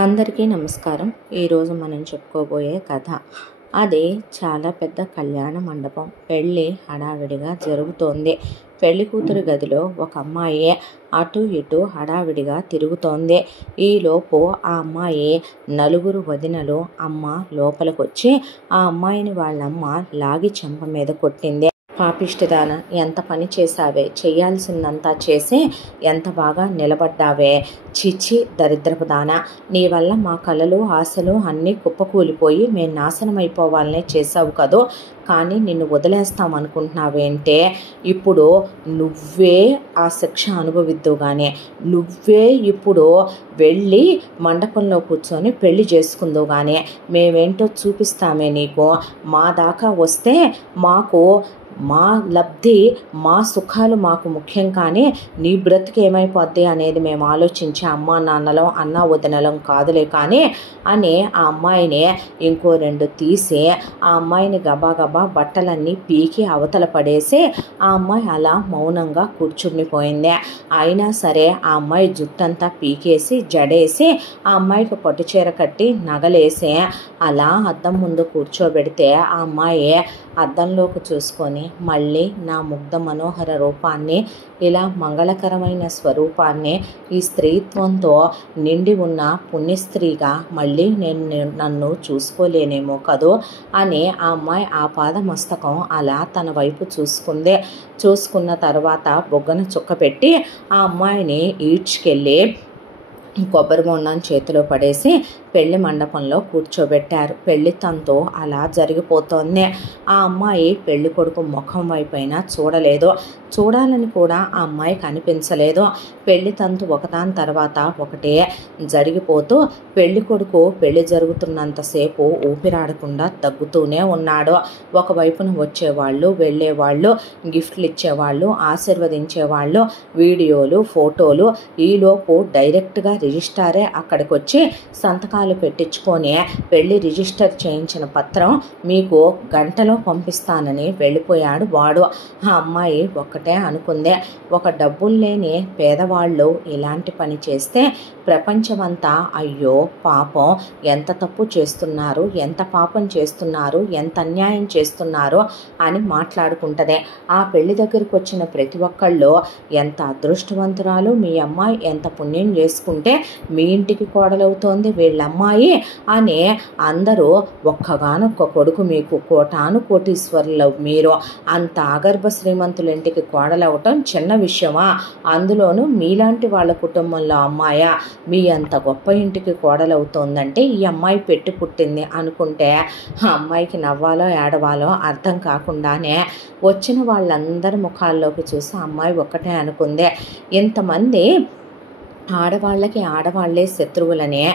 అందరికీ నమస్కారం. ఈరోజు మనం చెప్పుకోబోయే కథ అది చాలా పెద్ద కళ్యాణ మండపం. పెళ్ళి హడావిడిగా జరుగుతోంది. పెళ్లి కూతురు గదిలో ఒక అమ్మాయి అటు ఇటు హడావిడిగా తిరుగుతోంది. ఈలోపు ఆ అమ్మాయి నలుగురు వదినలు అమ్మ లోపలికొచ్చి ఆ అమ్మాయిని వాళ్ళమ్మ లాగి చెంప మీద కొట్టింది. పాపిష్టిదాన, ఎంత పని చేశావే, చెయ్యాల్సిందంతా చేసి ఎంత బాగా నిలబడ్డావే, చిచ్చి దరిద్రపు దాన, నీ వల్ల మా కలలు ఆశలు అన్నీ కుప్పకూలిపోయి మేము నాశనం అయిపోవాలనే చేసావు కదూ, కానీ నిన్ను వదిలేస్తామనుకుంటున్నావేంటే, ఇప్పుడు నువ్వే ఆ శిక్ష అనుభవిద్దు కానీ నువ్వే ఇప్పుడు వెళ్ళి మండపంలో కూర్చొని పెళ్లి చేసుకుందో కానీ మేమేంటో చూపిస్తామే నీకు. మా దాకా వస్తే మాకు మా లబ్ధి మా సుఖాలు మాకు ముఖ్యం, కానీ నీ బ్రతికి ఏమైపోద్ది అనేది మేము ఆలోచించే అమ్మా నాన్నలం అన్నా వదినలం కాదులే కానీ అని ఆ అమ్మాయిని ఇంకో రెండు తీసి ఆ అమ్మాయిని గబాగబా బట్టలన్నీ పీకి అవతల పడేసి ఆ అమ్మాయి అలా మౌనంగా కూర్చుండిపోయింది. అయినా సరే ఆ అమ్మాయి జుట్టంతా పీకేసి జడేసి ఆ అమ్మాయికి పట్టుచీర కట్టి నగలేసి అలా అద్దం ముందు కూర్చోబెడితే ఆ అమ్మాయి అద్దంలోకి చూసుకొని మళ్ళీ నా ముగ్ధ మనోహర రూపాన్ని, ఇలా మంగళకరమైన స్వరూపాన్ని, ఈ స్త్రీత్వంతో నిండి ఉన్న పుణ్యస్త్రీగా మళ్ళీ నన్ను చూసుకోలేనేమో కదూ అని ఆ అమ్మాయి ఆ పాదమస్తకం అలా తన వైపు చూసుకుంది. చూసుకున్న తర్వాత బొగ్గన చుక్క పెట్టి ఆ అమ్మాయిని ఈడ్చుకెళ్ళి కొబ్బరి బొండం చేతిలో పడేసి పెళ్లి మండపంలో కూర్చోబెట్టారు. పెళ్లి తంతు అలా జరిగిపోతోంది. ఆ అమ్మాయి పెళ్లి కొడుకు ముఖం వైపైనా చూడలేదు, చూడాలని కూడా ఆ అమ్మాయికి అనిపించలేదు. పెళ్లి తంతు ఒకదాని తర్వాత ఒకటే జరిగిపోతూ పెళ్లి కొడుకు పెళ్లి జరుగుతున్నంతసేపు ఊపిరాడకుండా తగ్గుతూనే ఉన్నాడు. ఒకవైపున వచ్చేవాళ్ళు వెళ్ళేవాళ్ళు, గిఫ్ట్లు ఇచ్చేవాళ్ళు, ఆశీర్వదించేవాళ్ళు, వీడియోలు ఫోటోలు. ఈలోపు డైరెక్ట్గా రిజిస్టారే అక్కడికి వచ్చి సంతకాలు పెట్టించుకొని పెళ్లి రిజిస్టర్ చేయించిన పత్రం మీకు గంటలో పంపిస్తానని వెళ్ళిపోయాడు వాడు. ఆ అమ్మాయి ఒక్కటే అనుకుందే, ఒక డబ్బులు లేని పేదవాళ్ళు ఇలాంటి పని చేస్తే ప్రపంచమంతా అయ్యో పాపం, ఎంత తప్పు చేస్తున్నారు, ఎంత పాపం చేస్తున్నారు, ఎంత అన్యాయం చేస్తున్నారు అని మాట్లాడుకుంటదే. ఆ పెళ్లి దగ్గరికి వచ్చిన ప్రతి ఒక్కళ్ళు ఎంత అదృష్టవంతురాలు మీ అమ్మాయి, ఎంత పుణ్యం చేసుకుంటే మీ ఇంటికి కోడలవుతోంది వీళ్ళమ్మాయి అని అందరూ, ఒక్కగానొక్క కొడుకు మీకు, కోటాను కోటీశ్వరులు మీరు, అంత ఆగర్భ శ్రీమంతుల ఇంటికి కోడలవటం చిన్న విషయమా, అందులోనూ మీలాంటి వాళ్ళ కుటుంబంలో అమ్మాయా, మీ అంత గొప్ప ఇంటికి కోడలవుతోందంటే ఈ అమ్మాయి పెట్టి పుట్టింది అనుకుంటే ఆ అమ్మాయికి నవ్వాలో ఏడవాలో అర్థం కాకుండానే వచ్చిన వాళ్ళందరి ముఖాల్లోకి చూసి ఆ అమ్మాయి ఒక్కటే అనుకుందే, ఇంతమంది ఆడవాళ్ళకి ఆడవాళ్లే శత్రువులనే,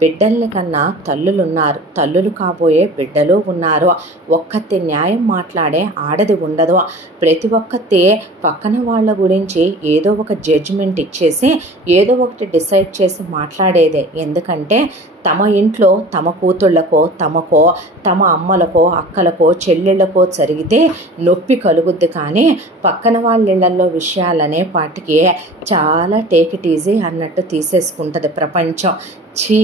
బిడ్డల్ని కన్నా తల్లులున్నారు, తల్లులు కాబోయే బిడ్డలు ఉన్నారు, ఒక్కతే న్యాయం మాట్లాడే ఆడది ఉండదు, ప్రతి ఒక్కతే పక్కన వాళ్ళ గురించి ఏదో ఒక జడ్జిమెంట్ ఇచ్చేసి ఏదో ఒకటి డిసైడ్ చేసి మాట్లాడేదే. ఎందుకంటే తమ ఇంట్లో తమ కూతుళ్ళకో తమకో తమ అమ్మలకో అక్కలకో చెల్లెళ్ళకో జరిగితే నొప్పి కలుగుద్ది, కానీ పక్కన వాళ్ళ ఇళ్లలో విషయాలనే పాటికి చాలా టేక్ ఇట్ ఈజీ అన్నట్టు తీసేసుకుంటుంది ప్రపంచం. ఛీ,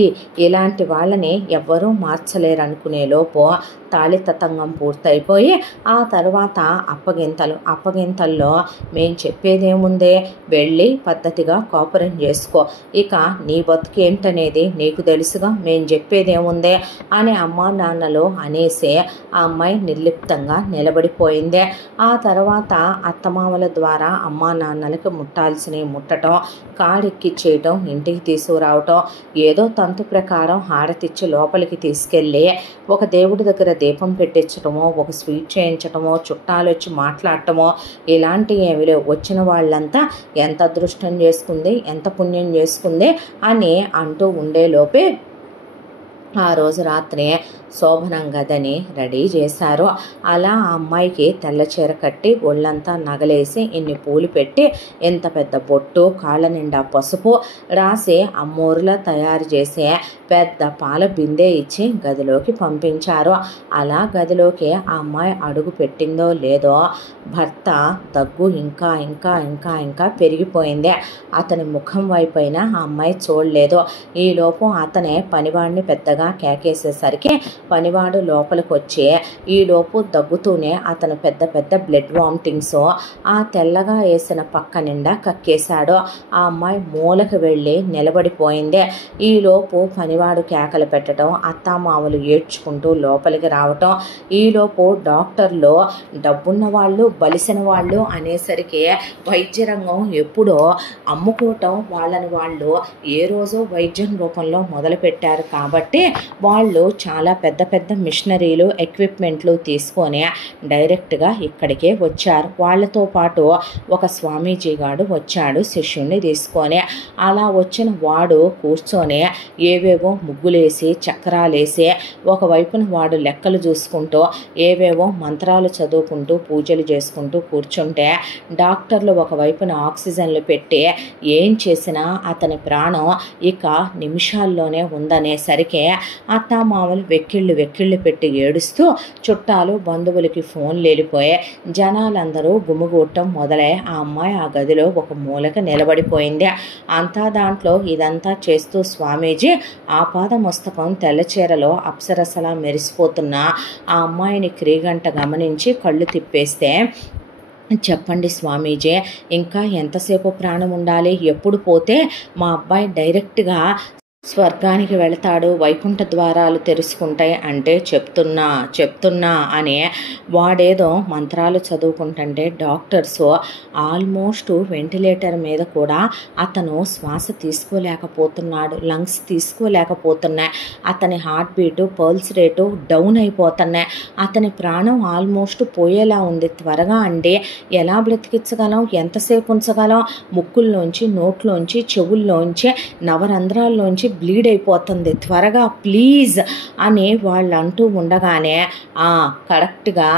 ఇలాంటి వాళ్ళని ఎవ్వరూ మార్చలేరు అనుకునే లోపు తాళి తతంగం పూర్తయిపోయి ఆ తర్వాత అప్పగింతల్లో మేము చెప్పేదేముందే, వెళ్ళి పద్ధతిగా కాపురం చేసుకో, ఇక నీ బతుకేంటనేది నీకు తెలుసుగా, మేము చెప్పేదేముందే అని అమ్మా నాన్నలు అనేసి ఆ అమ్మాయి నిర్లిప్తంగా నిలబడిపోయింది. ఆ తర్వాత అత్తమామల ద్వారా అమ్మా నాన్నలకి ముట్టాల్సినవి ముట్టడం, కాడెక్కిచ్చేయటం, ఇంటికి తీసుకురావటం, ఏదో తంతు ప్రకారం హారతిచ్చి లోపలికి తీసుకెళ్ళి ఒక దేవుడి దగ్గర దీపం పెట్టించటమో, ఒక స్వీట్ చేయించటమో, చుట్టాలు వచ్చి మాట్లాడటమో ఇలాంటివి ఏమి లేవు. వచ్చిన వాళ్ళంతా ఎంత అదృష్టం చేసుకుంది, ఎంత పుణ్యం చేసుకుంది అని అంటూ ఉండేలోపే ఆ రోజు రాత్రి శోభనం గదని రెడీ చేశారు. అలా ఆ అమ్మాయికి తెల్ల చీర కట్టి ఒళ్ళంతా నగలేసి ఇన్ని పూలు పెట్టి ఇంత పెద్ద బొట్టు కాళ్ళ నిండా పసుపు రాసి అమ్మోరులా తయారు చేసి పెద్ద పాల బిందె ఇచ్చి గదిలోకి పంపించారు. అలా గదిలోకి ఆ అమ్మాయి అడుగు పెట్టిందో లేదో భర్త దగ్గు ఇంకా ఇంకా ఇంకా ఇంకా పెరిగిపోయింది. అతని ముఖం వైపైన ఆ అమ్మాయి చూడలేదు. ఈలోపు అతనే పనివాడిని పెద్దగా కేకేసేసరికి పనివాడు లోపలికి వచ్చి ఈలోపు దగ్గుతూనే అతను పెద్ద పెద్ద బ్లడ్ వామిటింగ్స్ ఆ తెల్లగా వేసిన పక్క నిండా కక్కేశాడు. ఆ అమ్మాయి మూలకు వెళ్ళి నిలబడిపోయింది. ఈలోపు పనివాడు కేకలు పెట్టడం, అత్తామామలు ఏడ్చుకుంటూ లోపలికి రావటం. ఈలోపు డాక్టర్లు డబ్బున్న వాళ్ళు బలిసిన వాళ్ళు అనేసరికి వైద్య రంగం ఎప్పుడో అమ్ముకోవటం వాళ్ళని వాళ్ళు ఏ రోజో వైద్యం రూపంలో మొదలుపెట్టారు కాబట్టి వాళ్ళు చాలా పెద్ద పెద్ద మిషనరీలు ఎక్విప్మెంట్లు తీసుకొని డైరెక్ట్గా ఇక్కడికే వచ్చారు. వాళ్ళతో పాటు ఒక స్వామీజీ గారు వచ్చాడు శిష్యుణ్ణి తీసుకొని. అలా వచ్చిన వాడు కూర్చొని ఏవేవో ముగ్గులేసి చక్రాలేసి ఒకవైపున వాడు లెక్కలు చూసుకుంటూ ఏవేవో మంత్రాలు చదువుకుంటూ పూజలు చేసుకుంటూ కూర్చుంటే డాక్టర్లు ఒకవైపున ఆక్సిజన్లు పెట్టి ఏం చేసినా అతని ప్రాణం ఇక నిమిషాల్లోనే ఉందనేసరికి అత్తామామలు వెక్కిళ్ళు పెట్టి ఏడుస్తూ చుట్టాలు బంధువులకి ఫోన్లు వెళ్ళిపోయి జనాలందరూ గుమిగూడటం మొదలై ఆ అమ్మాయి ఆ గదిలో ఒక మూలక నిలబడిపోయింది. అంతా దాంట్లో ఇదంతా చేస్తూ స్వామీజీ ఆపాద మస్తకం తెల్లచీరలో అప్సరసలా మెరిసిపోతున్న ఆ అమ్మాయిని క్రీగంట గమనించి కళ్ళు తిప్పేస్తే, చెప్పండి స్వామీజీ, ఇంకా ఎంతసేపు ప్రాణం ఉండాలి? ఎప్పుడు పోతే మా అబ్బాయి డైరెక్ట్గా స్వర్గానికి వెళతాడు, వైకుంఠ ద్వారాలు తెరుచుకుంటాయి అంటే చెప్తున్నా అని వాడేదో మంత్రాలు చదువుకుంటుంటే డాక్టర్స్ ఆల్మోస్ట్ వెంటిలేటర్ మీద కూడా అతను శ్వాస తీసుకోలేకపోతున్నాడు, లంగ్స్ తీసుకోలేకపోతున్నాయి, అతని heart beat pulse rate down అయిపోతున్నాయి, అతని ప్రాణం ఆల్మోస్ట్ పోయేలా ఉంది. త్వరగా అండి, ఎలా బ్రతికించగలం, ఎంతసేపు ఉంచగలం? ముక్కుల్లోంచి నోట్లోంచి చెవుల్లోంచి నవరంధ్రాల్లోంచి బ్లీడ్ అయిపోతుంది, త్వరగా ప్లీజ్ అని వాళ్ళు అంటూ ఉండగానే కరెక్ట్గా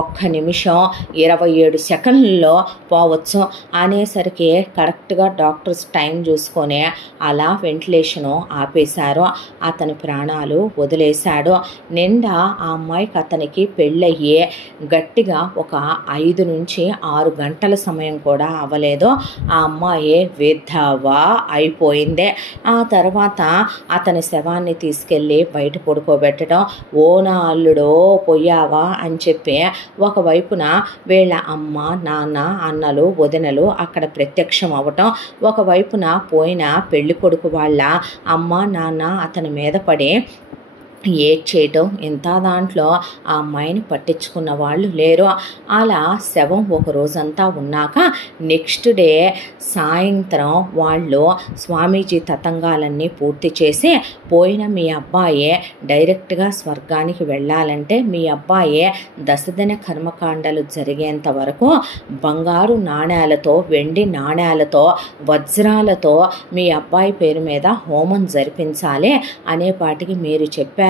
ఒక్క నిమిషం 27 సెకండ్లలో పోవచ్చు అనేసరికి కరెక్ట్గా డాక్టర్స్ టైం చూసుకొని అలా వెంటిలేషను ఆపేశారు. అతని ప్రాణాలు వదిలేశాడు. నిండా ఆ అమ్మాయికి అతనికి పెళ్ళయ్యి గట్టిగా ఒక 5 నుంచి 6 గంటల సమయం కూడా అవ్వలేదు. ఆ అమ్మాయి విధవా అయిపోయింది. ఆ తర్వాత అతని శవాన్ని తీసుకెళ్ళి బయట పడుకోబెట్టడం, ఓ నా అల్లుడో పోయావా అని చెప్పి ఒకవైపున వీళ్ళ అమ్మ నాన్న అన్నలు వదినలు అక్కడ ప్రత్యక్షం అవ్వటం, ఒకవైపున పోయిన పెళ్లి కొడుకు వాళ్ళ అమ్మ నాన్న అతని మీద పడి ఏడ్చేయటం. ఇంత దాంట్లో ఆ అమ్మాయిని పట్టించుకున్న వాళ్ళు లేరు. అలా శవం ఒక రోజంతా ఉన్నాక నెక్స్ట్ డే సాయంత్రం వాళ్ళు స్వామీజీ తతంగాలన్నీ పూర్తి చేసి, పోయిన మీ అబ్బాయే డైరెక్ట్గా స్వర్గానికి వెళ్ళాలంటే మీ అబ్బాయే దశదిన కర్మకాండలు జరిగేంత వరకు బంగారు నాణేలతో వెండి నాణేలతో వజ్రాలతో మీ అబ్బాయి పేరు మీద హోమం జరిపించాలి అనేపాటికి మీరు చెప్పారని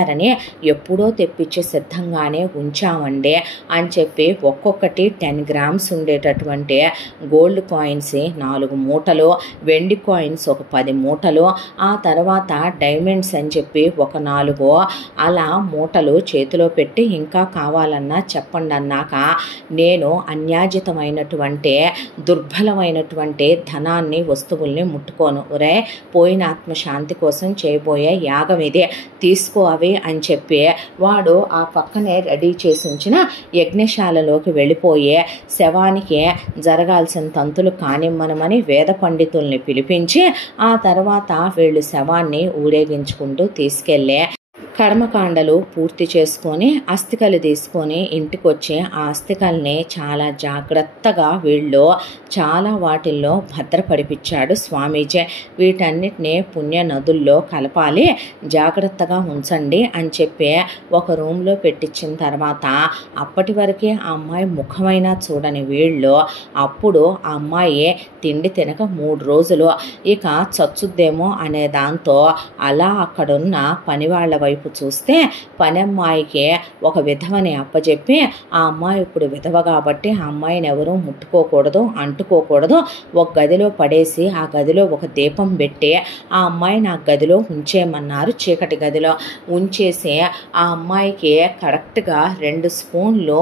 ఎప్పుడో తెప్పించి సిద్ధంగానే ఉంచామండి అని చెప్పి ఒక్కొక్కటి 10 గ్రామ్స్ ఉండేటటువంటి గోల్డ్ కాయిన్స్ 4 మూటలు, వెండి కాయిన్స్ ఒక 10 మూటలు, ఆ తర్వాత డైమండ్స్ అని చెప్పి ఒక 4 అలా మూటలు చేతిలో పెట్టి ఇంకా కావాలన్నా చెప్పండి అన్నాక, నేను అన్యాజితమైనటువంటి దుర్బలమైనటువంటి ధనాన్ని వస్తువుల్ని ముట్టుకోను, ఒరే పోయిన ఆత్మశాంతి కోసం చేయబోయే యాగం ఇదే, తీసుకో అవి అని చెప్పి వాడు ఆ పక్కనే రెడీ చేసి ఉంచిన యజ్ఞశాలలోకి వెళ్ళిపోయి శవానికి జరగాల్సిన తంతులు కానిమ్మనమని వేద పండితుల్ని పిలిపించి ఆ తర్వాత వీళ్ళు శవాన్ని ఊరేగించుకుంటూ తీసుకెళ్ళే కర్మకాండలు పూర్తి చేసుకొని అస్థికలు తీసుకొని ఇంటికి వచ్చి ఆ అస్థికల్ని చాలా జాగ్రత్తగా వీళ్ళు చాలా వాటిల్లో భద్రపడిపించాడు స్వామీజీ. వీటన్నిటిని పుణ్య నదుల్లో కలపాలి, జాగ్రత్తగా ఉంచండి అని చెప్పి ఒక రూమ్లో పెట్టించిన తర్వాత అప్పటి వరకే ఆ అమ్మాయి ముఖమైనా చూడని వీళ్ళు అప్పుడు ఆ అమ్మాయి తిండి తినక 3 రోజులు ఇక చచ్చుద్దేమో అనే దాంతో అలా అక్కడున్న పనివాళ్ల వైపు చూస్తే పని అమ్మాయికి ఒక విధవని అప్పచెప్పి ఆ అమ్మాయి ఇప్పుడు విధవ కాబట్టి ఆ అమ్మాయిని ఎవరూ ముట్టుకోకూడదు, అంటుకోకూడదు, ఒక గదిలో పడేసి ఆ గదిలో ఒక దీపం పెట్టి ఆ అమ్మాయిని ఆ గదిలో ఉంచేయమన్నారు. చీకటి గదిలో ఉంచేసి ఆ అమ్మాయికి కరెక్ట్గా 2 స్పూన్లు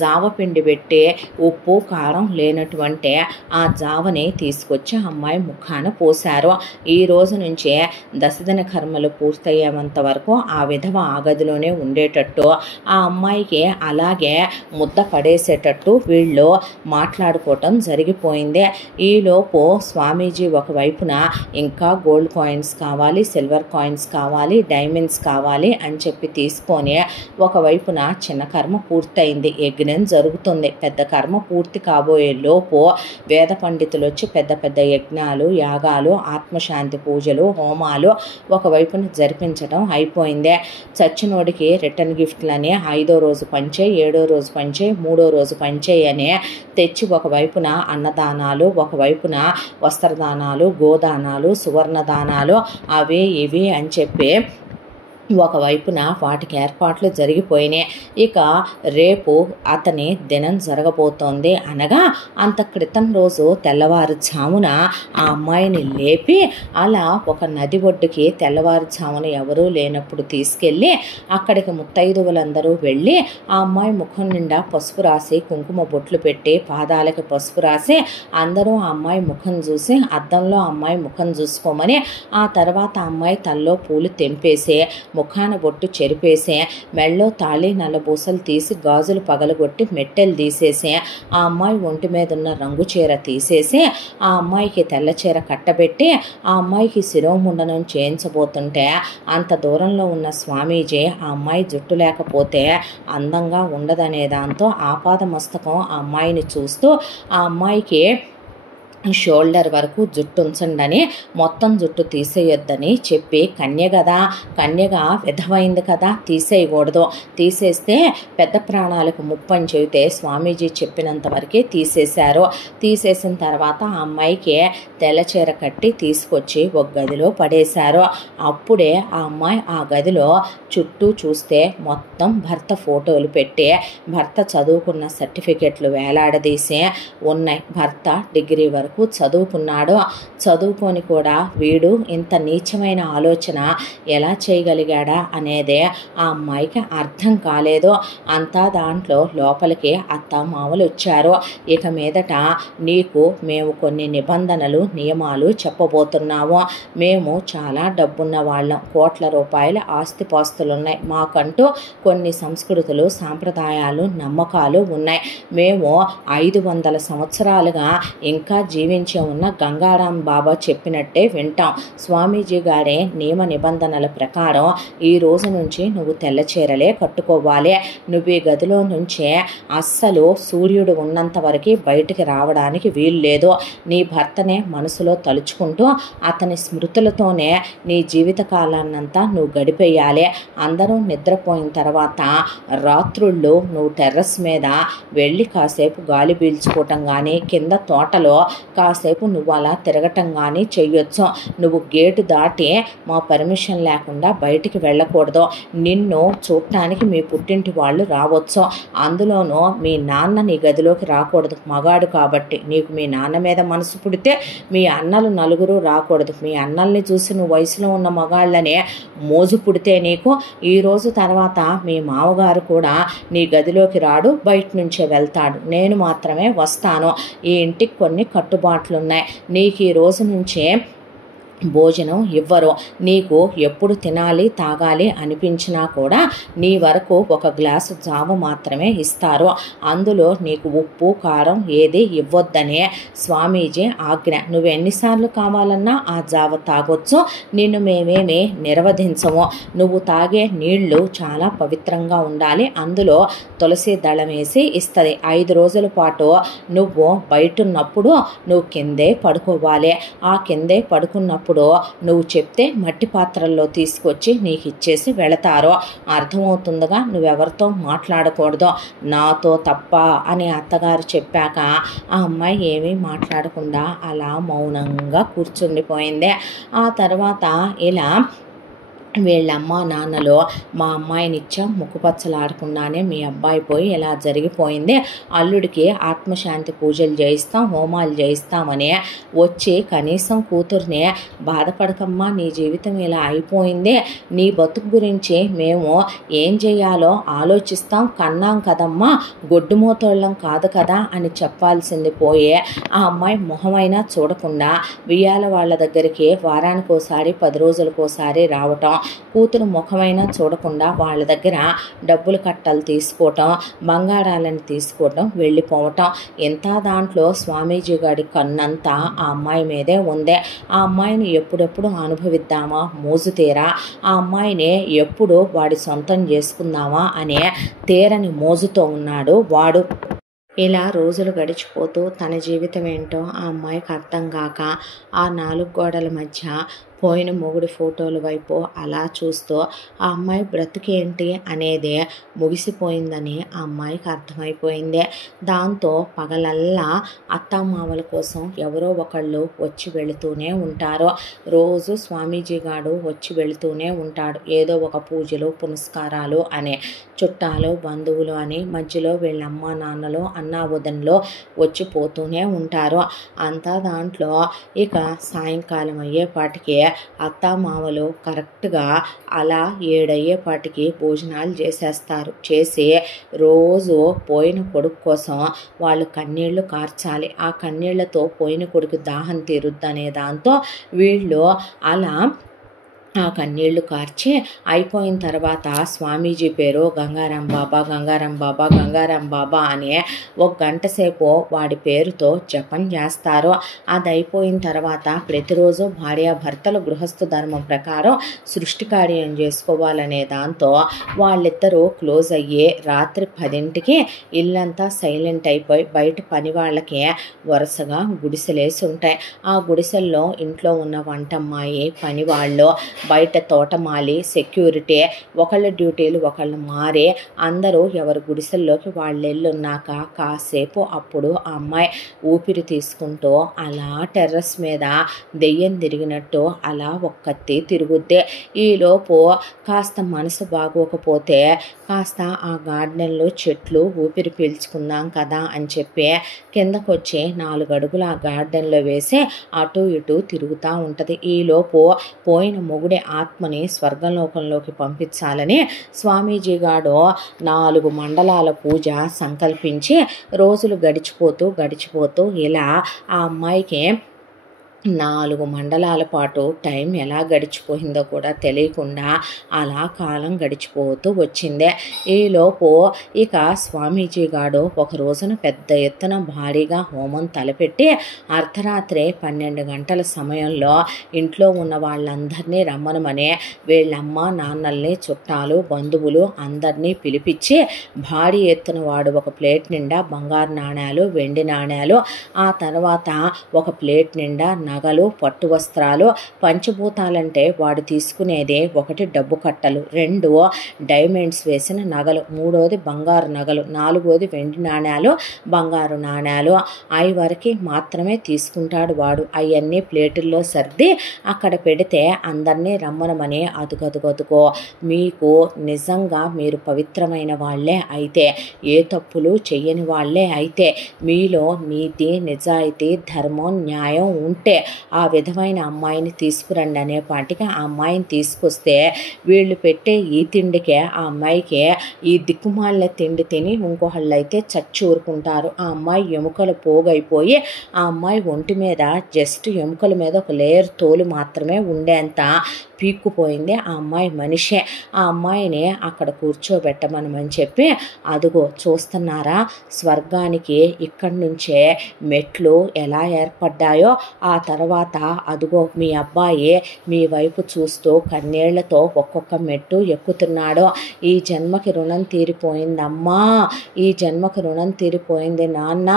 జావపిండి పెట్టి ఉప్పు కారం లేనటువంటి ఆ జావని తీసుకొచ్చి ఆ అమ్మాయి ముఖాన పోశారు. ఈ రోజు నుంచే దశదిన కర్మలు పూర్తయ్యేంత వరకు ఆ విధవ ఆ గదిలోనే ఉండేటట్టు ఆ అమ్మాయికి అలాగే ముద్ద పడేసేటట్టు వీళ్ళు మాట్లాడుకోవటం జరిగిపోయింది. ఈలోపు స్వామీజీ ఒకవైపున ఇంకా గోల్డ్ కాయిన్స్ కావాలి, సిల్వర్ కాయిన్స్ కావాలి, డైమండ్స్ కావాలి అని చెప్పి తీసుకొని ఒకవైపున చిన్న కర్మ పూర్తయింది, యజ్ఞం జరుగుతుంది. పెద్ద కర్మ పూర్తి కాబోయే లోపు వేద పండితులు వచ్చి పెద్ద పెద్ద యజ్ఞాలు, యాగాలు, ఆత్మశాంతి పూజలు, హోమాలు ఒకవైపున జరిపించడం అయిపోయింది. చచ్చినోడికి రిటర్న్ గిఫ్ట్లని 5వ రోజు పంచేయి, 7వ రోజు పంచేయి, 3వ రోజు పంచేయి అని తెచ్చి ఒకవైపున అన్నదానాలు, ఒకవైపున వస్త్రదానాలు, గోదానాలు, సువర్ణదానాలు అవి ఇవి అని చెప్పి ఒకవైపున వాటికి ఏర్పాట్లు జరిగిపోయినాయి. ఇక రేపు అతని దినం జరగబోతోంది అనగా అంత క్రితం రోజు తెల్లవారుజామున ఆ అమ్మాయిని లేపి అలా ఒక నది ఒడ్డుకి తెల్లవారుజామున ఎవరూ లేనప్పుడు తీసుకెళ్ళి అక్కడికి ముత్తైదువులందరూ వెళ్ళి ఆ అమ్మాయి ముఖం నిండా పసుపు రాసి కుంకుమ బొట్లు పెట్టి పాదాలకి పసుపు రాసి అందరూ ఆ అమ్మాయి ముఖం చూసి అద్దంలో ఆ అమ్మాయి ముఖం చూసుకోమని ఆ తర్వాత ఆ అమ్మాయి తల్లో పూలు తెంపేసి ముఖాన బొట్టు చెరిపేసి మెళ్ళో తాళి నల్లబూసలు తీసి గాజులు పగలగొట్టి మెట్టెలు తీసేసి ఆ అమ్మాయి ఒంటి మీద ఉన్న రంగు చీర తీసేసి ఆ అమ్మాయికి తెల్ల చీర కట్టబెట్టి ఆ అమ్మాయికి శిరోముండనం చేయించబోతుంటే అంత దూరంలో ఉన్న స్వామీజీ ఆ అమ్మాయి జుట్టు లేకపోతే అందంగా ఉండదనే దాంతో ఆపాద మస్తకం ఆ అమ్మాయిని చూస్తూ ఆ అమ్మాయికి షోల్డర్ వరకు జుట్టు ఉంచండి, మొత్తం జుట్టు తీసేయొద్దని చెప్పి కన్యగా విధవైంది కదా, తీసేయకూడదు, తీసేస్తే పెద్ద ప్రాణాలకు ముప్పని చెబితే స్వామీజీ చెప్పినంత వరకే తీసేశారు. తీసేసిన తర్వాత ఆ అమ్మాయికి తెల్లచీర కట్టి తీసుకొచ్చి ఒక గదిలో పడేశారు. అప్పుడే ఆ అమ్మాయి ఆ గదిలో చుట్టూ చూస్తే మొత్తం భర్త ఫోటోలు పెట్టి భర్త చదువుకున్న సర్టిఫికెట్లు వేలాడదీసి ఉన్నాయి. భర్త డిగ్రీ వరకు చదువుకున్నాడు, చదువుకొని కూడా వీడు ఇంత నీచమైన ఆలోచన ఎలా చేయగలిగాడా అనేదే ఆ అమ్మాయికి అర్థం కాలేదు. అంతా దాంట్లో లోపలికి అత్తామామలు వచ్చారు. ఇక మీదట నీకు మేము కొన్ని నిబంధనలు నియమాలు చెప్పబోతున్నాము. మేము చాలా డబ్బున్న వాళ్ళం, కోట్ల రూపాయల ఆస్తిపాస్తులున్నాయి, మాకంటూ కొన్ని సంస్కృతులు, సాంప్రదాయాలు, నమ్మకాలు ఉన్నాయి. మేము 500 సంవత్సరాలుగా ఇంకా జీవించి ఉన్న గంగారాం బాబా చెప్పినట్టే వింటాం. స్వామీజీ గారి నియమ నిబంధనల ప్రకారం ఈ రోజు నుంచి నువ్వు తెల్ల చీరలే కట్టుకోవాలి. నువ్వు ఈ గదిలో నుంచే అస్సలు సూర్యుడు ఉన్నంత వరకు బయటికి రావడానికి వీలు లేదు. నీ భర్తనే మనసులో తలుచుకుంటూ అతని స్మృతులతోనే నీ జీవిత కాలాన్నంతా నువ్వు గడిపేయాలి. అందరూ నిద్రపోయిన తర్వాత రాత్రుళ్ళు నువ్వు టెర్రస్ మీద వెళ్ళి కాసేపు గాలి పీల్చుకోవటం కానీ కింద తోటలో కాసేపు నువ్వు అలా తిరగటం కానీ చెయ్యొచ్చు. నువ్వు గేటు దాటి మా పర్మిషన్ లేకుండా బయటికి వెళ్ళకూడదు. నిన్ను చూడటానికి మీ పుట్టింటి వాళ్ళు రావచ్చు. అందులోనూ మీ నాన్న నీ గదిలోకి రాకూడదు, మగాడు కాబట్టి. నీకు మీ నాన్న మీద మనసు పుడితే మీ అన్నలు నలుగురు రాకూడదు. మీ అన్నల్ని చూసి నువ్వు వయసులో ఉన్న మగాళ్ళనే మోజు పుడితే నీకు ఈ రోజు తర్వాత మీ మామగారు కూడా నీ గదిలోకి రాడు, బయట నుంచే వెళ్తాడు. నేను మాత్రమే వస్తాను. ఈ ఇంటికి కొన్ని కట్టుబాట్లున్నాయి. నీకు ఈ రోజు నుంచే భోజనం ఇవ్వరు. నీకు ఎప్పుడు తినాలి తాగాలి అనిపించినా కూడా నీ వరకు ఒక గ్లాసు జావ మాత్రమే ఇస్తారు. అందులో నీకు ఉప్పు కారం ఏది ఇవ్వొద్దనే స్వామీజీ ఆజ్ఞ. నువ్వు ఎన్నిసార్లు కావాలన్నా ఆ జావ తాగొచ్చు, నిన్ను మేమేమి నిర్వధించము. నువ్వు తాగే నీళ్లు చాలా పవిత్రంగా ఉండాలి, అందులో తులసి దళం వేసి ఇస్తుంది. 5 రోజుల పాటు నువ్వు బయటున్నప్పుడు నువ్వు కిందే పడుకోవాలి. ఆ కిందే పడుకున్నప్పుడు నువ్వు చెప్తే మట్టి పాత్రల్లో తీసుకొచ్చి నీకు ఇచ్చేసి వెళతారు. అర్థమవుతుందిగా, నువ్వెవరితో మాట్లాడకూడదు, నాతో తప్ప అని అత్తగారు చెప్పాక ఆ అమ్మాయి ఏమీ మాట్లాడకుండా అలా మౌనంగా కూర్చుండిపోయింది. ఆ తర్వాత ఇలా వీళ్ళమ్మ నాన్నలో మా అమ్మాయిని ఇచ్చాం, ముక్కుపచ్చలాడకుండానే మీ అబ్బాయి పోయి ఇలా జరిగిపోయింది, అల్లుడికి ఆత్మశాంతి పూజలు చేయిస్తాం, హోమాలు చేయిస్తామని వచ్చి కనీసం కూతుర్ని బాధపడకమ్మా, నీ జీవితం ఇలా అయిపోయింది, నీ బతుకు గురించి మేము ఏం చేయాలో ఆలోచిస్తాం, కన్నాం కదమ్మా, గొడ్డుమోతోళ్ళం కాదు కదా అని చెప్పాల్సింది పోయే ఆ అమ్మాయి మొహమైనా చూడకుండా వియ్యాల వాళ్ళ దగ్గరికి వారానికోసారి 10 రోజులకోసారి రావటం, కూతురు ముఖమైనా చూడకుండా వాళ్ళ దగ్గర డబ్బులు కట్టలు తీసుకోవటం, బంగారాలను తీసుకోవటం, వెళ్ళిపోవటం. ఎంత దాంట్లో స్వామీజీ గారి కన్నంతా ఆ అమ్మాయి మీదే ఉంది. ఆ అమ్మాయిని ఎప్పుడెప్పుడు అనుభవిద్దామా, మోజు తీరా ఆ అమ్మాయిని ఎప్పుడు వాడి సొంతం చేసుకుందామా అనే తీరని మోజుతో ఉన్నాడు వాడు. ఇలా రోజులు గడిచిపోతూ తన జీవితం ఏంటో ఆ అమ్మాయికి అర్థం కాక ఆ 4 గోడల మధ్య పోయిన మొగుడి ఫోటోల వైపు అలా చూస్తూ ఆ అమ్మాయి బ్రతుకేంటి అనేది ముగిసిపోయిందని ఆ అమ్మాయికి అర్థమైపోయింది. దాంతో పగలల్లా అత్తామామల కోసం ఎవరో ఒకళ్ళు వచ్చి వెళుతూనే ఉంటారు. రోజు స్వామీజీ గారు వచ్చి వెళుతూనే ఉంటాడు. ఏదో ఒక పూజలు పునస్కారాలు అనే చుట్టాలు బంధువులు అని మధ్యలో వీళ్ళ అమ్మ నాన్నలు అన్నా వదనలో వచ్చి పోతూనే ఉంటారు. అంతా దాంట్లో ఇక సాయంకాలం అయ్యేపాటికి అత్తామామలు కరెక్ట్గా అలా 7 అయ్యేపాటికి భోజనాలు చేసేస్తారు. చేసి రోజు పోయిన కొడుకు కోసం వాళ్ళు కన్నీళ్లు కార్చాలి. ఆ కన్నీళ్లతో పోయిన కొడుకు దాహం తీరుద్దనే దాంతో వీళ్ళు అలా ఆ కన్నీళ్లు కార్చి అయిపోయిన తర్వాత స్వామీజీ పేరు గంగారాం బాబా, గంగారాం బాబా, గంగారాం బాబా అని 1 గంట సేపు వాడి పేరుతో జపం చేస్తారు. అది అయిపోయిన తర్వాత ప్రతిరోజు భార్యాభర్తలు గృహస్థ ధర్మం ప్రకారం సృష్టి కార్యం చేసుకోవాలనే దాంతో వాళ్ళిద్దరూ క్లోజ్ అయ్యి రాత్రి 10ంటికి ఇల్లంతా సైలెంట్ అయిపోయి బయట పని వాళ్ళకి వరుసగా గుడిసెలేసి ఉంటాయి. ఆ గుడిసెల్లో ఇంట్లో ఉన్న వంటమ్మాయి, పని వాళ్ళు, బయట తోటమాలి, సెక్యూరిటీ, ఒకళ్ళ డ్యూటీలు ఒకళ్ళు మారే అందరూ ఎవరి గుడిసెల్లోకి వాళ్ళు వెళ్ళున్నాక కాసేపు అప్పుడు ఆ అమ్మాయి ఊపిరి తీసుకుంటూ అలా టెర్రస్ మీద దెయ్యం తిరిగినట్టు అలా ఒక్కతి తిరుగుద్ది. ఈలోపు కాస్త మనసు బాగోకపోతే కాస్త ఆ గార్డెన్లో చెట్లు ఊపిరి పీల్చుకుందాం కదా అని చెప్పి కిందకొచ్చి 4 అడుగులు ఆ గార్డెన్లో వేసి అటు ఇటు తిరుగుతూ ఉంటుంది. ఈలోపు పోయిన మొగుడి ఆత్మని స్వర్గలోకంలోకి పంపించాలని స్వామీజీ గారు 4 మండలాల పూజ సంకల్పించి రోజులు గడిచిపోతూ ఇలా ఆ అమ్మాయికి 4 మండలాల పాటు టైం ఎలా గడిచిపోయిందో కూడా తెలియకుండా అలా కాలం గడిచిపోతూ వచ్చింది. ఈలోపు ఇక స్వామీజీ గారు ఒక రోజున పెద్ద ఎత్తున భారీగా హోమం తలపెట్టి అర్ధరాత్రి 12 గంటల సమయంలో ఇంట్లో ఉన్న వాళ్ళందరినీ రమ్మనమని వీళ్ళమ్మ నాన్నల్ని, చుట్టాలు, బంధువులు అందరినీ పిలిపించి భారీ ఎత్తున వాడు ఒక ప్లేట్ నిండా బంగారు నాణ్యాలు, వెండి నాణ్యాలు, ఆ తర్వాత ఒక ప్లేట్ నిండా నగలు, పట్టు వస్త్రాలు, పంచభూతాలంటే వాడు తీసుకునేది 1 డబ్బు కట్టలు, 2 డైమండ్స్ వేసిన నగలు, 3వది బంగారు నగలు, 4వది వెండి నాణ్యాలు, బంగారు నాణ్యాలు, 5 వరకు మాత్రమే తీసుకుంటాడు వాడు. అవన్నీ ప్లేటుల్లో సర్ది అక్కడ పెడితే అందరినీ రమ్మనమని అదుగదుగదుగో మీకు నిజంగా మీరు పవిత్రమైన వాళ్ళే అయితే, ఏ తప్పులు చెయ్యని వాళ్ళే అయితే, మీలో నీతి నిజాయితీ ధర్మం న్యాయం ఉంటే ఆ విధమైన అమ్మాయిని తీసుకురండి అనేపాటికి ఆ అమ్మాయిని తీసుకొస్తే వీళ్ళు పెట్టే ఈ తిండికే ఆ అమ్మాయికి ఈ దిక్కుమాలిన తిండి తిని ఇంకొకళ్ళు అయితే చచ్చి ఊరుకుంటారు. ఆ అమ్మాయి ఎముకలు పోగైపోయి ఆ అమ్మాయి ఒంటి మీద జస్ట్ ఎముకల మీద ఒక లేయర్ తోలు మాత్రమే ఉండేంత పీక్కుపోయింది. ఆ అమ్మాయి మనిషే. ఆ అమ్మాయిని అక్కడ కూర్చోబెట్టమని చెప్పి అదుగో చూస్తున్నారా స్వర్గానికి ఇక్కడి నుంచే మెట్లు ఎలా ఏర్పడ్డాయో, ఆ తర్వాత అదుగో మీ అబ్బాయి మీ వైపు చూస్తూ కన్నీళ్లతో ఒక్కొక్క మెట్టు ఎక్కుతున్నాడు. ఈ జన్మకి రుణం తీరిపోయిందమ్మా, ఈ జన్మకి రుణం తీరిపోయింది నాన్న,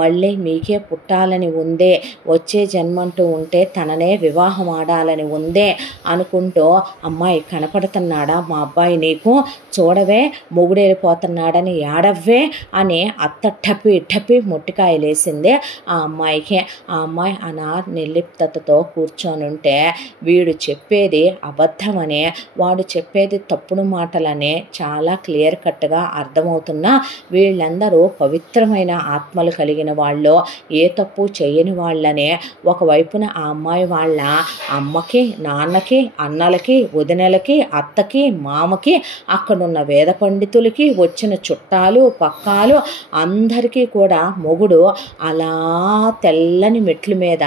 మళ్ళీ మీకే పుట్టాలని ఉందే, వచ్చే జన్మంటూ ఉంటే తననే వివాహం ఆడాలని ఉందే అనుకుంటూ అమ్మాయి కనపడుతున్నాడా మా అబ్బాయి నీకు, చూడవే మొగుడేరిపోతున్నాడని ఏడవ్వే అని అత్త టపి టపి మొట్టికాయలేసింది ఆ అమ్మాయికి. ఆ అమ్మాయి నిర్లిప్తతో కూర్చొనుంటే వీడు చెప్పేది అబద్ధమని, వాడు చెప్పేది తప్పుడు మాటలని చాలా క్లియర్ కట్గా అర్థమవుతున్నా వీళ్ళందరూ పవిత్రమైన ఆత్మలు కలిగిన వాళ్ళు, ఏ తప్పు చేయని వాళ్ళనే ఒకవైపున ఆ అమ్మాయి వాళ్ళ అమ్మకి నాన్నకి అన్నలకి వదినలకి అత్తకి మామకి అక్కడున్న వేద పండితులకి వచ్చిన చుట్టాలు పక్కాలు అందరికీ కూడా మొగుడు అలా తెల్లని మెట్ల మీద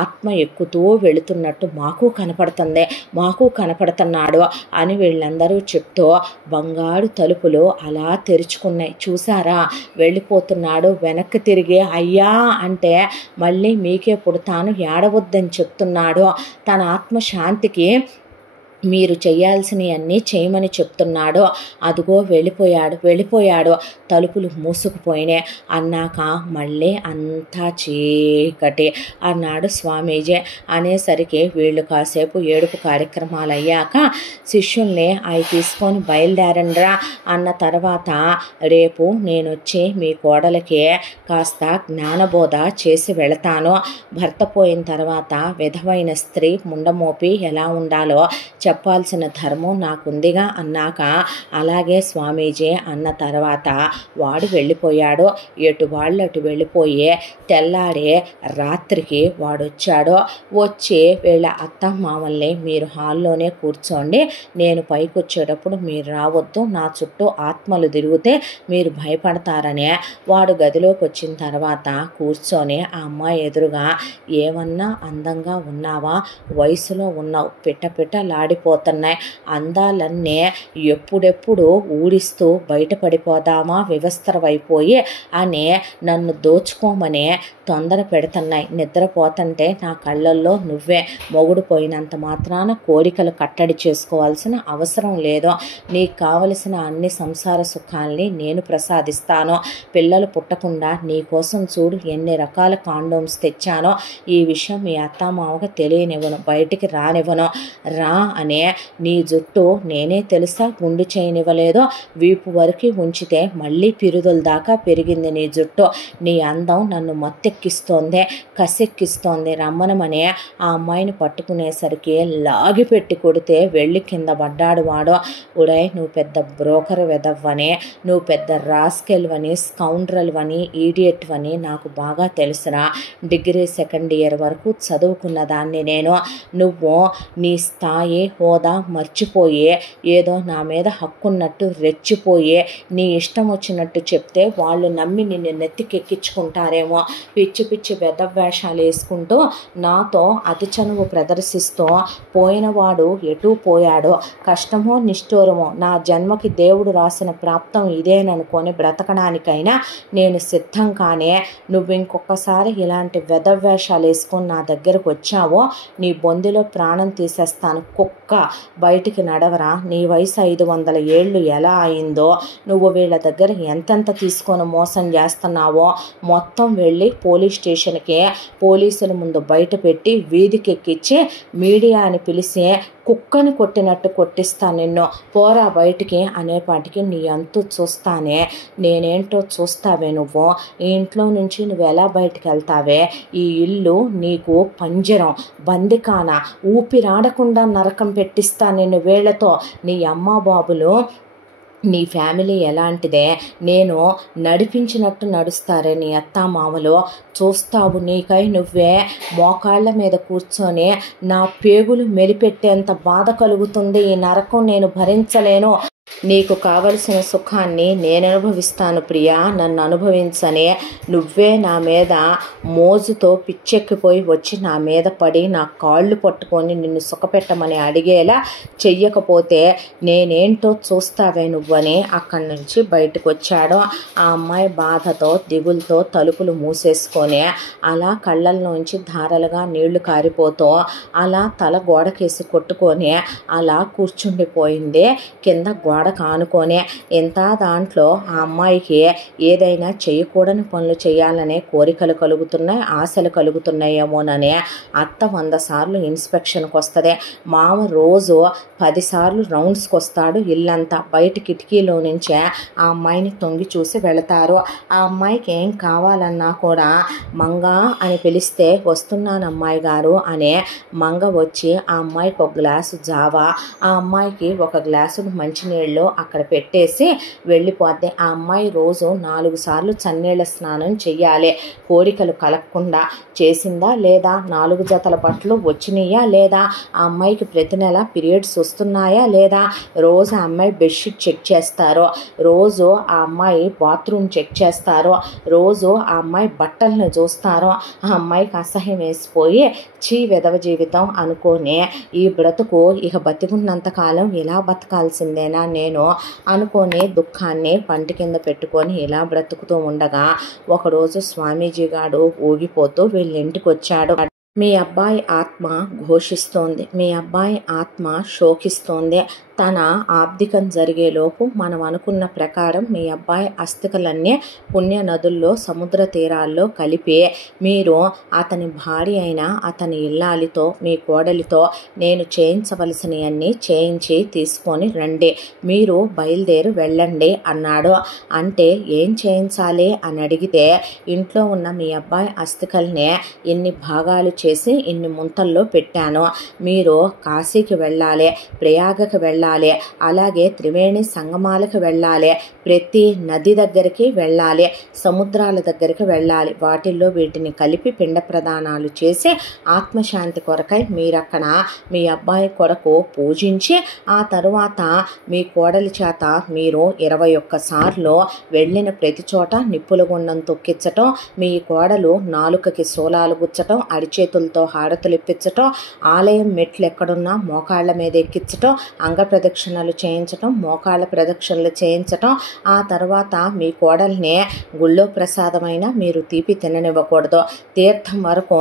ఆత్మ ఎక్కుతూ వెళుతున్నట్టు మాకు కనపడుతుంది, మాకు కనపడుతున్నాడు అని వీళ్ళందరూ చెప్తూ బంగారు తలుపులు అలా తెరుచుకున్నాయి. చూసారా వెళ్ళిపోతున్నాడు, వెనక్కి తిరిగి అయ్యా అంటే మళ్ళీ మీకే పుడతాను ఏడవద్దని చెప్తున్నాడు. తన ఆత్మశాంతికి మీరు చేయాల్సినవన్నీ చేయమని చెప్తున్నాడు. అదిగో వెళ్ళిపోయాడు తలుపులు మూసుకుపోయినాయి అన్నాక మళ్ళీ అంతా చీకటి అన్నాడు స్వామీజీ. అనేసరికి వీళ్ళు కాసేపు ఏడుపు కార్యక్రమాలు అయ్యాక శిష్యుల్ని అవి తీసుకొని బయలుదేరండ్రా అన్న తర్వాత రేపు నేను వచ్చి మీ కోడలకి కాస్త జ్ఞానబోధ చేసి వెళతాను. భర్త పోయిన తర్వాత విధవైన స్త్రీ ముండమోపి ఎలా ఉండాలో చెప్పాల్సిన ధర్మం నాకుందిగా అన్నాక అలాగే స్వామీజీ అన్న తర్వాత వాడు వెళ్ళిపోయాడు. ఎటు వాళ్ళు అటు వెళ్ళిపోయి తెల్లారే రాత్రికి వాడు వచ్చాడు. వచ్చి వీళ్ళ అత్త మామల్ని మీరు హాల్లోనే కూర్చోండి, నేను పైకి వచ్చేటప్పుడు మీరు రావద్దు, నా చుట్టూ ఆత్మలు తిరిగితే మీరు భయపడతారనే వాడు గదిలోకి వచ్చిన తర్వాత కూర్చొని ఆ అమ్మాయి ఎదురుగా ఏమన్నా అందంగా ఉన్నావా, వయసులో ఉన్నావు, పిట్ట పోతున్నాయి అందాలన్నీ ఎప్పుడెప్పుడు ఊడిస్తూ బయటపడిపోదామా వివస్త్రవైపోయి అని నన్ను దోచుకోమని తొందర పెడుతున్నాయి. నిద్రపోతుంటే నా కళ్ళల్లో నువ్వే, మొగుడు పోయినంత మాత్రాన కోరికలు కట్టడి చేసుకోవాల్సిన అవసరం లేదు, నీకు కావలసిన అన్ని సంసార సుఖాల్ని నేను ప్రసాదిస్తాను, పిల్లలు పుట్టకుండా నీ కోసం చూడు ఎన్ని రకాల కాండోమ్స్ తెచ్చానో, ఈ విషయం మీ అత్తామావకు తెలియనివ్వను, బయటికి రానివ్వను, రా అనే నీ జుట్టు నేనే తెలుసా గుండు చేయనివ్వలేదో, వీపు వరకు ఉంచితే మళ్ళీ పిరుదుల దాకా పెరిగింది నీ జుట్టు, నీ అందం నన్ను మత్తెక్కిస్తోంది, కసెక్కిస్తోంది, రమ్మనమని ఆ అమ్మాయిని పట్టుకునేసరికి లాగి పెట్టి కొడితే వెళ్ళి కింద పడ్డాడు వాడు. ఉడయ్ నువ్వు పెద్ద బ్రోకర్ వెదవ్వని, నువ్వు పెద్ద రాస్కెల్వని, స్కౌండ్రల్వని, ఈడియట్వని నాకు బాగా తెలుసురా, డిగ్రీ సెకండ్ ఇయర్ వరకు చదువుకున్న దాన్ని నేను, నువ్వు నీ స్థాయి హోదా మర్చిపోయి ఏదో నా మీద హక్కున్నట్టు రెచ్చిపోయి నీ ఇష్టం వచ్చినట్టు చెప్తే వాళ్ళు నమ్మి నిన్ను నెత్తికెక్కించుకుంటారేమో, పిచ్చి పిచ్చి వేషాలు వేసుకుంటూ నాతో అతి చనువు ప్రదర్శిస్తూ పోయినవాడు ఎటూ పోయాడో, కష్టమో నిష్ఠూరమో నా జన్మకి దేవుడు రాసిన ప్రాప్తం ఇదేననుకొని బ్రతకడానికైనా నేను సిద్ధం. కానీ నువ్వు ఇంకొకసారి ఇలాంటి వేషాలు వేసుకొని నా దగ్గరకు వచ్చావో నీ బొందిలో ప్రాణం తీసేస్తాను, కుక్క బయటికి నడవరా, నీ వయసు 500 ఏళ్ళు ఎలా అయిందో, నువ్వు వీళ్ళ దగ్గర ఎంతెంత తీసుకొని మోసం చేస్తున్నావో మొత్తం వెళ్ళి పోలీస్ స్టేషన్కి పోలీసుల ముందు బయట పెట్టి వీధికెక్కించి మీడియాని పిలిచి కుక్కని కొట్టినట్టు కొట్టిస్తా నిన్ను, పోరా బయటికి అనేపాటికి నీ అంతు చూస్తానే, నేనేంటో చూస్తావే నువ్వు, ఈ ఇంట్లో నుంచి నువ్వు ఎలా బయటికి వెళ్తావే, ఈ ఇల్లు నీకు పంజరం బందికాన, ఊపిరాడకుండా నరకం పెట్టిస్తా నిన్ను వేళ్లతో, నీ అమ్మ బాబులు నీ ఫ్యామిలీ ఎలాంటిదే, నేను నడిపించినట్టు నడుస్తారే నీ అత్తామామలు, చూస్తావు నీకై నువ్వే మోకాళ్ళ మీద కూర్చొని నా పేగులు మెలిపెట్టేంత బాధ కలుగుతుంది. ఈ నరకం నేను భరించలేను. నీకు కావలసిన సుఖాన్ని నేను అనుభవిస్తాను ప్రియా, నన్ను అనుభవించని. నువ్వే నా మీద మోజుతో పిచ్చెక్కిపోయి వచ్చి నా మీద పడి నా కాళ్ళు పట్టుకొని నిన్ను సుఖపెట్టమని అడిగేలా చెయ్యకపోతే నేనేంటో చూస్తావే నువ్వని అక్కడి నుంచి బయటకు వచ్చాడు. ఆ అమ్మాయి బాధతో దిగులతో తలుపులు మూసేసుకొని అలా కళ్ళల్లోంచి ధారలుగా నీళ్లు కారిపోతూ అలా తల గోడకేసి కొట్టుకొని అలా కూర్చుండిపోయింది. కింద గోడ కానుకొని ఇంత దాంట్లో ఆ అమ్మాయికి ఏదైనా చేయకూడని పనులు చేయాలనే కోరికలు కలుగుతున్నాయి, ఆశలు కలుగుతున్నాయేమోనని అత్త 100 సార్లు ఇన్స్పెక్షన్కి వస్తుంది. మామ రోజు 10 సార్లు రౌండ్స్కి వస్తాడు. ఇల్లంతా బయట కిటికీలో నుంచే ఆ అమ్మాయిని తొంగి చూసి వెళతారు. ఆ అమ్మాయికి ఏం కావాలన్నా కూడా మంగ అని పిలిస్తే వస్తున్నాను అమ్మాయి గారు అనే మంగ వచ్చి ఆ అమ్మాయికి ఒక గ్లాసు జావా, ఆ అమ్మాయికి ఒక గ్లాసు మంచినీళ్ళు అక్కడ పెట్టేసి వెళ్ళిపోద్ది. ఆ అమ్మాయి రోజు 4 సార్లు చన్నీళ్ళ స్నానం చెయ్యాలి. కోరికలు కలగకుండా చేసిందా లేదా, 4 జతల బట్టలు వచ్చినాయా లేదా, ఆ అమ్మాయికి ప్రతి నెల పీరియడ్స్ వస్తున్నాయా లేదా, రోజు ఆ అమ్మాయి బెడ్షీట్ చెక్ చేస్తారు, రోజు ఆ అమ్మాయి బాత్రూమ్ చెక్ చేస్తారు, రోజు ఆ అమ్మాయి బట్టలను చూస్తారు. ఆ అమ్మాయికి అసహ్యం వేసిపోయి చీ విధవ జీవితం అనుకోని ఈ బ్రతుకు ఇక బతికున్నంతకాలం ఇలా బతకాల్సిందేనా నేను అనుకోని దుఃఖాన్ని పంటి కింద పెట్టుకొని ఇలా బ్రతుకుతూ ఉండగా ఒకరోజు స్వామీజీ గారు ఊగిపోతూ వీళ్ళ ఇంటికి వచ్చాడు. మీ అబ్బాయి ఆత్మ ఘోషిస్తోంది, మీ అబ్బాయి ఆత్మ శోకిస్తోంది. తన ఆబ్దికం జరిగేలోపు మనం అనుకున్న ప్రకారం మీ అబ్బాయి అస్థికలన్నీ పుణ్య నదుల్లో సముద్ర తీరాల్లో కలిపి మీరు అతని భార్య అయిన అతని ఇల్లాలితో మీ కోడలితో నేను చేయించవలసినవన్నీ చేయించి తీసుకొని రండి, మీరు బయలుదేరి వెళ్ళండి అన్నాడు. అంటే ఏం చేయించాలి అని అడిగితే ఇంట్లో ఉన్న మీ అబ్బాయి అస్థికల్ని ఇన్ని భాగాలు చేసి ఇన్ని ముంతల్లో పెట్టాను, మీరు కాశీకి వెళ్ళాలి, ప్రయాగకి వెళ్ళాలి, అలాగే త్రివేణి సంగమాలకు వెళ్ళాలి, ప్రతి నది దగ్గరికి వెళ్ళాలి, సముద్రాల దగ్గరికి వెళ్ళాలి, వాటిల్లో వీటిని కలిపి పిండ ప్రదానాలు చేసి ఆత్మశాంతి కొరకై మీరక్కడ మీ అబ్బాయి కొరకు పూజించి ఆ తరువాత మీ కోడలి చేత మీరు 21 సార్లు వెళ్ళిన ప్రతి చోట నిప్పుల గుండం తొక్కించటం, మీ కోడలు నాలుకకి శూలాలు గుచ్చటం, అరిచేతులతో హారతులు ఇప్పించటం, ఆలయం మెట్లు ఎక్కడున్నా మోకాళ్ళ మీద ఎక్కించటం, అంగ ప్రదక్షిణలు చేయించటం, మోకాళ్ళ ప్రదక్షిణలు చేయించటం. ఆ తర్వాత మీ కోడల్ని గుళ్ళో ప్రసాదమైన మీరు తీపి తిననివ్వకూడదు, తీర్థం వరకు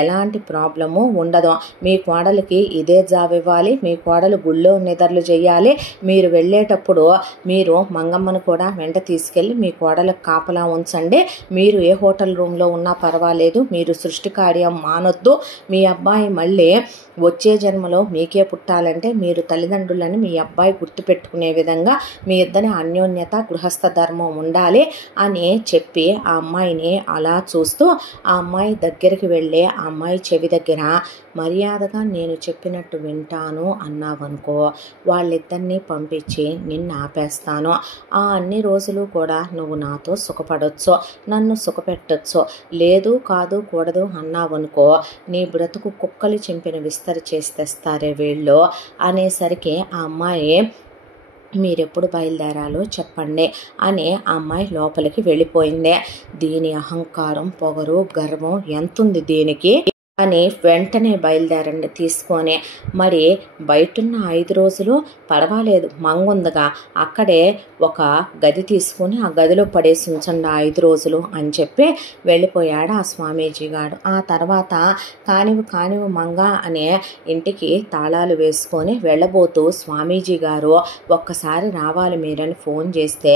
ఎలాంటి ప్రాబ్లము ఉండదు, మీ కోడలికి ఇదే జాబ్ ఇవ్వాలి, మీ కోడలు గుళ్ళో నిద్రలు చేయాలి, మీరు వెళ్ళేటప్పుడు మీరు మంగమ్మను కూడా వెంట తీసుకెళ్ళి మీ కోడలకు కాపలా ఉంచండి, మీరు ఏ హోటల్ రూమ్లో ఉన్నా పర్వాలేదు, మీరు సృష్టి కార్యం మానొద్దు, మీ అబ్బాయి మళ్ళీ వచ్చే జన్మలో మీకే పుట్టాలంటే మీరు తల్లిదండ్రులని మీ అబ్బాయి గుర్తుపెట్టుకునే విధంగా మీ ఇద్దరి అన్యోన్యత గృహస్థ ధర్మం ఉండాలి అని చెప్పి ఆ అమ్మాయిని అలా చూస్తూ ఆ అమ్మాయి దగ్గరికి వెళ్ళి ఆ అమ్మాయి చెవి దగ్గర మర్యాదగా నేను చెప్పినట్టు వింటాను అన్నావనుకో, వాళ్ళిద్దరినీ పంపించి నిన్ను ఆపేస్తాను, ఆ అన్ని రోజులు కూడా నువ్వు నాతో సుఖపడొచ్చు, నన్ను సుఖపెట్టొచ్చు, లేదు కాదు కూడదు అన్నావనుకో నీ బ్రతుకు కుక్కలు చింపిన విస్తరి చేసి తెస్తారే వీళ్ళు అనేసరికి ఆ అమ్మాయి మీరెప్పుడు బయలుదేరాలో చెప్పండి అని ఆ అమ్మాయి లోపలికి వెళ్ళిపోయింది. దీని అహంకారం పొగరు గర్వం ఎంతుంది దీనికి అని వెంటనే బయలుదేరండి తీసుకొని. మరి బయటున్న 5 రోజులు పర్వాలేదు మంగుందగా అక్కడే ఒక గది తీసుకుని ఆ గదిలో పడేసి ఉంచండి 5 రోజులు అని చెప్పి వెళ్ళిపోయాడు ఆ స్వామీజీ గారు. ఆ తర్వాత కానివు మంగ అనే ఇంటికి తాళాలు వేసుకొని వెళ్ళబోతూ స్వామీజీ గారు ఒక్కసారి రావాలి మీరని ఫోన్ చేస్తే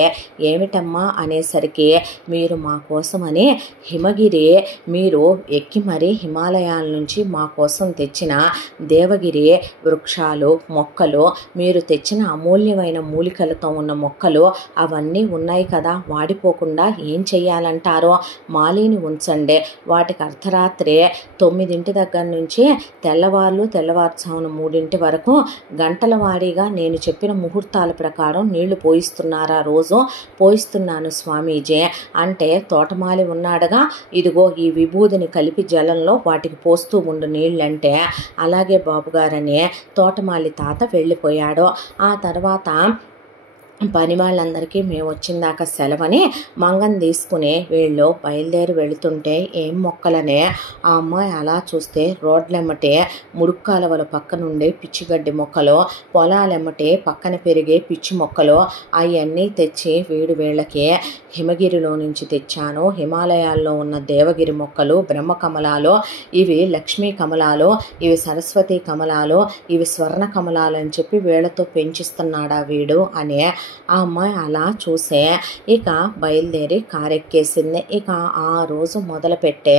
ఏమిటమ్మా అనేసరికి మీరు మా కోసమని హిమగిరి మీరు ఎక్కి మరీ హిమాలయ హిమాలయాల నుంచి మా కోసం తెచ్చిన దేవగిరి వృక్షాలు, మొక్కలు, మీరు తెచ్చిన అమూల్యమైన మూలికలతో ఉన్న మొక్కలు అవన్నీ ఉన్నాయి కదా, వాడిపోకుండా ఏం చెయ్యాలంటారో? మాలిని ఉంచండి. వాటికి అర్ధరాత్రి 9 దగ్గర నుంచి తెల్లవారుజామున 3 వరకు గంటల వారీగా నేను చెప్పిన ముహూర్తాల ప్రకారం నీళ్లు పోయిస్తున్నారా? రోజు పోయిస్తున్నాను స్వామీజీ అంటే, తోటమాలి ఉన్నాడుగా, ఇదిగో ఈ విభూదిని కలిపి జలంలో వాటికి పోస్తూ ఉండు నీళ్ళంటే, అలాగే బాబుగారని తోటమాలి తాత వెళ్ళిపోయాడు. ఆ తర్వాత పని వాళ్ళందరికీ మేము వచ్చిందాక సెలవని మంగం తీసుకుని వీళ్ళు బయలుదేరి వెళుతుంటే ఏం మొక్కలనే ఆ అమ్మాయి అలా చూస్తే రోడ్లెమ్మటే మురుక్కాలవల పక్క నుండి పిచ్చిగడ్డి మొక్కలు, పొలాలెమ్మటే పక్కన పెరిగే పిచ్చి మొక్కలు అవన్నీ తెచ్చి వీళ్ళకి హిమగిరిలో నుంచి తెచ్చాను. హిమాలయాల్లో ఉన్న దేవగిరి మొక్కలు, బ్రహ్మ కమలాలు, ఇవి లక్ష్మీ కమలాలు, ఇవి సరస్వతి కమలాలు, ఇవి స్వర్ణ కమలాలు అని చెప్పి వీళ్ళతో పెంచిస్తున్నాడా వీడు అని ఆ అమ్మాయి అలా చూసే ఇక బయలుదేరి కారెక్కేసింది. ఇక ఆ రోజు మొదలుపెట్టే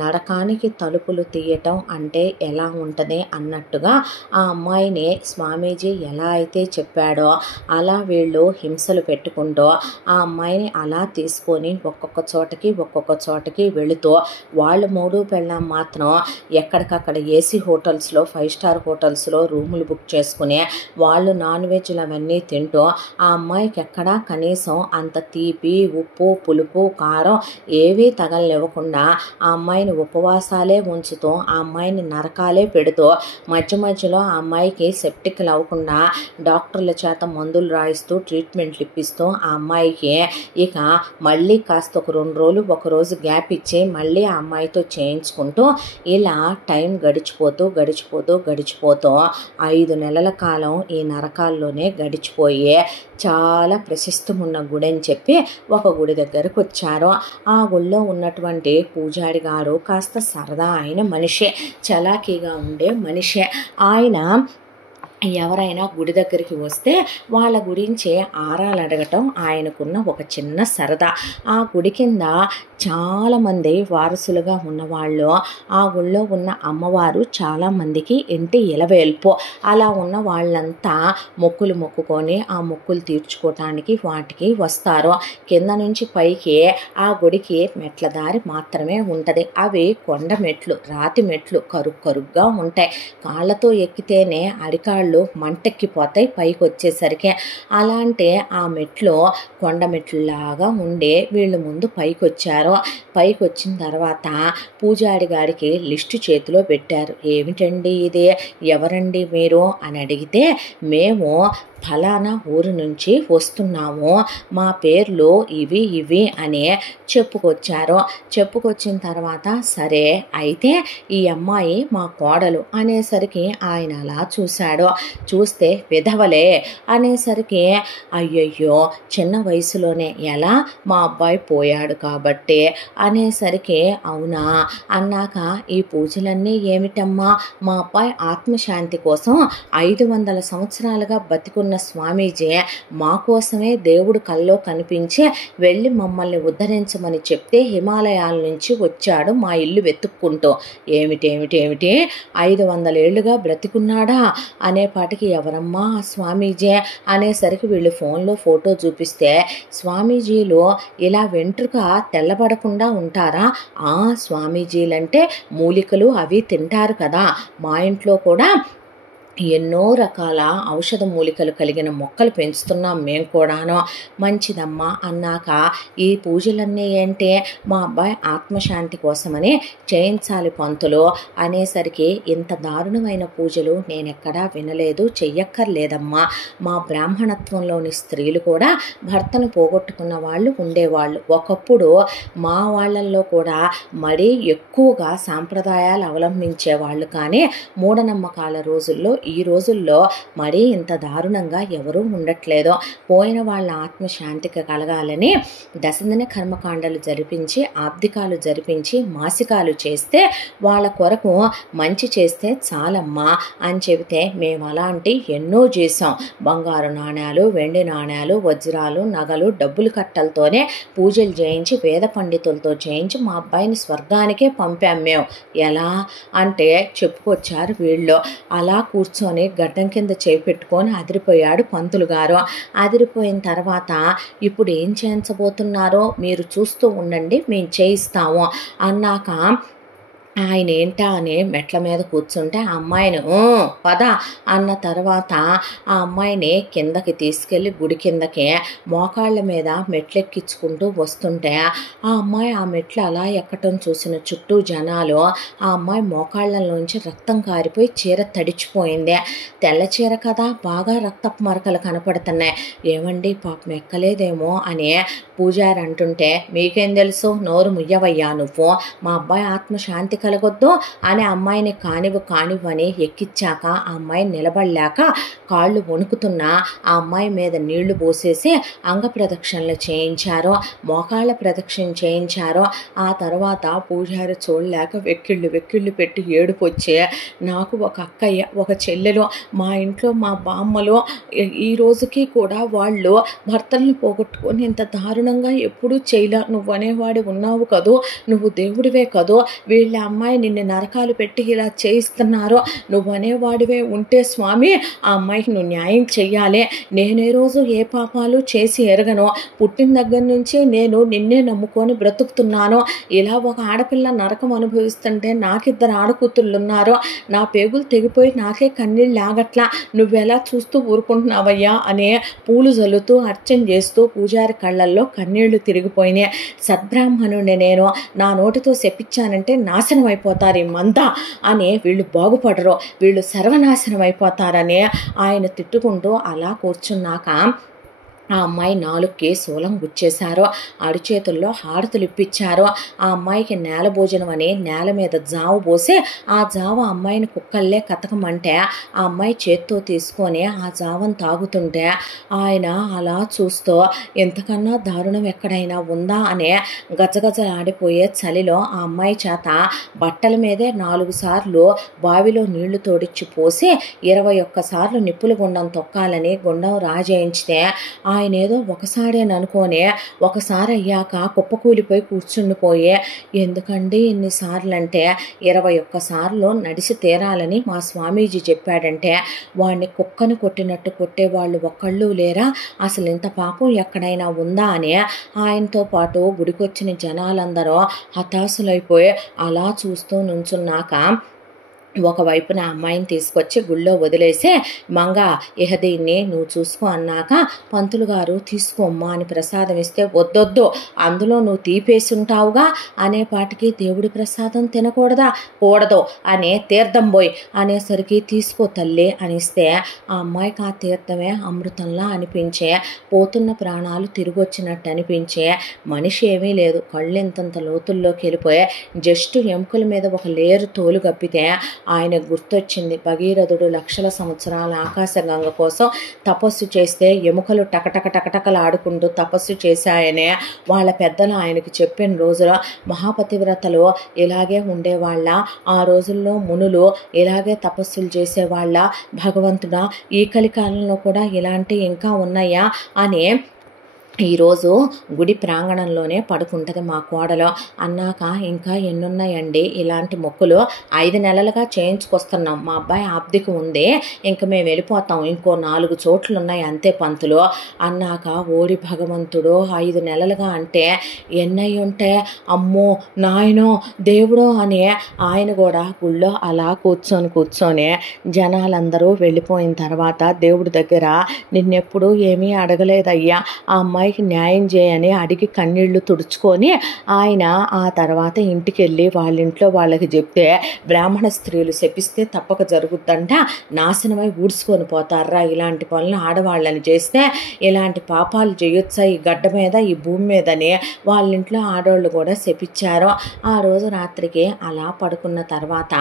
నరకానికి తలుపులు తీయటం అంటే ఎలా ఉంటుంది అన్నట్టుగా ఆ అమ్మాయిని స్వామీజీ ఎలా అయితే చెప్పాడో అలా వీళ్ళు హింసలు పెట్టుకుంటూ ఆ అమ్మాయిని అలా తీసుకొని ఒక్కొక్క చోటకి వెళుతూ వాళ్ళు 3 పెళ్ళాం మాత్రం ఎక్కడికక్కడ ఏసీ హోటల్స్లో, 5 స్టార్ హోటల్స్లో రూములు బుక్ చేసుకుని వాళ్ళు నాన్ వెజ్లు అవన్నీ తింటూ ఆ అమ్మాయికి ఎక్కడా కనీసం అంత తీపి, ఉప్పు, పులుపు, కారం ఏవీ తగలనివ్వకుండా ఆ అమ్మాయిని ఉపవాసాలే ఉంచుతూ ఆ అమ్మాయిని నరకాలే పెడుతూ మధ్యలో ఆ అమ్మాయికి సెప్టిక్లు అవ్వకుండా డాక్టర్ల చేత మందులు రాయిస్తూ ట్రీట్మెంట్లు ఇప్పిస్తూ ఆ అమ్మాయికి ఇక మళ్ళీ కాస్త ఒక 2 రోజులు ఒక రోజు గ్యాప్ ఇచ్చి మళ్ళీ ఆ అమ్మాయితో చేయించుకుంటూ ఇలా టైం గడిచిపోతూ 5 నెలల కాలం ఈ నరకాల్లోనే గడిచిపోయి చాలా ప్రశస్తమున్న గుడి అని చెప్పి ఒక గుడి దగ్గరకు వచ్చారు. ఆ గుడిలో ఉన్నటువంటి పూజారి గారు కాస్త సరదా అయిన మనిషి, చలాకీగా ఉండే మనిషి. ఆయన ఎవరైనా గుడి దగ్గరికి వస్తే వాళ్ళ గురించి ఆరాలు అడగటం ఆయనకున్న ఒక చిన్న సరదా. ఆ గుడి కింద చాలామంది వారసులుగా ఉన్నవాళ్ళు, ఆ గుళ్ళో ఉన్న అమ్మవారు చాలామందికి ఇంటి ఇలవేల్పు. అలా ఉన్న వాళ్ళంతా మొక్కులు మొక్కుకొని ఆ మొక్కులు తీర్చుకోవటానికి వాటికి వస్తారు. కింద నుంచి పైకి ఆ గుడికి మెట్ల దారి మాత్రమే ఉంటుంది. అవి కొండ మెట్లు, రాతి మెట్లు, కరుగ్గా ఉంటాయి. కాళ్ళతో ఎక్కితేనే అరికాళ్ళు మంటెక్కిపోతాయి పైకి వచ్చేసరికి. అలాంటి ఆ మెట్లు కొండ మెట్లులాగా ఉండే వీళ్ళు ముందు పైకి వచ్చారు. పైకి వచ్చిన తర్వాత పూజారి గారికి లిస్టు చేతిలో పెట్టారు. ఏమిటండి ఇది, ఎవరండి మీరు అని అడిగితే, మేము ఫలానా ఊరు నుంచి వస్తున్నాము, మా పేర్లు ఇవి అని చెప్పుకొచ్చారు. చెప్పుకొచ్చిన తర్వాత సరే అయితే ఈ అమ్మాయి మా కోడలు అనేసరికి ఆయన అలా చూశాడు. చూస్తే విధవలే అనేసరికి, అయ్యయ్యో చిన్న వయసులోనే ఎలా, మా అబ్బాయి పోయాడు కాబట్టి అనేసరికి, అవునా అన్నాక ఈ పూజలన్నీ ఏమిటమ్మా, మా అబ్బాయి ఆత్మశాంతి కోసం 500 సంవత్సరాలుగా బతికున్న స్వామీజీ మా కోసమే దేవుడు కల్లో కనిపించి వెళ్ళి మమ్మల్ని ఉద్ధరించమని చెప్తే హిమాలయాల నుంచి వచ్చాడు మా ఇల్లు వెతుక్కుంటూ. ఏమిటి 500 ఏళ్లుగా బ్రతికున్నాడా అనేపాటికి, ఎవరమ్మా స్వామీజీ అనేసరికి వీళ్ళు ఫోన్లో ఫోటో చూపిస్తే, స్వామీజీలు ఇలా వెంట్రుక తెల్లబడకుండా ఉంటారా? స్వామీజీలంటే మూలికలు అవి తింటారు కదా, మా ఇంట్లో కూడా ఎన్నో రకాల ఔషధ మూలికలు కలిగిన మొక్కలు పెంచుతున్నాం మేము కూడాను. మంచిదమ్మా అన్నాక, ఈ పూజలన్నీ ఏంటి, మా అబ్బాయి ఆత్మశాంతి కోసమని చేయించాలి పంతులు అనేసరికి, ఇంత దారుణమైన పూజలు నేనెక్కడా వినలేదు, చెయ్యక్కర్లేదమ్మా. మా బ్రాహ్మణత్వంలోని స్త్రీలు కూడా భర్తను పోగొట్టుకున్న వాళ్ళు ఉండేవాళ్ళు. ఒకప్పుడు మా వాళ్ళల్లో కూడా మరీ ఎక్కువగా సాంప్రదాయాలు అవలంబించేవాళ్ళు, కానీ మూఢనమ్మకాల రోజుల్లో ఈ రోజుల్లో మరీ ఇంత దారుణంగా ఎవరూ ఉండట్లేదు. పోయిన వాళ్ళ ఆత్మశాంతికి కలగాలని దశదిన కర్మకాండలు జరిపించి, ఆబ్దికాలు జరిపించి, మాసికాలు చేస్తే వాళ్ళ కొరకు మంచి చేస్తే చాలమ్మా అని చెబితే మేము అలాంటి ఎన్నో చేసాం. బంగారు నాణ్యాలు, వెండి నాణ్యాలు, వజ్రాలు, నగలు, డబ్బులు కట్టలతోనే పూజలు చేయించి, వేద పండితులతో చేయించి మా అబ్బాయిని స్వర్గానికే పంపాం మేము. ఎలా అంటే చెప్పుకొచ్చారు వీళ్ళు. అలా కూర్చొని గడ్డం కింద చేయి పెట్టుకొని అదిరిపోయాడు పంతులు గారు. అదిరిపోయిన తర్వాత ఇప్పుడు ఏం చేయించబోతున్నారో మీరు చూస్తూ ఉండండి, మేము చేయిస్తాము అన్నాక ఆయన ఏంటా అని మెట్ల మీద కూర్చుంటే ఆ అమ్మాయిని పద అన్న తర్వాత ఆ అమ్మాయిని కిందకి తీసుకెళ్ళి గుడి కిందకి మోకాళ్ళ మీద మెట్లెక్కించుకుంటూ వస్తుంటే ఆ అమ్మాయి ఆ మెట్లు అలా ఎక్కటం చూసిన చుట్టూ జనాలు ఆ అమ్మాయి మోకాళ్ళలోంచి రక్తం కారిపోయి చీర తడిచిపోయింది. తెల్ల చీర కదా, బాగా రక్తపు మరకలు కనపడుతున్నాయి. ఏమండి పాపం ఎక్కలేదేమో అని పూజారి అంటుంటే మీకేం తెలుసు, నోరు ముయ్యవయ్యా నువ్వు, మా అబ్బాయి ఆత్మశాంతి కలగొద్దు అని అమ్మాయిని కానివ్వని ఎక్కిచ్చాక ఆ అమ్మాయి నిలబడలేక కాళ్ళు వణుకుతున్నా ఆ అమ్మాయి మీద నీళ్లు పోసేసి అంగ ప్రదక్షిణలు చేయించారు, మోకాళ్ళ ప్రదక్షిణ చేయించారు. ఆ తర్వాత పూజారి చూడలేక వెక్కిళ్ళు పెట్టి ఏడుపు వచ్చే, నాకు ఒక అక్కయ్య, ఒక చెల్లెలు, మా ఇంట్లో మా బామ్మలు ఈ రోజుకి కూడా వాళ్ళు భర్తలను పోగొట్టుకొని ఇంత దారుణంగా ఎప్పుడూ చేయలే. నువ్వు అనేవాడి ఉన్నావు కదూ, నువ్వు దేవుడివే కదూ, వీళ్ళ అమ్మాయి నిన్ను నరకాలు పెట్టి ఇలా చేయిస్తున్నారు, నువ్వు అనేవాడివే ఉంటే స్వామి ఆ అమ్మాయికి నువ్వు న్యాయం చెయ్యాలి. నేనే రోజు ఏ పాపాలు చేసి ఎరగను, పుట్టిన దగ్గర నుంచి నేను నిన్నే నమ్ముకొని బ్రతుకుతున్నాను. ఇలా ఒక ఆడపిల్ల నరకం అనుభవిస్తుంటే నాకిద్దరు ఆడకూతుళ్ళు ఉన్నారు, నా పేగులు తెగిపోయి నాకే కన్నీళ్ళు ఆగట్లా, నువ్వెలా చూస్తూ ఊరుకుంటున్నావయ్యా అనే పూలు జల్లుతూ అర్చన చేస్తూ పూజారి కళ్ళల్లో కన్నీళ్లు తిరిగిపోయినాయి. సద్బ్రాహ్మణుడిని నేను, నా నోటితో శపించానంటే నాశనం అయిపోతారు ఈ మంద అని, వీళ్ళు బాగుపడరు, వీళ్ళు సర్వనాశనం అయిపోతారని ఆయన తిట్టుకుంటూ అలా కూర్చున్నాక ఆ అమ్మాయి నాలుగుకి శూలం గుచ్చేశారు, అడిచేతుల్లో హారతులు ఇప్పించారు. ఆ అమ్మాయికి నేల భోజనం అని నేల మీద జావు పోసి ఆ జావ అమ్మాయిని కుక్కల్లే కతకమంటే ఆ అమ్మాయి చేత్తో తీసుకొని ఆ జావను తాగుతుంటే ఆయన అలా చూస్తూ ఎంతకన్నా దారుణం ఎక్కడైనా ఉందా అనే గజగజలాడిపోయే చలిలో ఆ అమ్మాయి చేత బట్టల మీదే 4 సార్లు బావిలో నీళ్లు తోడిచ్చి పోసి 21 సార్లు నిప్పుల గుండం తొక్కాలని గుండం రాజేయించితే ఆయన ఏదో ఒకసారేననుకోనే ఒకసారి అయ్యాక కుప్పకూలిపోయి కూర్చుండిపోయే, ఎందుకండి ఇన్నిసార్లు అంటే 21 సార్లు నడిచి తీరాలని మా స్వామీజీ చెప్పాడంటే వాడిని కుక్కను కొట్టినట్టు కొట్టేవాళ్ళు ఒక్కళ్ళు లేరా, అసలు ఇంత పాపం ఎక్కడైనా ఉందా అని ఆయనతో పాటు గుడికొచ్చిన జనాలందరూ హతాశులైపోయి అలా చూస్తూ నుంచున్నాక ఒకవైపున అమ్మాయిని తీసుకొచ్చి గుళ్ళో వదిలేసి మంగ ఇహ దీన్ని నువ్వు చూసుకో అన్నాక పంతులు గారు తీసుకోమ్మా అని ప్రసాదం ఇస్తే వద్దొద్దు అందులో నువ్వు తీపేసి ఉంటావుగా అనేపాటికి దేవుడి ప్రసాదం తినకూడదా, కూడదు అనే తీర్థం పోయి అనేసరికి తీసుకో తల్లి అనిస్తే ఆ అమ్మాయికి ఆ తీర్థమే అమృతంలా అనిపించే, పోతున్న ప్రాణాలు తిరిగి వచ్చినట్టు అనిపించే, మనిషి ఏమీ లేదు, కళ్ళు ఇంతంత లోతుల్లోకి వెళ్ళిపోయే, జస్ట్ ఎముకల మీద ఒక లేరు తోలు కప్పితే ఆయన గుర్తొచ్చింది. భగీరథుడు లక్షల సంవత్సరాల ఆకాశగంగ కోసం తపస్సు చేస్తే ఎముకలు టకటకలు ఆడుకుంటూ తపస్సు చేశాయనే వాళ్ళ పెద్దలు ఆయనకి చెప్పిన రోజులో మహాపతివ్రతలు ఇలాగే ఉండేవాళ్ళ, ఆ రోజుల్లో మునులు ఇలాగే తపస్సులు చేసేవాళ్ళ, భగవంతుడా ఈ కలికాలంలో కూడా ఇలాంటివి ఇంకా ఉన్నాయా అని ఈరోజు గుడి ప్రాంగణంలోనే పడుకుంటుంది మా కోడలో అన్నాక ఇంకా ఎన్నున్నాయండి ఇలాంటి మొక్కులు, 5 నెలలుగా చేయించుకొస్తున్నాం, మా అబ్బాయి ఆబ్దికి ఉంది, ఇంక మేము వెళ్ళిపోతాం, ఇంకో 4 చోట్లు ఉన్నాయి అంతే పంతులు అన్నాక ఓడి భగవంతుడు 5 నెలలుగా అంటే ఎన్నయ్యి ఉంటే అమ్మో నాయనో దేవుడో అని ఆయన కూడా గుళ్ళో అలా కూర్చొని జనాలందరూ వెళ్ళిపోయిన తర్వాత దేవుడి దగ్గర నిన్నెప్పుడు ఏమీ అడగలేదయ్యా, ఆ అమ్మాయి అమ్మాయికి న్యాయం చేయని అడిగి కన్నీళ్లు తుడుచుకొని ఆయన ఆ తర్వాత ఇంటికి వెళ్ళి వాళ్ళ ఇంట్లో వాళ్ళకి చెప్తే బ్రాహ్మణ స్త్రీలు శపిస్తే తప్పక జరుగుద్దంట, నాశనమై ఊడ్చుకొని పోతారా, ఇలాంటి పనులు ఆడవాళ్ళని చేస్తే ఇలాంటి పాపాలు చేయొచ్చా ఈ గడ్డ మీద ఈ భూమి మీదని వాళ్ళ ఇంట్లో ఆడవాళ్ళు కూడా శపించారు. ఆ రోజు రాత్రికి అలా పడుకున్న తర్వాత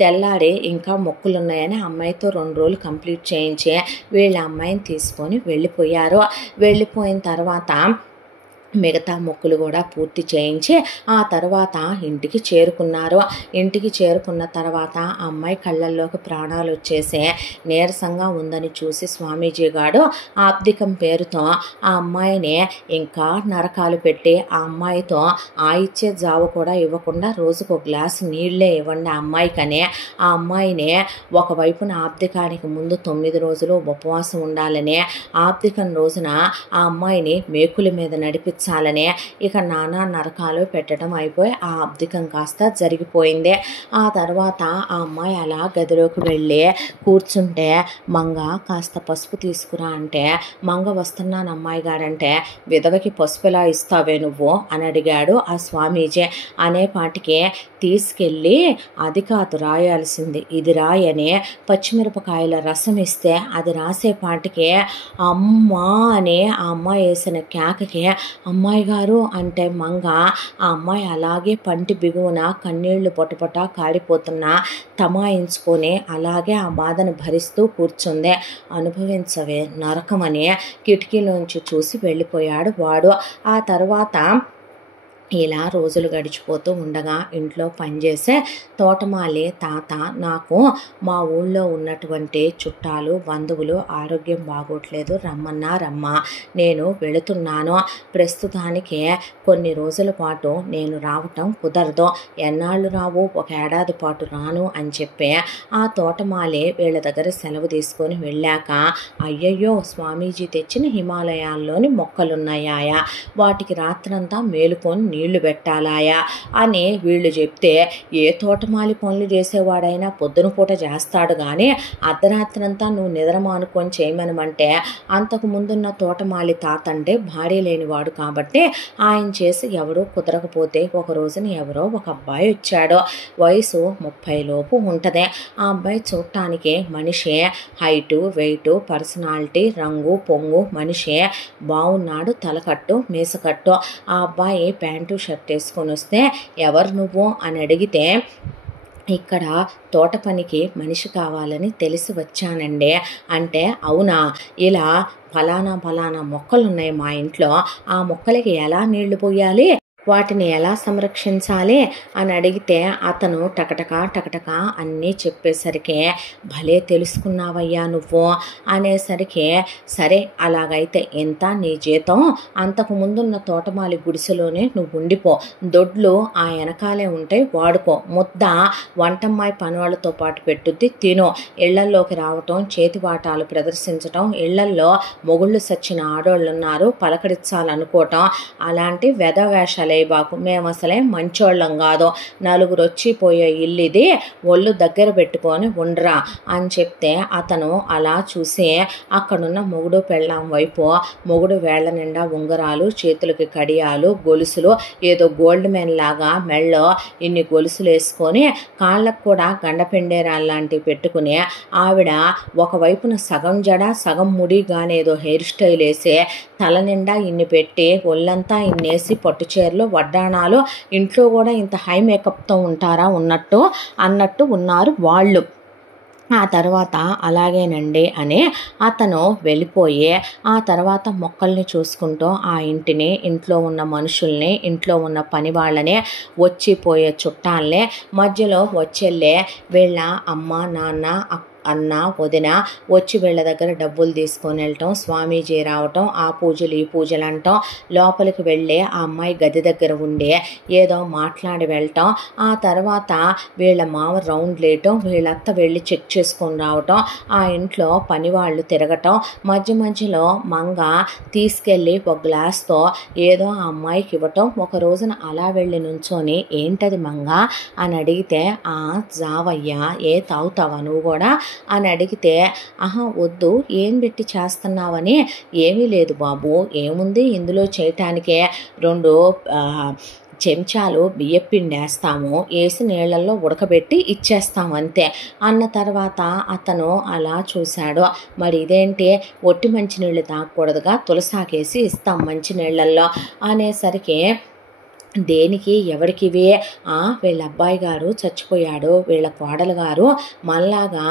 తెల్లారి ఇంకా మొక్కులున్నాయని అమ్మాయితో 2 రోజులు కంప్లీట్ చేయించి వీళ్ళ అమ్మాయిని తీసుకొని వెళ్ళిపోయారు. వెళ్ళిపోయిన తర్వాత మిగతా మొక్కులు కూడా పూర్తి చేయించి ఆ తర్వాత ఇంటికి చేరుకున్నారు. ఇంటికి చేరుకున్న తర్వాత ఆ అమ్మాయి కళ్ళల్లోకి ప్రాణాలు వచ్చేసి నీరసంగా ఉందని చూసి స్వామీజీ గారు ఆబ్దికం పేరుతో ఆ అమ్మాయిని ఇంకా నరకాలు పెట్టి ఆ అమ్మాయితో ఆ ఇచ్చే జావ కూడా ఇవ్వకుండా రోజుకు 1 గ్లాసు నీళ్ళే ఇవ్వండి ఆ అమ్మాయికని, ఆ అమ్మాయిని ఒకవైపున ఆబ్దికానికి ముందు 9 రోజులు ఉపవాసం ఉండాలని, ఆబ్దికం రోజున ఆ అమ్మాయిని మేకుల మీద నడిపి చాలనే ఇక నానా నరకాలు పెట్టడం అయిపోయి ఆ అబ్దికం కాస్త జరిగిపోయింది. ఆ తర్వాత ఆ అమ్మాయి అలా గదిలోకి వెళ్ళి కూర్చుంటే మంగ కాస్త పసుపు తీసుకురా అంటే, మంగ వస్తున్నాను అమ్మాయి గారంటే, విధవకి పసుపు ఎలా ఇస్తావే నువ్వు అని అడిగాడు ఆ స్వామీజీ. అనేపాటికి తీసుకెళ్ళి అది కాదు రాయాల్సింది, ఇది రాయని పచ్చిమిరపకాయల రసం ఇస్తే అది రాసేపాటికి అమ్మా అని ఆ అమ్మాయి వేసిన కేకకి అమ్మాయి గారు అంటే మంగ ఆ అమ్మాయి అలాగే పంటి బిగువున కన్నీళ్లు పొటపొట కారిపోతున్నా తమాయించుకొని అలాగే ఆ బాధను భరిస్తూ కూర్చుంది. అనుభవించవే నరకమని కిటికీలోంచి చూసి వెళ్ళిపోయాడు వాడు. ఆ తర్వాత ఇలా రోజులు గడిచిపోతూ ఉండగా ఇంట్లో పనిచేసే తోటమాలి తాత నాకు మా ఊళ్ళో ఉన్నటువంటి చుట్టాలు బంధువులు ఆరోగ్యం బాగోట్లేదు, రమ్మా నేను వెళుతున్నాను, ప్రస్తుతానికి కొన్ని రోజుల పాటు నేను రావటం కుదరదు, ఎన్నాళ్ళు రావు, 1 ఏడాది పాటు రాను అని చెప్పి ఆ తోటమాలి వీళ్ళ దగ్గర సెలవు తీసుకొని వెళ్ళాక, అయ్యయ్యో స్వామీజీ తెచ్చిన హిమాలయాల్లోని మొక్కలున్నాయా, వాటికి రాత్రంతా మేలుకొని నీళ్లు పెట్టాలాయా అని వీళ్ళు చెప్తే, ఏ తోటమాలి పనులు చేసేవాడైనా పొద్దున పూట చేస్తాడు కానీ అర్ధరాత్రంతా నువ్వు నిద్రమానుకొని చేయమనమంటే, అంతకు ముందున్న తోటమాలి తాత అంటే భార్య లేనివాడు కాబట్టి ఆయన చేసి ఎవరూ కుదరకపోతే ఒక రోజున ఎవరో ఒక అబ్బాయి వచ్చాడు. వయసు 30 లోపు ఉంటుంది. ఆ అబ్బాయి చూడటానికి మనిషి, హైటు వెయిటు పర్సనాలిటీ రంగు పొంగు మనిషి, బాగున్నాడు, తలకట్టు మీసకట్టు. ఆ అబ్బాయి ప్యాంటు షర్ట్ వేసుకొని వస్తే ఎవరు నువ్వు అని అడిగితే, ఇక్కడ తోట పనికి మనిషి కావాలని తెలిసి వచ్చానండి అంటే, అవునా, ఇలా ఫలానా మొక్కలు ఉన్నాయి మా ఇంట్లో, ఆ మొక్కలకి ఎలా నీళ్లు పోయాలి, వాటిని ఎలా సంరక్షించాలి అని అడిగితే అతను టకటక అన్నీ చెప్పేసరికి, భలే తెలుసుకున్నావయ్యా నువ్వు అనేసరికి, సరే అలాగైతే ఎంత నీ జీతం, అంతకు ముందున్న తోటమాలి గుడిసెలోనే నువ్వు ఉండిపో, దొడ్లు ఆ వెనకాలే ఉంటాయి వాడుకో, ముద్ద వంటమ్మాయి పనివాళ్ళతో పాటు పెట్టుద్ది తిను, ఇళ్లల్లోకి రావటం చేతివాటాలు ప్రదర్శించటం, ఇళ్లల్లో మొగుళ్ళు సచ్చిన ఆడోళ్ళు ఉన్నారు పలకరించాలనుకోవటం, అలాంటి వెధవేషాలు బాకు, మేము అసలే మంచోళ్ళం కాదు, నలుగురు వచ్చిపోయే ఇల్లు ఇది, ఒళ్ళు దగ్గర పెట్టుకొని ఉండరా అని చెప్తే అతను అలా చూసి అక్కడున్న మొగుడు పెళ్ళాం వైపు, మొగుడు వేళ్ల నిండా ఉంగరాలు, చేతులకి కడియాలు, గొలుసులు, ఏదో గోల్డ్ మెన్ లాగా మెళ్ళో ఇన్ని గొలుసులు వేసుకొని కాళ్ళకు కూడా గండపెండేరాలు లాంటివి పెట్టుకుని, ఆవిడ ఒకవైపున సగం జడ సగం ముడి గానేదో హెయిర్ స్టైల్ వేసి తల నిండా ఇన్ని పెట్టి ఒళ్ళంతా ఇన్నేసి పట్టుచీరలు వడ్డాణాలు, ఇంట్లో కూడా ఇంత హై మేకప్తో ఉంటారా అన్నట్టు ఉన్నారు వాళ్ళు. ఆ తర్వాత అలాగేనండి అని అతను వెళ్ళిపోయి ఆ తర్వాత మొక్కల్ని చూసుకుంటూ ఆ ఇంటిని, ఇంట్లో ఉన్న మనుషుల్ని, ఇంట్లో ఉన్న పని వాళ్ళని, వచ్చిపోయే చుట్టాలనే, మధ్యలో వచ్చేళ్ళే వీళ్ళ అమ్మ నాన్న అన్న వదిన వచ్చి వీళ్ళ దగ్గర డబ్బులు తీసుకొని వెళ్ళటం, స్వామీజీ రావటం, ఆ పూజలు ఈ పూజలు అంటాం, లోపలికి వెళ్ళి ఆ అమ్మాయి గది దగ్గర ఉండి ఏదో మాట్లాడి వెళ్ళటం, ఆ తర్వాత వీళ్ళ మామ రౌండ్ లేయటం, వీళ్ళత్త వెళ్ళి చెక్ చేసుకొని రావటం, ఆ ఇంట్లో పనివాళ్ళు తిరగటం, మధ్యలో మంగ తీసుకెళ్ళి 1 గ్లాస్తో ఏదో ఆ అమ్మాయికి ఇవ్వటం. ఒక రోజున అలా వెళ్ళి నుంచొని, ఏంటది మంగ అని అడిగితే, జావయ్యా, ఏ తాగుతావా నువ్వు కూడా అని అడిగితే, ఆహా వద్దు, ఏం పెట్టి చేస్తున్నావని, ఏమీ లేదు బాబు, ఏముంది ఇందులో చేయటానికే 2 చెంచాలు బియ్యపిండి వేస్తాము, వేసి నీళ్ళల్లో ఉడకబెట్టి ఇచ్చేస్తాం అంతే అన్న తర్వాత అతను అలా చూశాడు. మరి ఇదేంటి, ఒట్టి మంచినీళ్ళు తాగకూడదుగా, తులసాకేసి ఇస్తాం మంచినీళ్ళల్లో అనేసరికి, దేనికి ఎవరికివి, వీళ్ళ అబ్బాయి గారు చచ్చిపోయాడు, వీళ్ళ కోడలు గారు మళ్ళాగా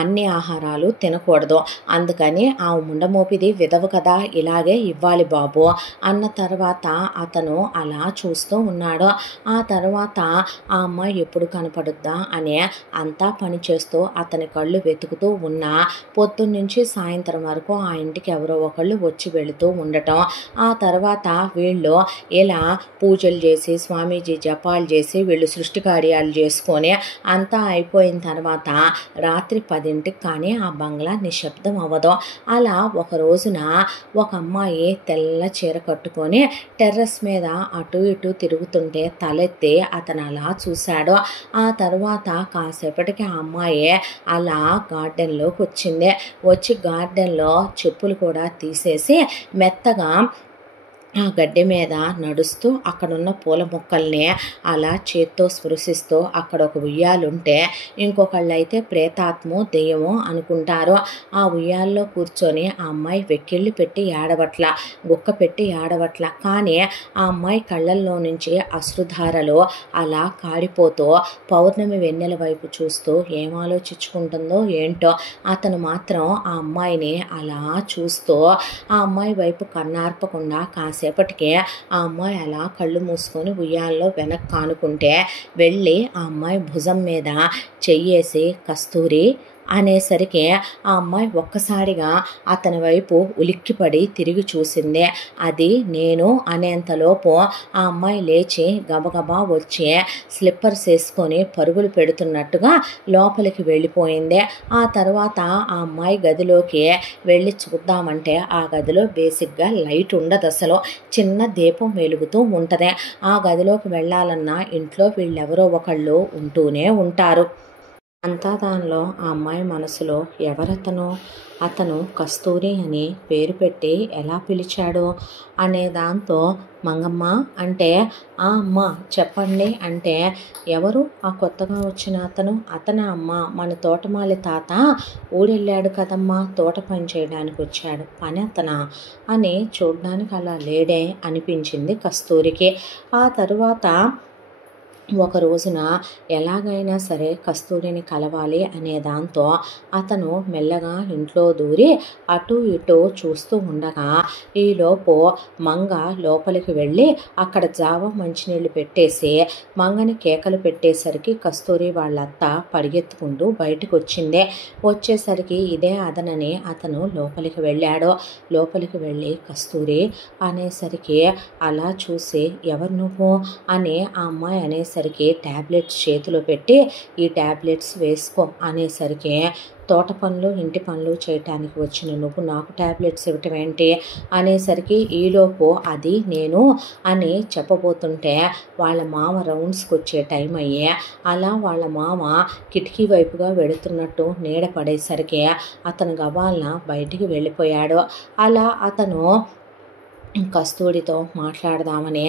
అన్ని ఆహారాలు తినకూడదు, అందుకని ఆ ముండమోపిది విధవ కదా, ఇలాగే ఇవ్వాలి బాబు అన్న తర్వాత అతను అలా చూస్తూ ఉన్నాడు. ఆ తర్వాత ఆ అమ్మాయి ఎప్పుడు కనపడుద్దా అని అంతా పని చేస్తూ అతని కళ్ళు వెతుకుతూ ఉన్నా, పొద్దున్నుంచి సాయంత్రం వరకు ఆ ఇంటికి ఎవరో ఒకళ్ళు వచ్చి వెళుతూ ఉండటం. ఆ తర్వాత వీళ్ళు ఇలా పూజలు చేసి, స్వామీజీ జపాలు చేసి, వీళ్ళు సృష్టి కార్యాలు చేసుకొని అంతా అయిపోయిన తర్వాత రాత్రి 10ంటికి కానీ ఆ బంగ్లా నిశ్శబ్దం అవ్వదు. అలా ఒక రోజున ఒక అమ్మాయి తెల్ల చీర కట్టుకొని టెర్రస్ మీద అటు ఇటు తిరుగుతుంటే తలెత్తి అతను అలా చూశాడు. ఆ తర్వాత కాసేపటికి ఆ అమ్మాయి అలా గార్డెన్లోకి వచ్చింది. వచ్చి గార్డెన్లో చెప్పులు కూడా తీసేసి మెత్తగా ఆ గడ్డి మీద నడుస్తూ అక్కడున్న పూల మొక్కల్ని అలా చేత్తో స్పృశిస్తూ, అక్కడ ఒక ఉయ్యాలుంటే ఇంకొకళ్ళు అయితే ప్రేతాత్మో దెయ్యమో అనుకుంటారు. ఆ ఉయ్యాల్లో కూర్చొని ఆ అమ్మాయి వెక్కిళ్ళు పెట్టి ఏడవట్ల, గుక్క పెట్టి ఏడవట్ల, కానీ ఆ అమ్మాయి కళ్ళల్లో నుంచి అశ్రుధారలు అలా కారిపోతూ పౌర్ణమి వెన్నెల వైపు చూస్తూ ఏం ఆలోచించుకుంటుందో ఏంటో. అతను మాత్రం ఆ అమ్మాయిని అలా చూస్తూ ఆ అమ్మాయి వైపు కన్నార్పకుండా కాసేపటికే ఆ అమ్మాయి అలా కళ్ళు మూసుకొని ఉయ్యాల్లో వెనక్కి ఆనుకుంటే వెళ్ళి ఆ అమ్మాయి భుజం మీద చెయ్యేసి కస్తూరి అనేసరికి ఆ అమ్మాయి ఒక్కసారిగా అతని వైపు ఉలిక్కిపడి తిరిగి చూసింది. అది నేను అనేంతలోపు ఆ అమ్మాయి లేచి గబగబా వచ్చి స్లిప్పర్స్ వేసుకొని పరుగులు పెడుతున్నట్టుగా లోపలికి వెళ్ళిపోయింది. ఆ తర్వాత ఆ అమ్మాయి గదిలోకి వెళ్ళి చూద్దామంటే ఆ గదిలో బేసిక్గా లైట్ ఉండదు, అసలు చిన్న దీపం వెలుగుతూ ఉంటుంది. ఆ గదిలోకి వెళ్ళాలన్నా ఇంట్లో వీళ్ళెవరో ఒకళ్ళు ఉంటూనే ఉంటారు. అంతా దానిలో ఆ అమ్మాయి మనసులో ఎవరతను, అతను కస్తూరి అని పేరు పెట్టి ఎలా పిలిచాడు అనే దాంతో మంగమ్మ అంటే, అమ్మ చెప్పండి అంటే, ఎవరు ఆ కొత్తగా వచ్చిన అతను, అతనే అమ్మ, మన తోటమాలి తాత ఊరెళ్ళాడు కదమ్మా, తోట పని చేయడానికి వచ్చాడు, పని అతనా అని చూడడానికి అలా లేడే అనిపించింది కస్తూరికి. ఆ తరువాత ఒక రోజున ఎలాగైనా సరే కస్తూరిని కలవాలి అనే దాంతో అతను మెల్లగా ఇంట్లో దూరి అటు ఇటు చూస్తూ ఉండగా ఈలోపు మంగ లోపలికి వెళ్ళి అక్కడ జావ మంచినీళ్ళు పెట్టేసి మంగని కేకలు పెట్టేసరికి కస్తూరి వాళ్ళత్త పరిగెత్తుకుంటూ బయటకు వచ్చింది. వచ్చేసరికి ఇదే అదనని అతను లోపలికి వెళ్ళాడు. లోపలికి వెళ్ళి కస్తూరి అనేసరికి అలా చూసి ఎవరు నువ్వు అని ఆ అమ్మాయి అనేసరికి ట్యాబ్లెట్స్ చేతిలో పెట్టి ఈ ట్యాబ్లెట్స్ వేసుకో అనేసరికి, తోట పనులు ఇంటి పనులు చేయటానికి వచ్చిన నువ్వు నాకు ట్యాబ్లెట్స్ ఇవ్వటం ఏంటి అనేసరికి, ఈలోపు అది నేను అని చెప్పబోతుంటే వాళ్ళ మామ రౌండ్స్కి వచ్చే టైం అయ్యే. అలా వాళ్ళ మామ కిటికీ వైపుగా వెళుతున్నట్టు నీడ పడేసరికి అతను గబాలన బయటికి వెళ్ళిపోయాడు. అలా అతను కస్తూరితో మాట్లాడదామని